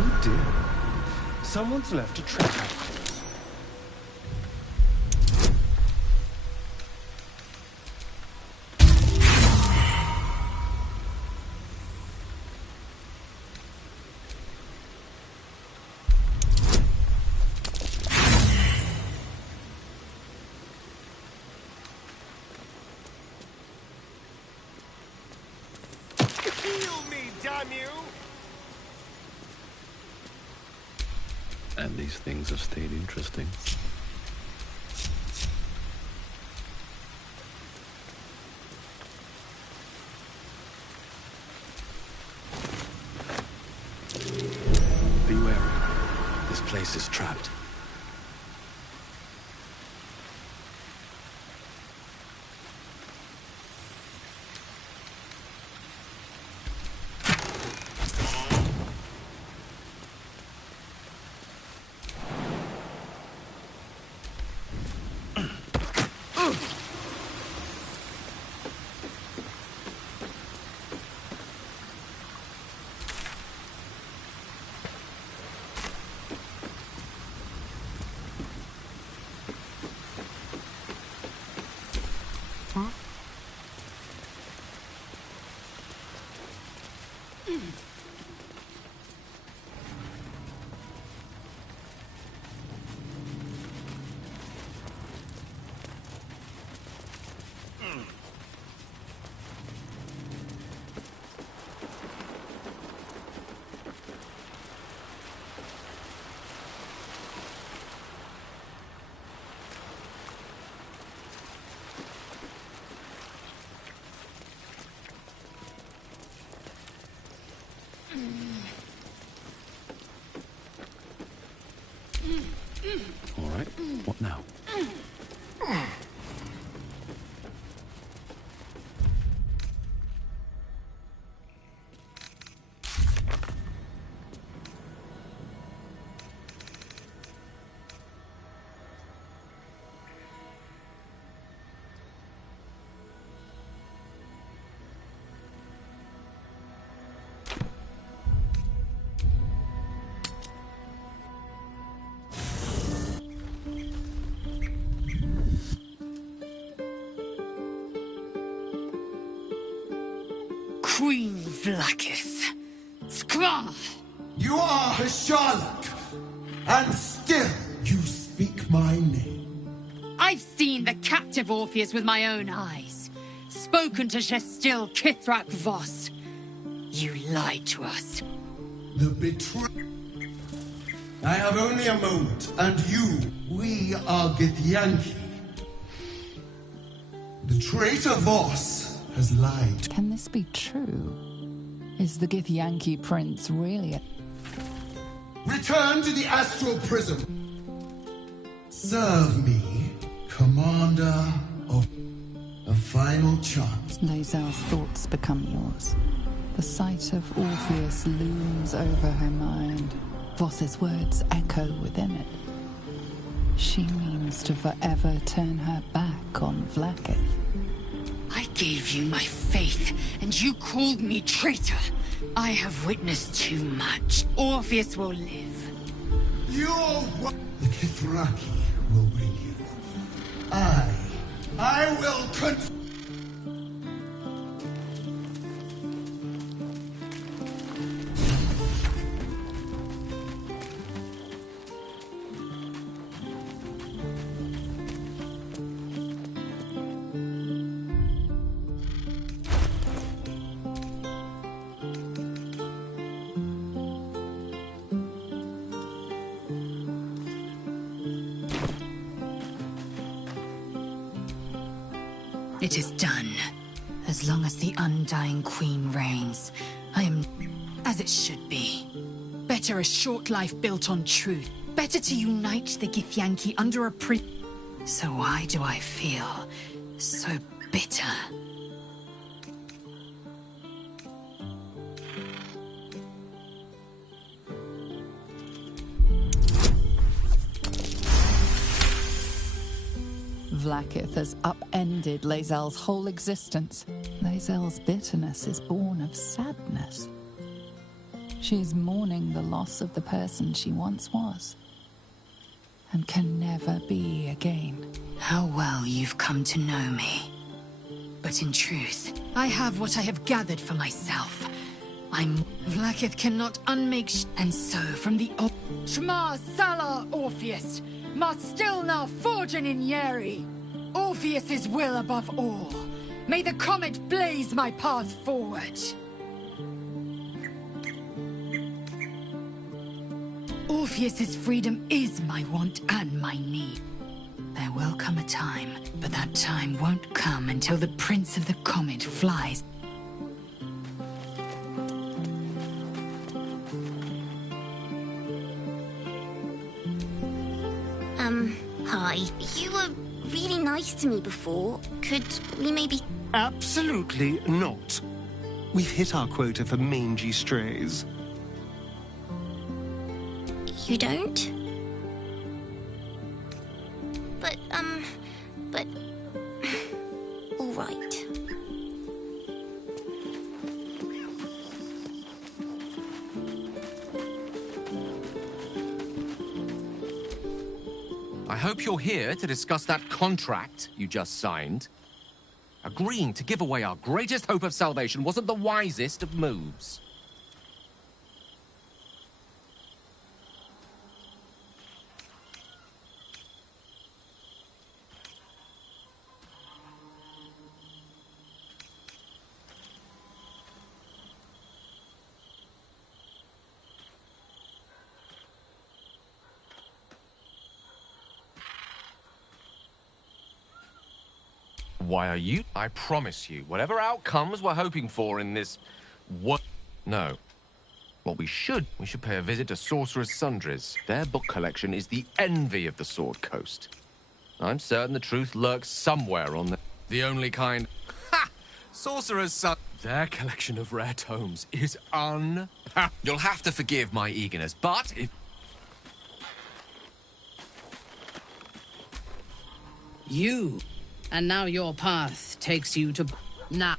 Oh dear. Someone's left a treasure. Heal me, damn you! And these things have stayed interesting. Be wary. This place is trapped. All right, what now? Queen Vlaakith. Skva! You are a Charlotte, and still you speak my name. I've seen the captive Orpheus with my own eyes. Spoken to Gestil Kithrak Voss. You lied to us. The betrayal. I have only a moment, and we are Githyanki. The traitor Voss has lied. Can this be true? Is the Githyanki prince really a... Return to the astral prism. Serve me, commander of a final chance. Lae'zel's thoughts become yours. The sight of Orpheus looms over her mind. Voss's words echo within it. She means to forever turn her back on Vlaakith. I gave you my faith, and you called me traitor. I have witnessed too much. Orpheus will live. The Kithraki will bring you. I will It is done. As long as the Undying Queen reigns, I am as it should be. Better a short life built on truth. Better to unite the Githyanki under a So why do I feel so bitter? Vlaakith has upended Lae'zel's whole existence. Lae'zel's bitterness is born of sadness. She's mourning the loss of the person she once was, and can never be again. How well you've come to know me. But in truth, I have what I have gathered for myself. Vlaakith cannot unmake and so from the Shma Salar Orpheus, Marstilna Forgin in Yeri. Orpheus's will above all. May the comet blaze my path forward. Orpheus's freedom is my want and my need. There will come a time, but that time won't come until the Prince of the Comet flies. Hi. You were really nice to me before. Could we maybe... Absolutely not. We've hit our quota for mangy strays. You don't? But... all right. I hope you're here to discuss that contract you just signed. Agreeing to give away our greatest hope of salvation wasn't the wisest of moves. Why are you? I promise you, whatever outcomes we're hoping for in this... What? No. What we should pay a visit to Sorcerer's Sundries. Their book collection is the envy of the Sword Coast. I'm certain the truth lurks somewhere on the only kind... Ha! Sorcerer's Sundries. Their collection of rare tomes is You'll have to forgive my eagerness, but if... You... And now your path takes you to... Now.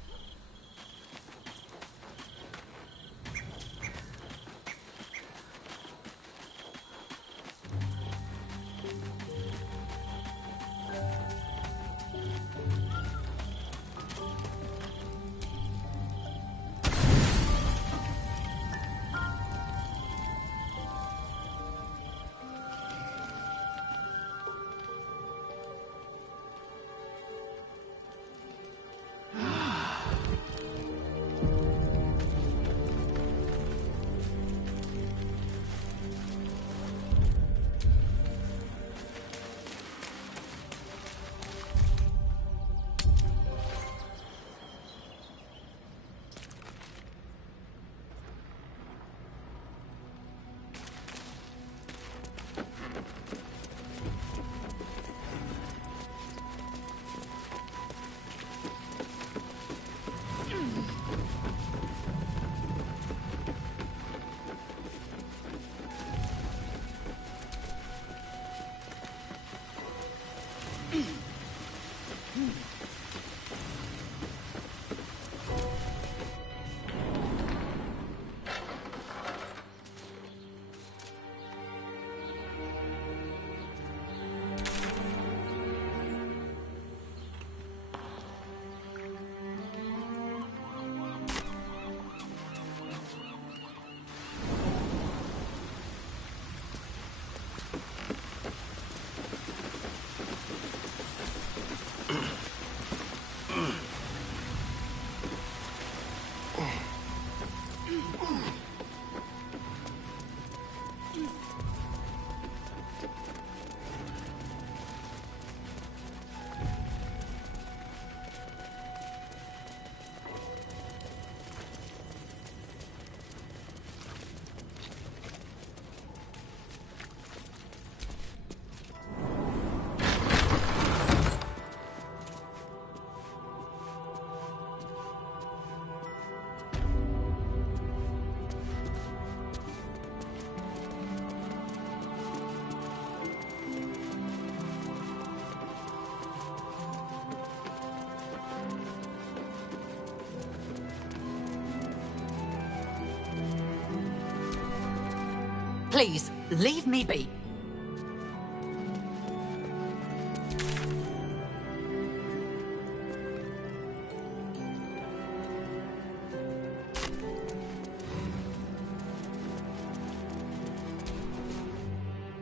Please, leave me be.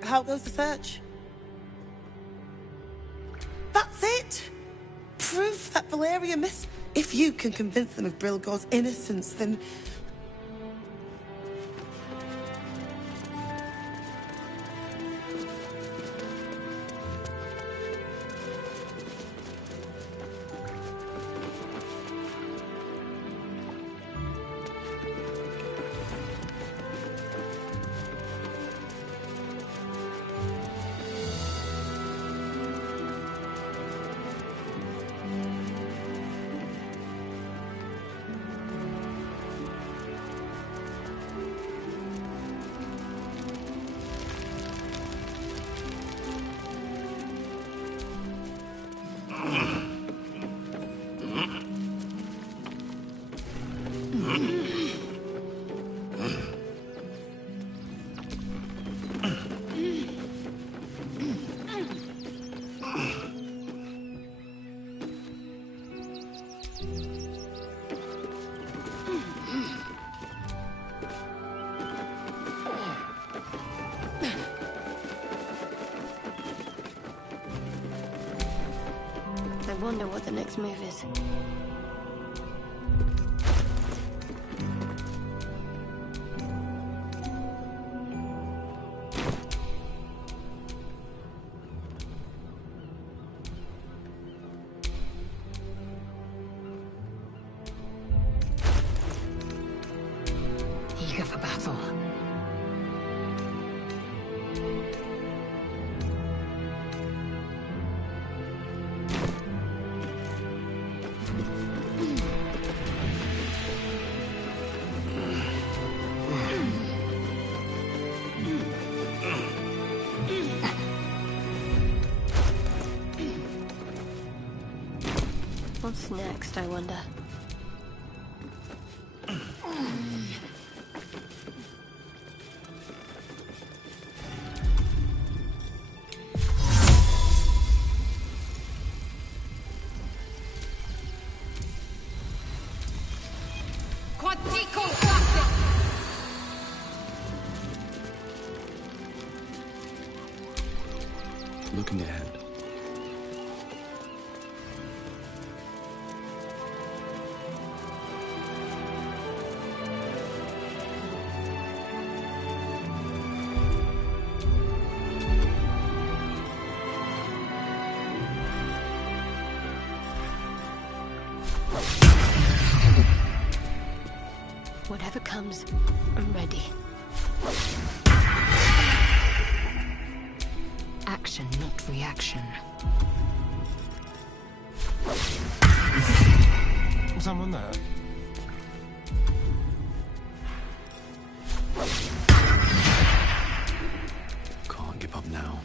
How goes the search? That's it! Proof that Valeria missed. If you can convince them of Brilgor's innocence, then... I wonder what the next move is. Eager for battle. What's next, I wonder? Looking ahead. Whatever comes, I'm ready. Action, not reaction. Someone there? Can't give up now.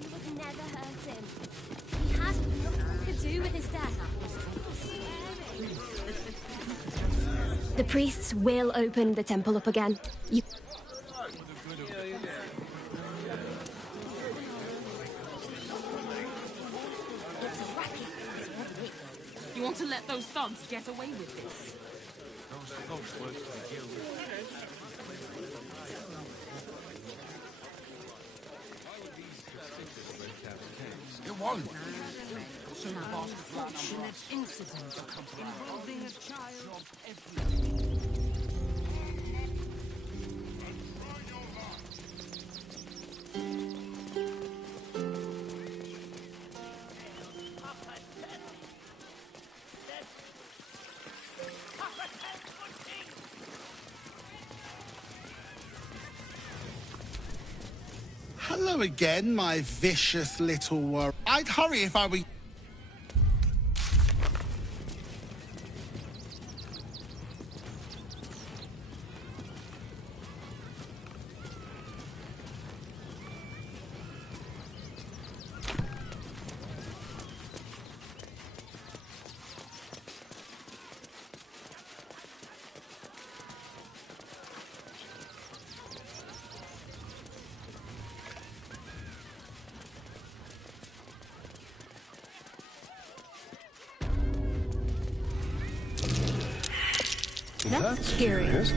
You would never hurt him. He had nothing to do with his death. The priests will open the temple up again. You... You want to let those thugs get away with this? It won't. Unfortunate incident involving a child. Hello again, my vicious little worm. I'd hurry if I were... That's scary. Curious.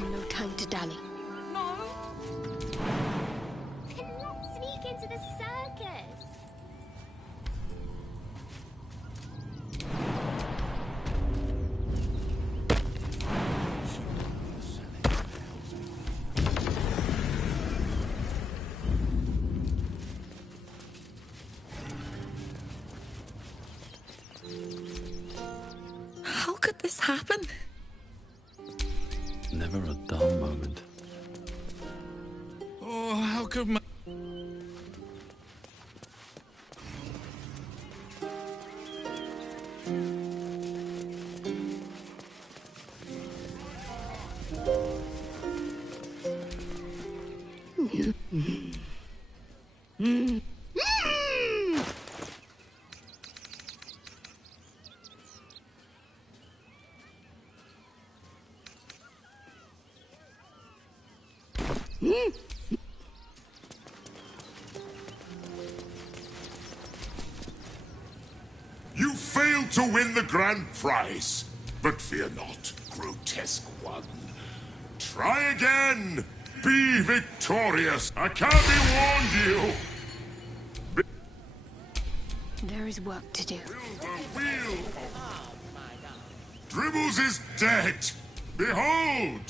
No time to dally. Then let's sneak into the circus. How could this happen? Never a dull moment. Oh, how could my... You failed to win the grand prize. But fear not, grotesque one. Try again. Be victorious. Akabi warned you. There is work to do. Dribbles is dead. Behold!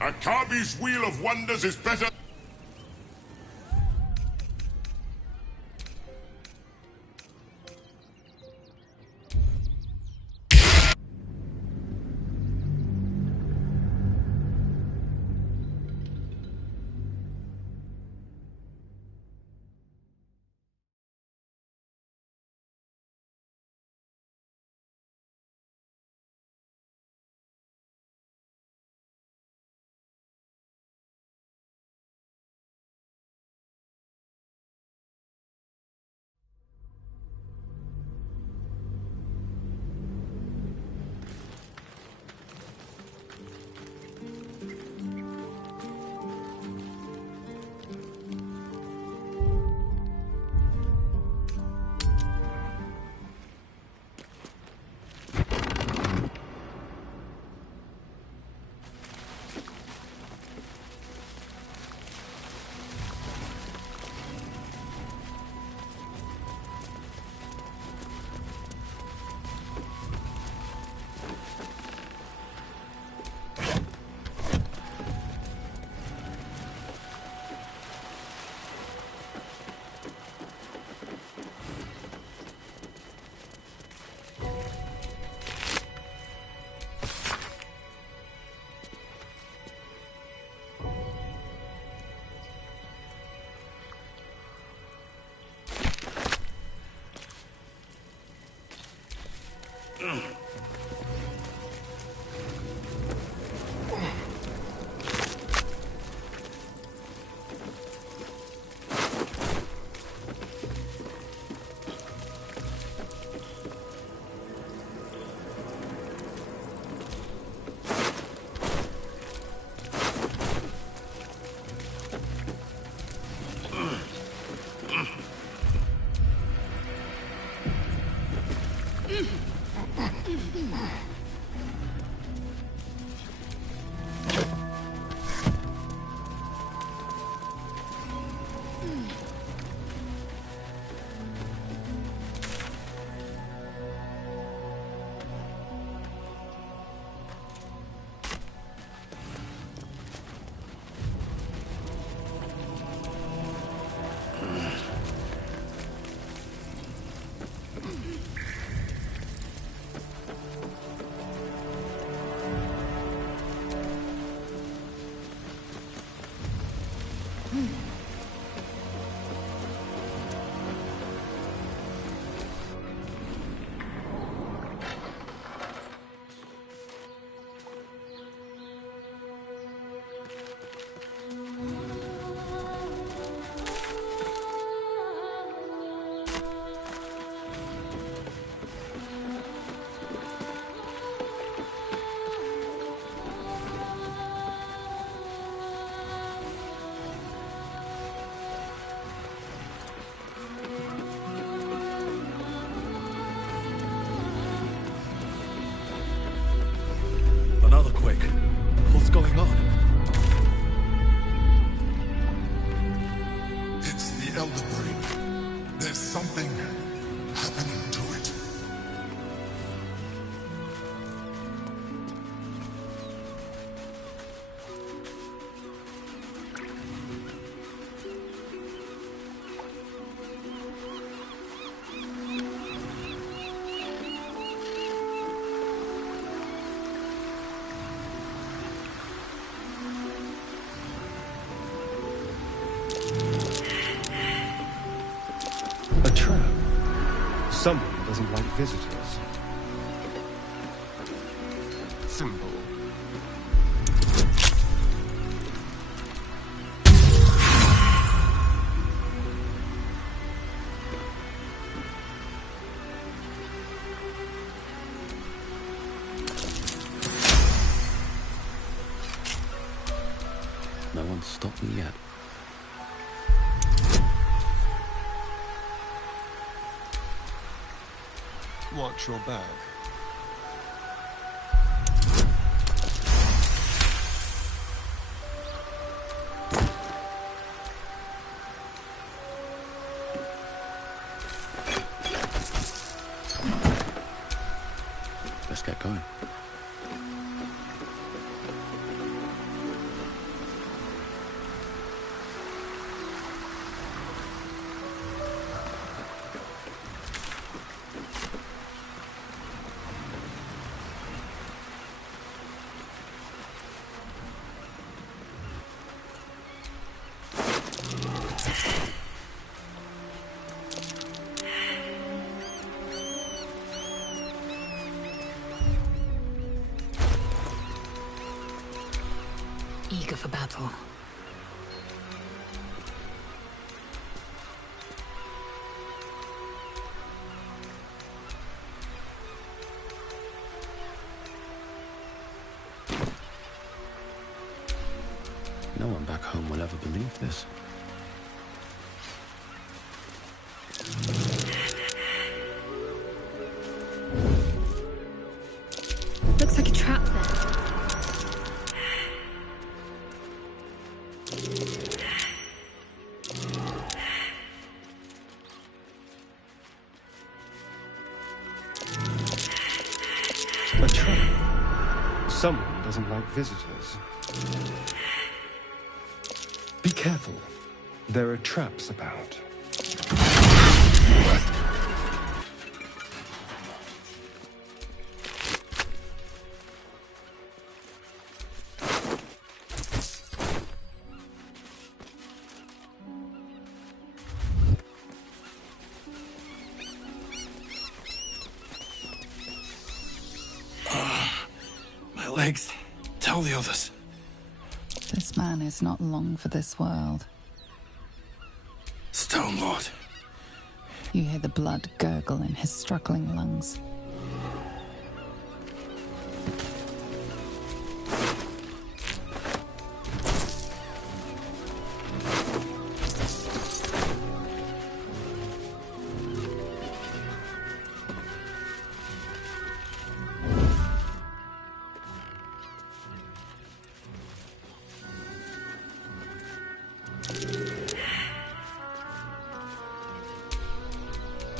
Akabi's Wheel of Wonders is better. Someone doesn't like visitors. Simple. No one's stopped me yet. Watch your back. Let's get going. Eager for battle. No one back home will ever believe this. Looks like a trap there. A trap. Someone doesn't like visitors. Be careful. There are traps about. My legs. Tell the others. This man is not long for this world. Stone Lord. You hear the blood gurgle in his struggling lungs.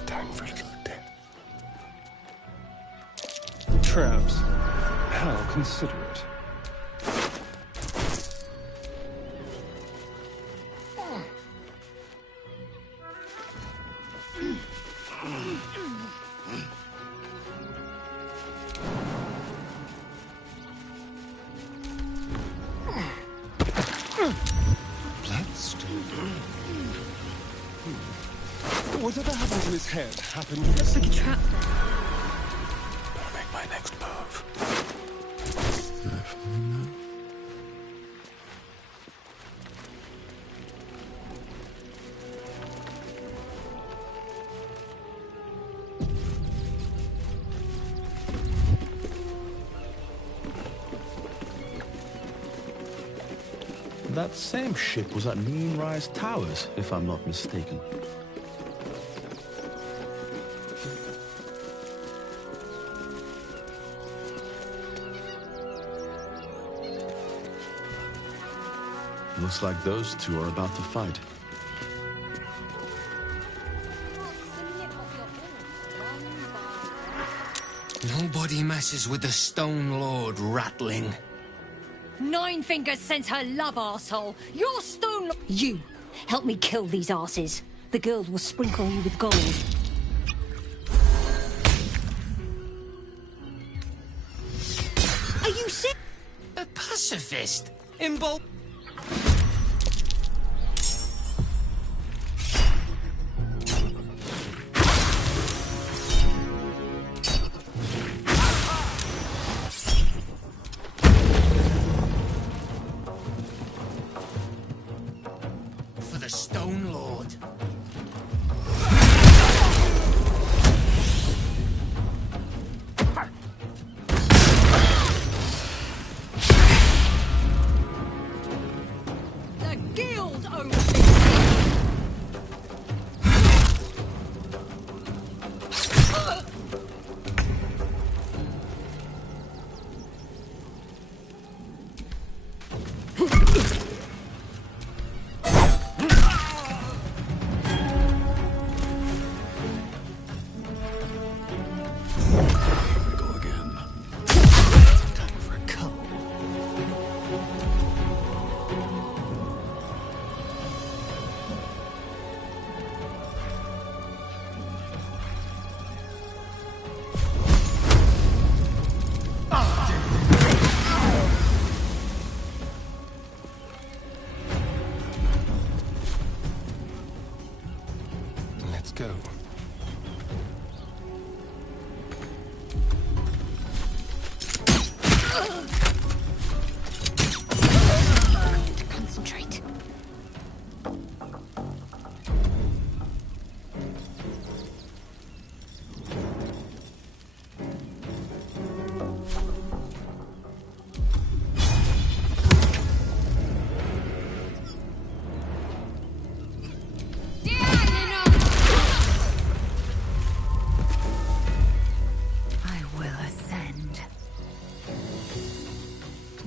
Time for a little death. Traps. How considerate. Bloodstone. Whatever happened to his head happened. Looks like a trap there. Better make my next move. That same ship was at Moonrise Towers, if I'm not mistaken. Looks like those two are about to fight. Nobody messes with the Stone Lord, ratling. Nine Fingers sends her love, arsehole. You're Stone... You, help me kill these asses. The girls will sprinkle you with gold. Are you sick? A pacifist? In both...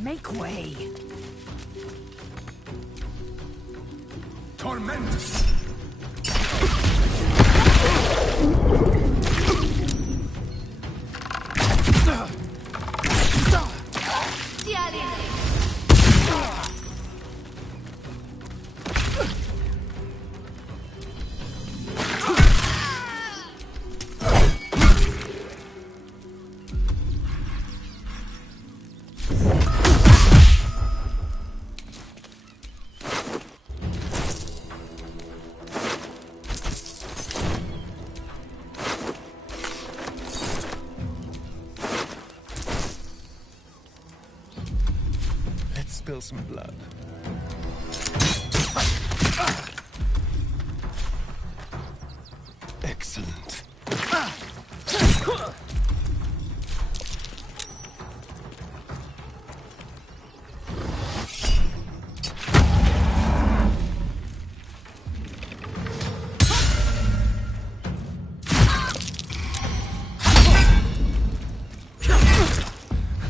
Make way. Torment! Spill some blood. Excellent.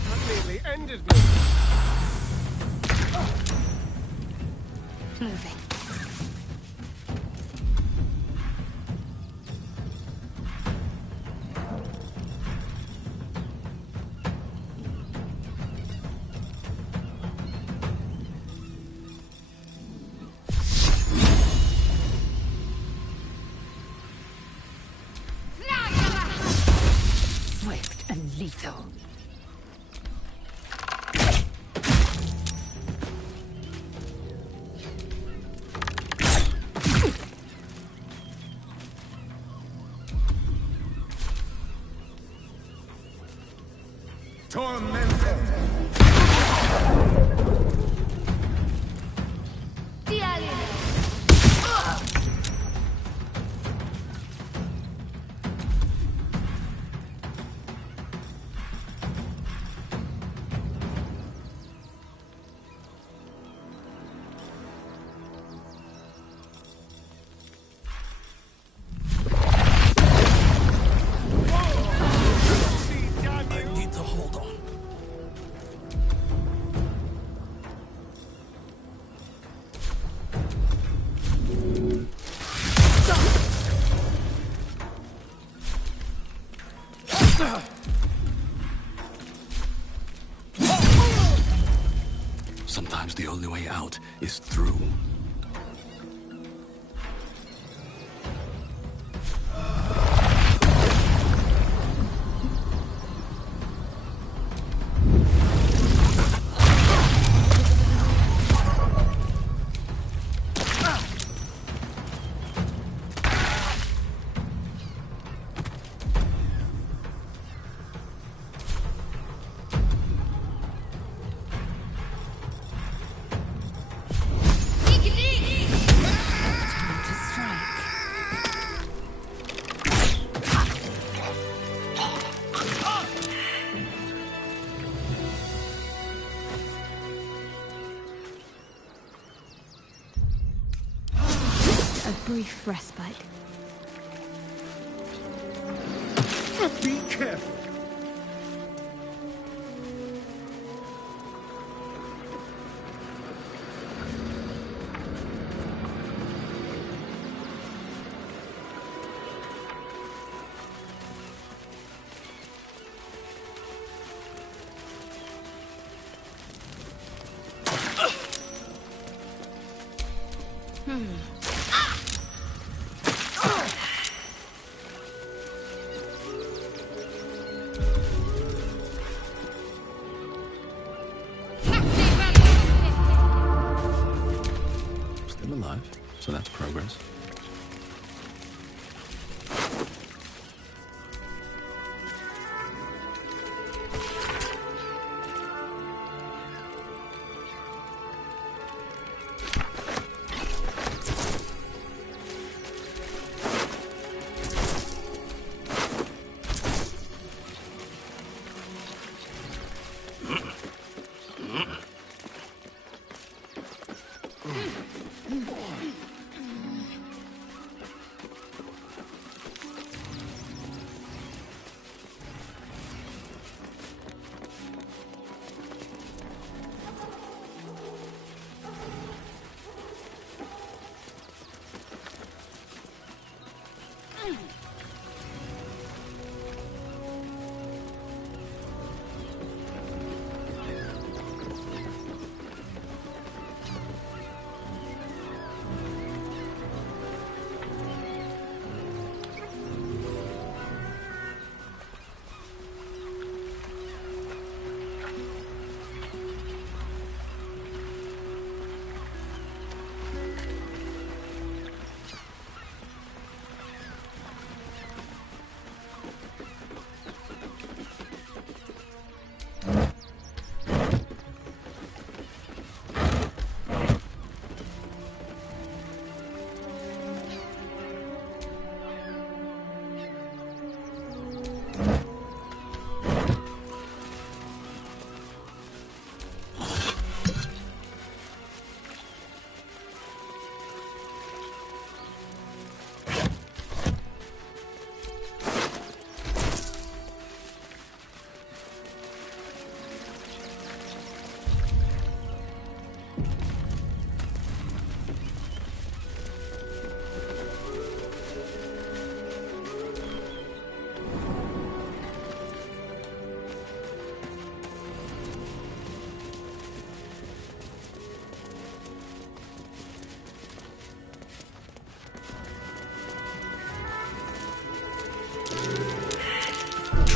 That nearly ended me. Moving. Swift and lethal. Tormented! I need to hold on. Sometimes the only way out is through. A brief respite. Be careful! Still alive, so that's progress.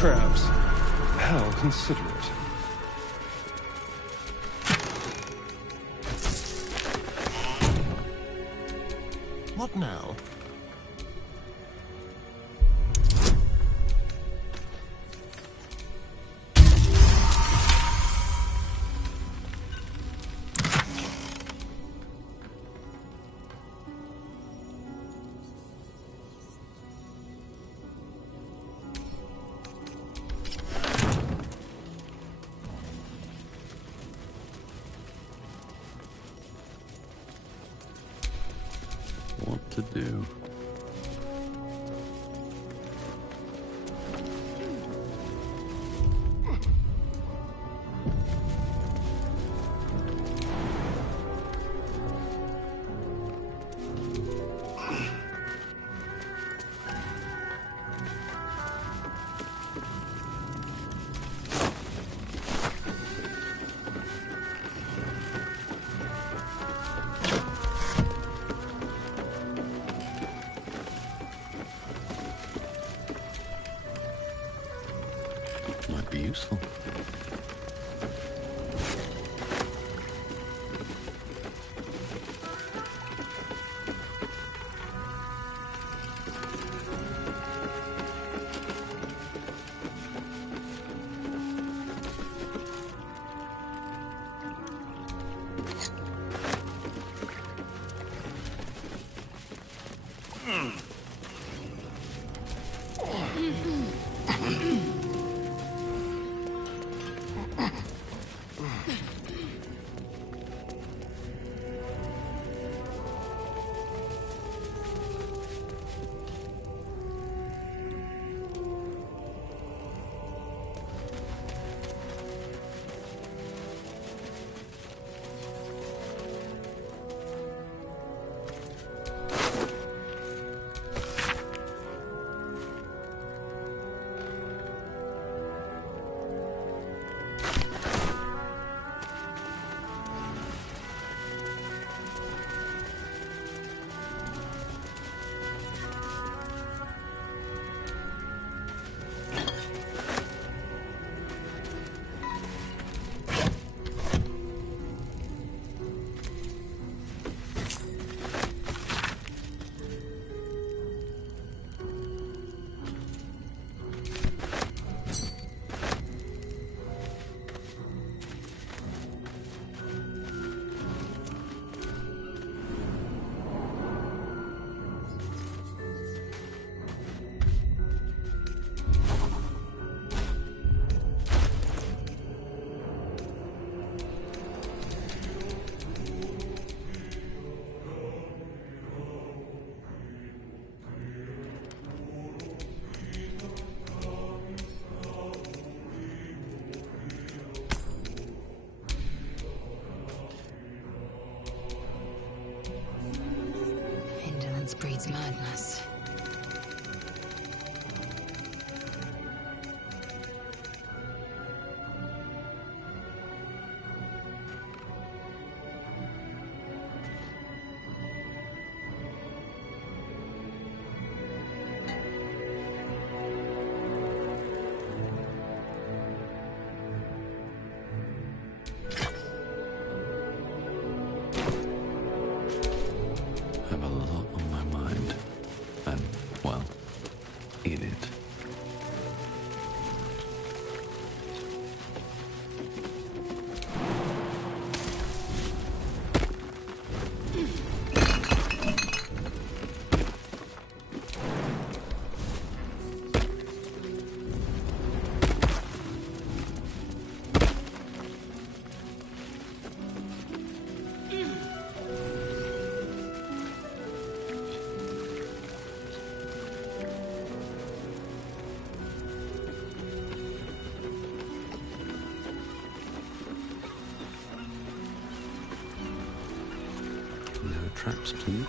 traps. How considerate. What now? What to do? Might be useful. Indolence breeds madness. Have a lot on my mind. And, well, in it. No traps, please.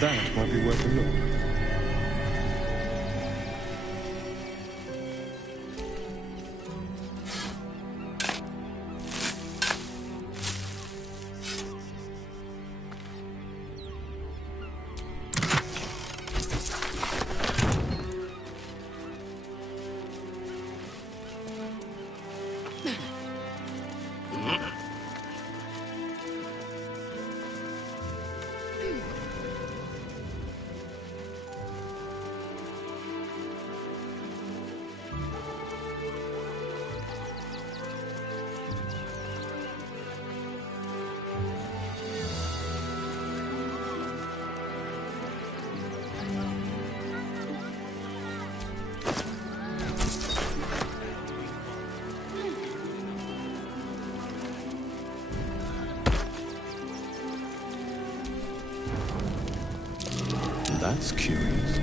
That might be worth a look. That's curious.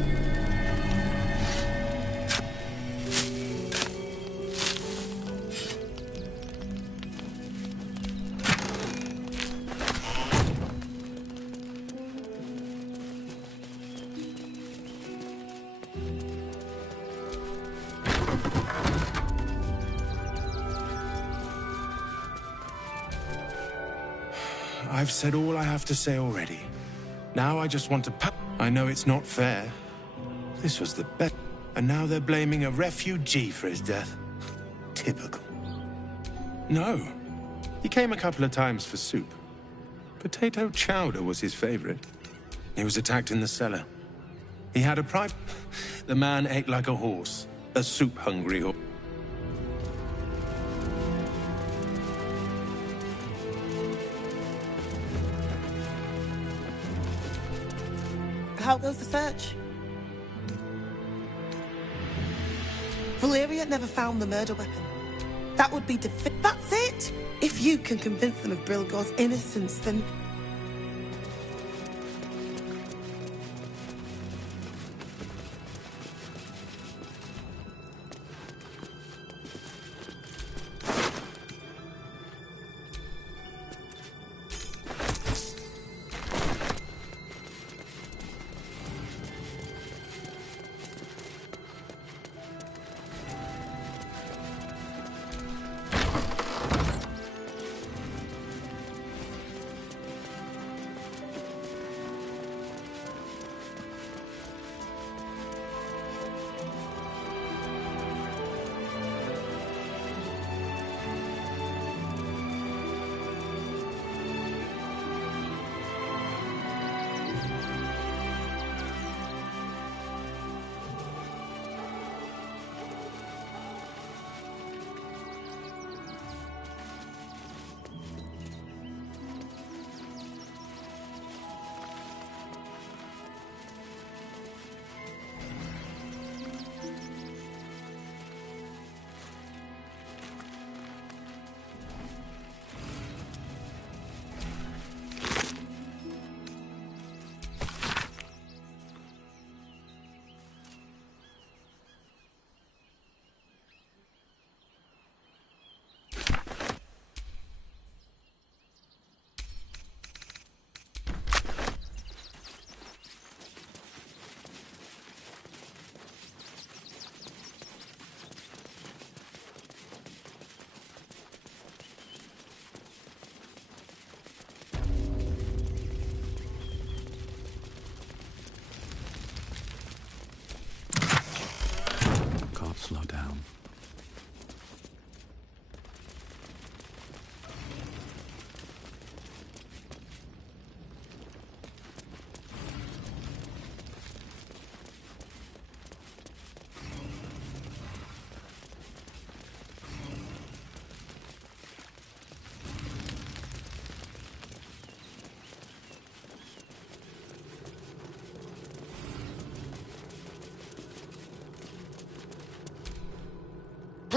I've said all I have to say already. Now I just want to I know it's not fair. This was the best. And now they're blaming a refugee for his death. Typical. No. He came a couple of times for soup. Potato chowder was his favorite. He was attacked in the cellar. He had a private... The man ate like a horse. A soup-hungry horse. How goes the search? Valeria never found the murder weapon. That would be That's it! If you can convince them of Brilgor's innocence, then... Slow down.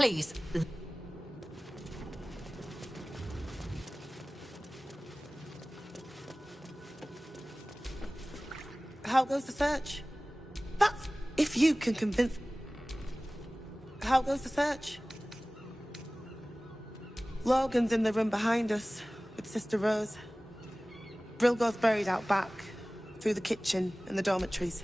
Please. How goes the search? That's... If you can convince... How goes the search? Logan's in the room behind us, with Sister Rose. Brilgor's buried out back. through the kitchen and the dormitories.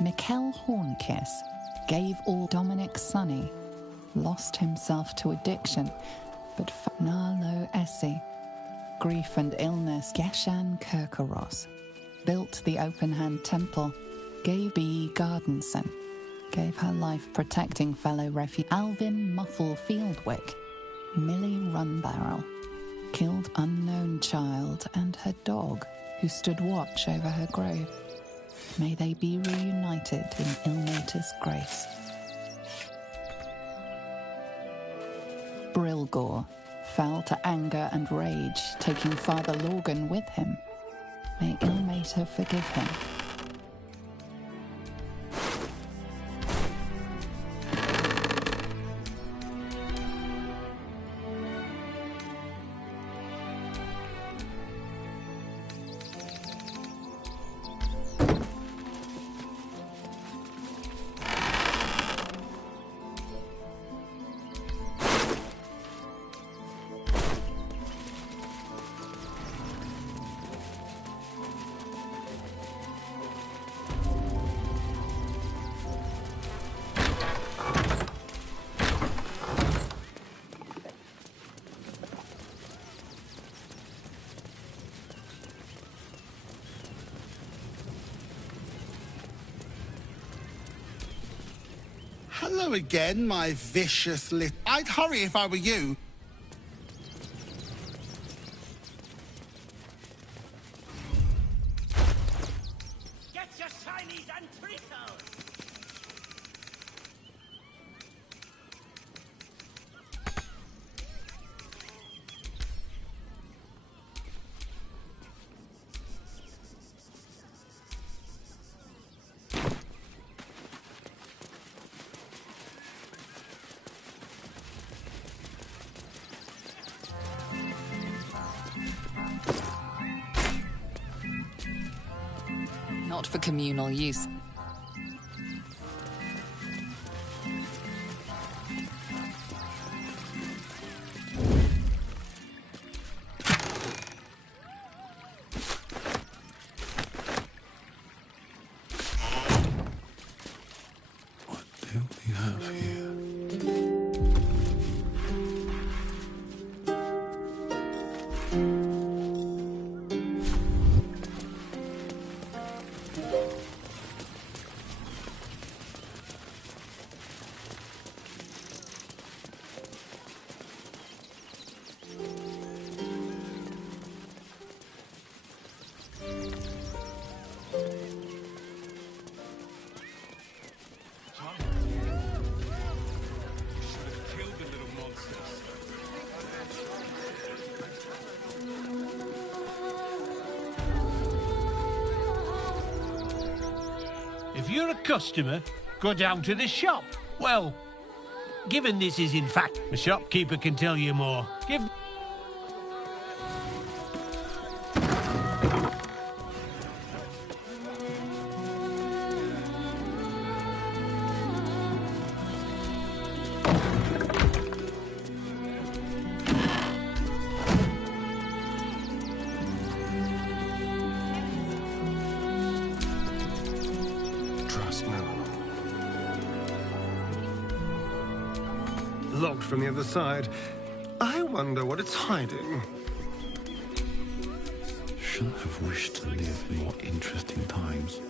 Mikkel Hornkiss gave all Dominic Sonny, lost himself to addiction, but Narlo Essie, grief and illness, Geshan Kirkaros, built the open-hand temple, gave B. Gardenson, gave her life protecting fellow refugee, Alvin Muffle Fieldwick, Millie Runbarrel, killed unknown child and her dog, who stood watch over her grave. May they be reunited in Ilmater's grace. Brilgor fell to anger and rage, taking Father Lorgan with him. May Ilmater forgive him. Hello again, my vicious little... I'd hurry if I were you. Get your shinies and treacles! Not for communal use. What do we have here? If you're a customer, go down to the shop. Well, given this is in fact, the shopkeeper can tell you more. Give... Locked from the other side. I wonder what it's hiding. Shouldn't have wished to live in more interesting times.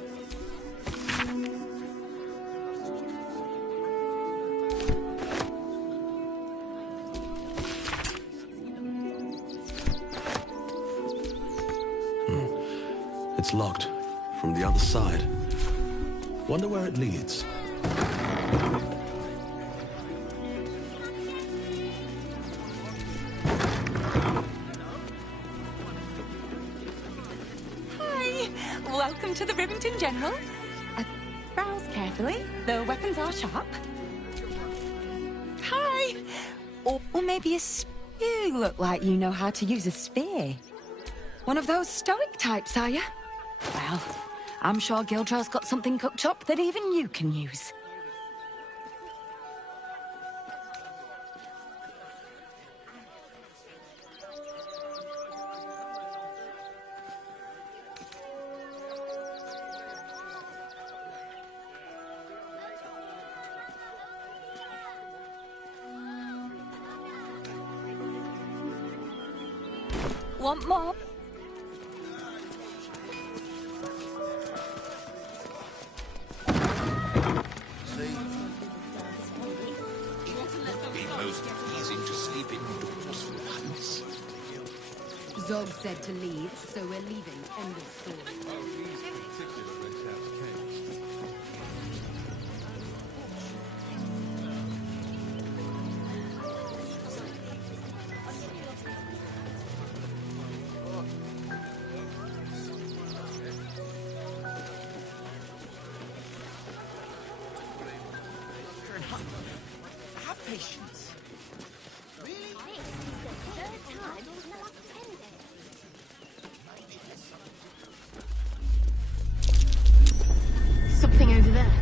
It's locked from the other side. Wonder where it leads. Welcome to the Rivington General. Browse Carefully, the weapons are sharp. Hi! Or maybe a you look like you know how to use a spear. One of those stoic types, are you? Well, I'm sure Gildra's got something cooked up that even you can use. Want more? Be most pleasing to sleep indoors for once. Zog said to leave, so we're leaving. End of story. Have patience. Really? This is the third time in the last 10 days. Something over there.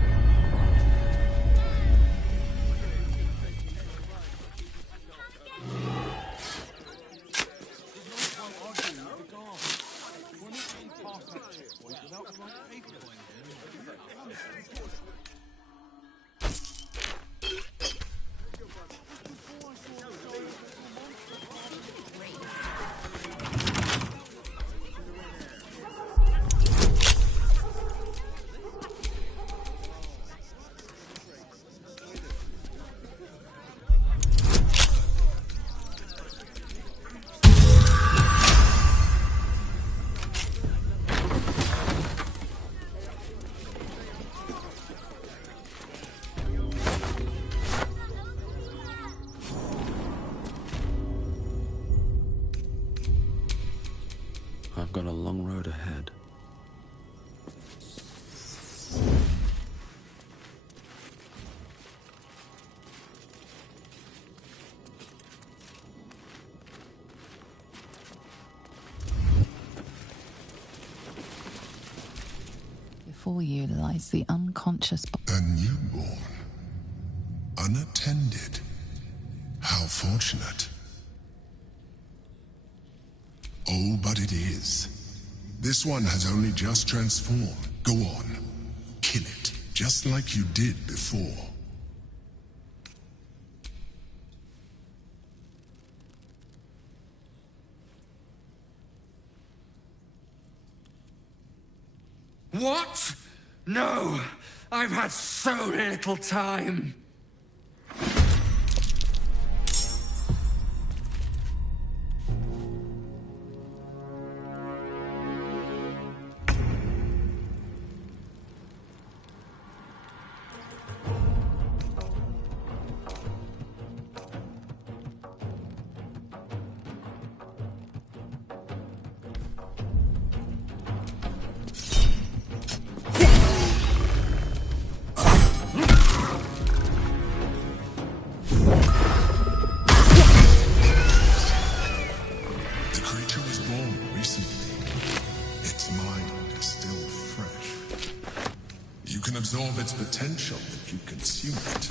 I've got a long road ahead. Before you lies the unconscious A newborn. Unattended. How fortunate. Oh, but it is. This one has only just transformed. Go on. Kill it, just like you did before. What? No! I've had so little time! Absorb its potential if you consume it.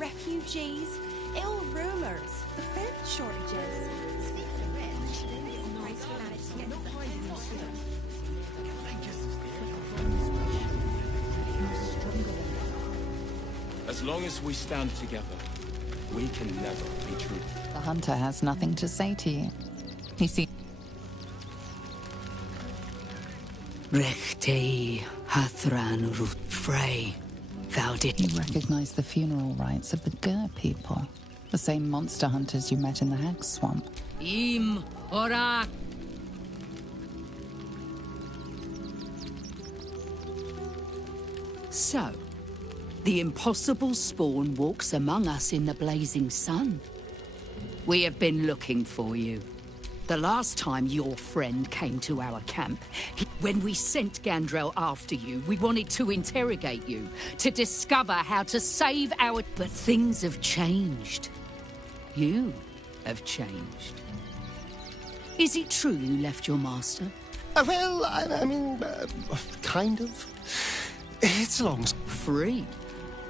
refugees, ill rumors, the food shortages. Speaking of which, it's nice we managed to get As long as we stand together, we can never be true. The hunter has nothing to say to you. He sees. Rechtei Hathran Ruth Frey. Thou did. You recognize the funeral rites of the Gur people, the same monster hunters you met in the Hag Swamp. Im Ora. So, the impossible spawn walks among us in the blazing sun. We have been looking for you. The last time your friend came to our camp, when we sent Gandrel after you, we wanted to interrogate you, to discover how to save our... But things have changed. You have changed. Is it true you left your master? Well, I mean, kind of. It's long. Free?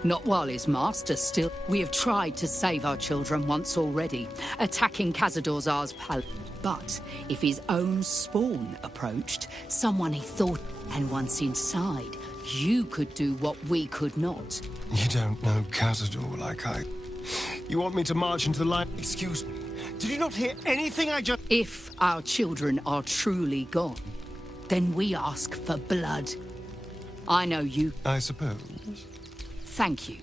Not while his master's still... We have tried to save our children once already, attacking Cazador's Ars Palace. But if his own spawn approached, someone he thought... And once inside, you could do what we could not. You don't know Cazador like I... You want me to march into the line? Excuse me. Did you not hear anything I just... If our children are truly gone, then we ask for blood. I know you... I suppose. Thank you.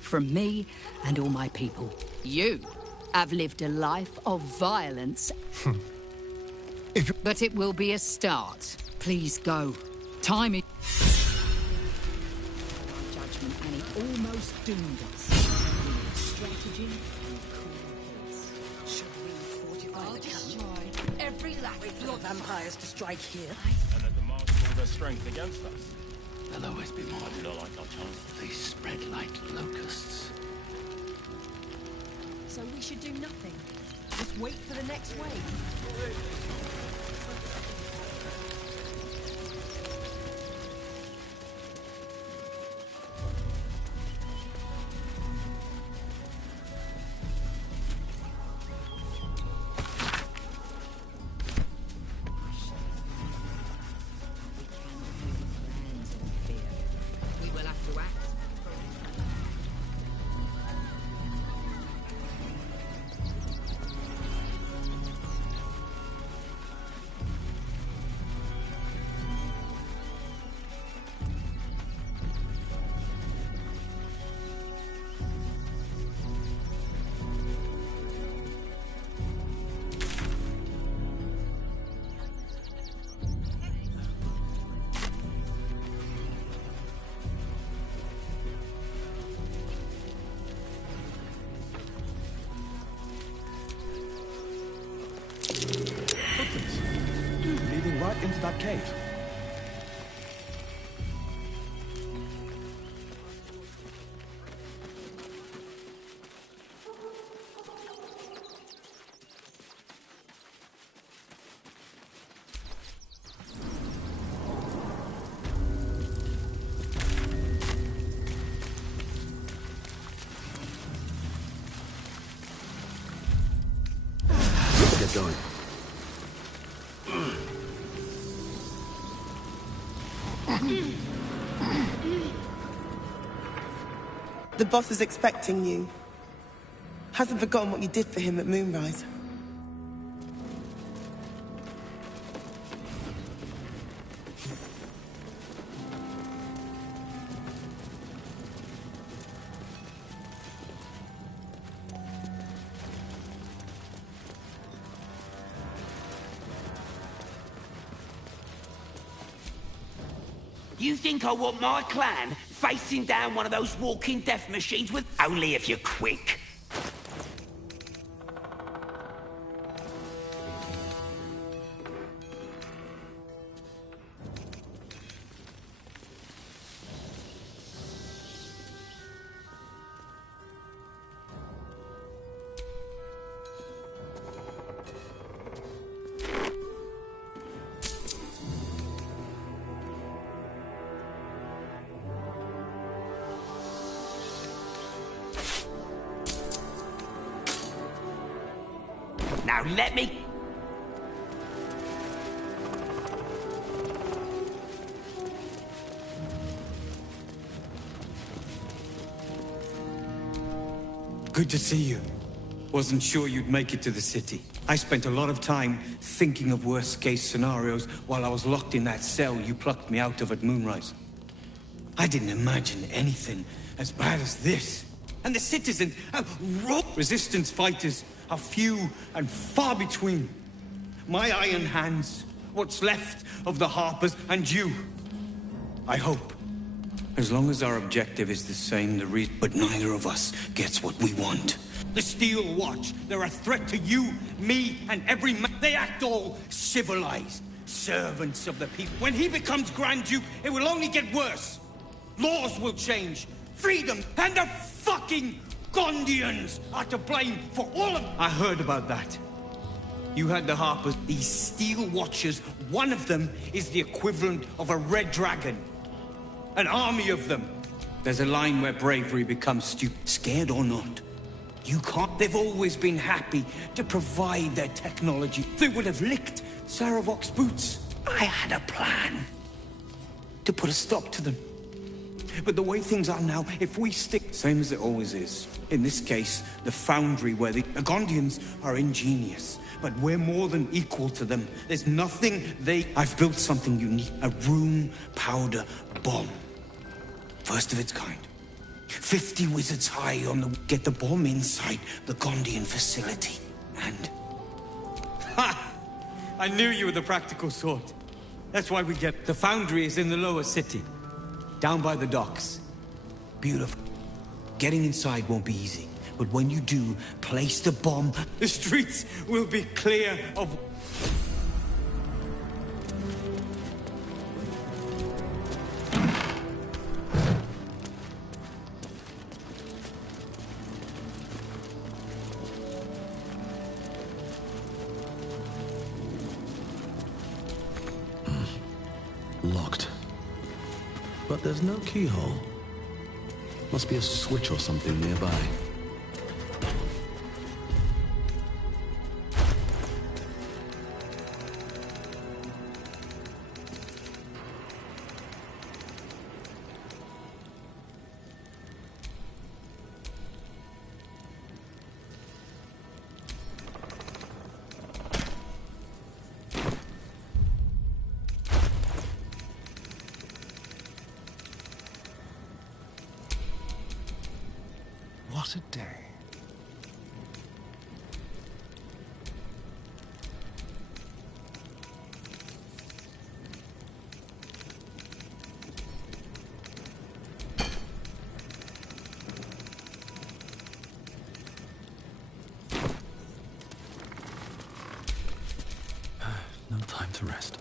From me and all my people. You have lived a life of violence. But it will be a start. Please go. Time is... Judgment, and it almost doomed us. Strategy and coolness. Should we fortify the camp? Every last blood vampires to strike here. And let them marshal all their strength against us. There'll always be more. I do not like our chances. They spread like locusts. So we should do nothing. Just wait for the next wave. We will have to act. Leading right into that cave. Get going. The boss is expecting you. Hasn't forgotten what you did for him at Moonrise. You think I want my clan facing down one of those walking death machines with... Only if you're quick. Now let me... Good to see you. Wasn't sure you'd make it to the city. I spent a lot of time thinking of worst-case scenarios while I was locked in that cell you plucked me out of at Moonrise. I didn't imagine anything as bad as this. And the citizens, resistance fighters, are few and far between. My iron hands, what's left of the Harpers, and you. I hope. As long as our objective is the same, but neither of us gets what we want. The Steel Watch, they're a threat to you, me, and every man. They act all civilized, servants of the people. When he becomes Grand Duke, it will only get worse. Laws will change, freedom, and the fucking Gondians are to blame for all of... I heard about that. You had the Harpers, these Steel Watchers. One of them is the equivalent of a red dragon. An army of them. There's a line where bravery becomes stupid. Scared or not, you can't. They've always been happy to provide their technology. They would have licked Saravok's boots. I had a plan to put a stop to them. But the way things are now, if we stick... Same as it always is. In this case, the Foundry, where the Gondians are ingenious. But we're more than equal to them. There's nothing they... I've built something unique. A room powder bomb. First of its kind. 50 wizards high on the... Get the bomb inside the Gondian facility. And... Ha! I knew you were the practical sort. That's why we get... The Foundry is in the lower city. Down by the docks. Beautiful. Getting inside won't be easy. But when you do, place the bomb, the streets will be clear of... Locked. But there's no keyhole. Must be a switch or something nearby. What a day. No time to rest.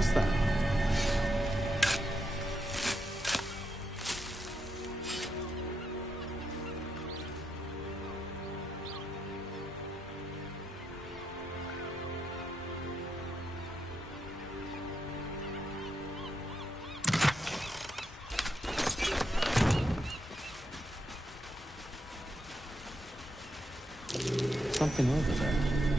What's that? Something over there.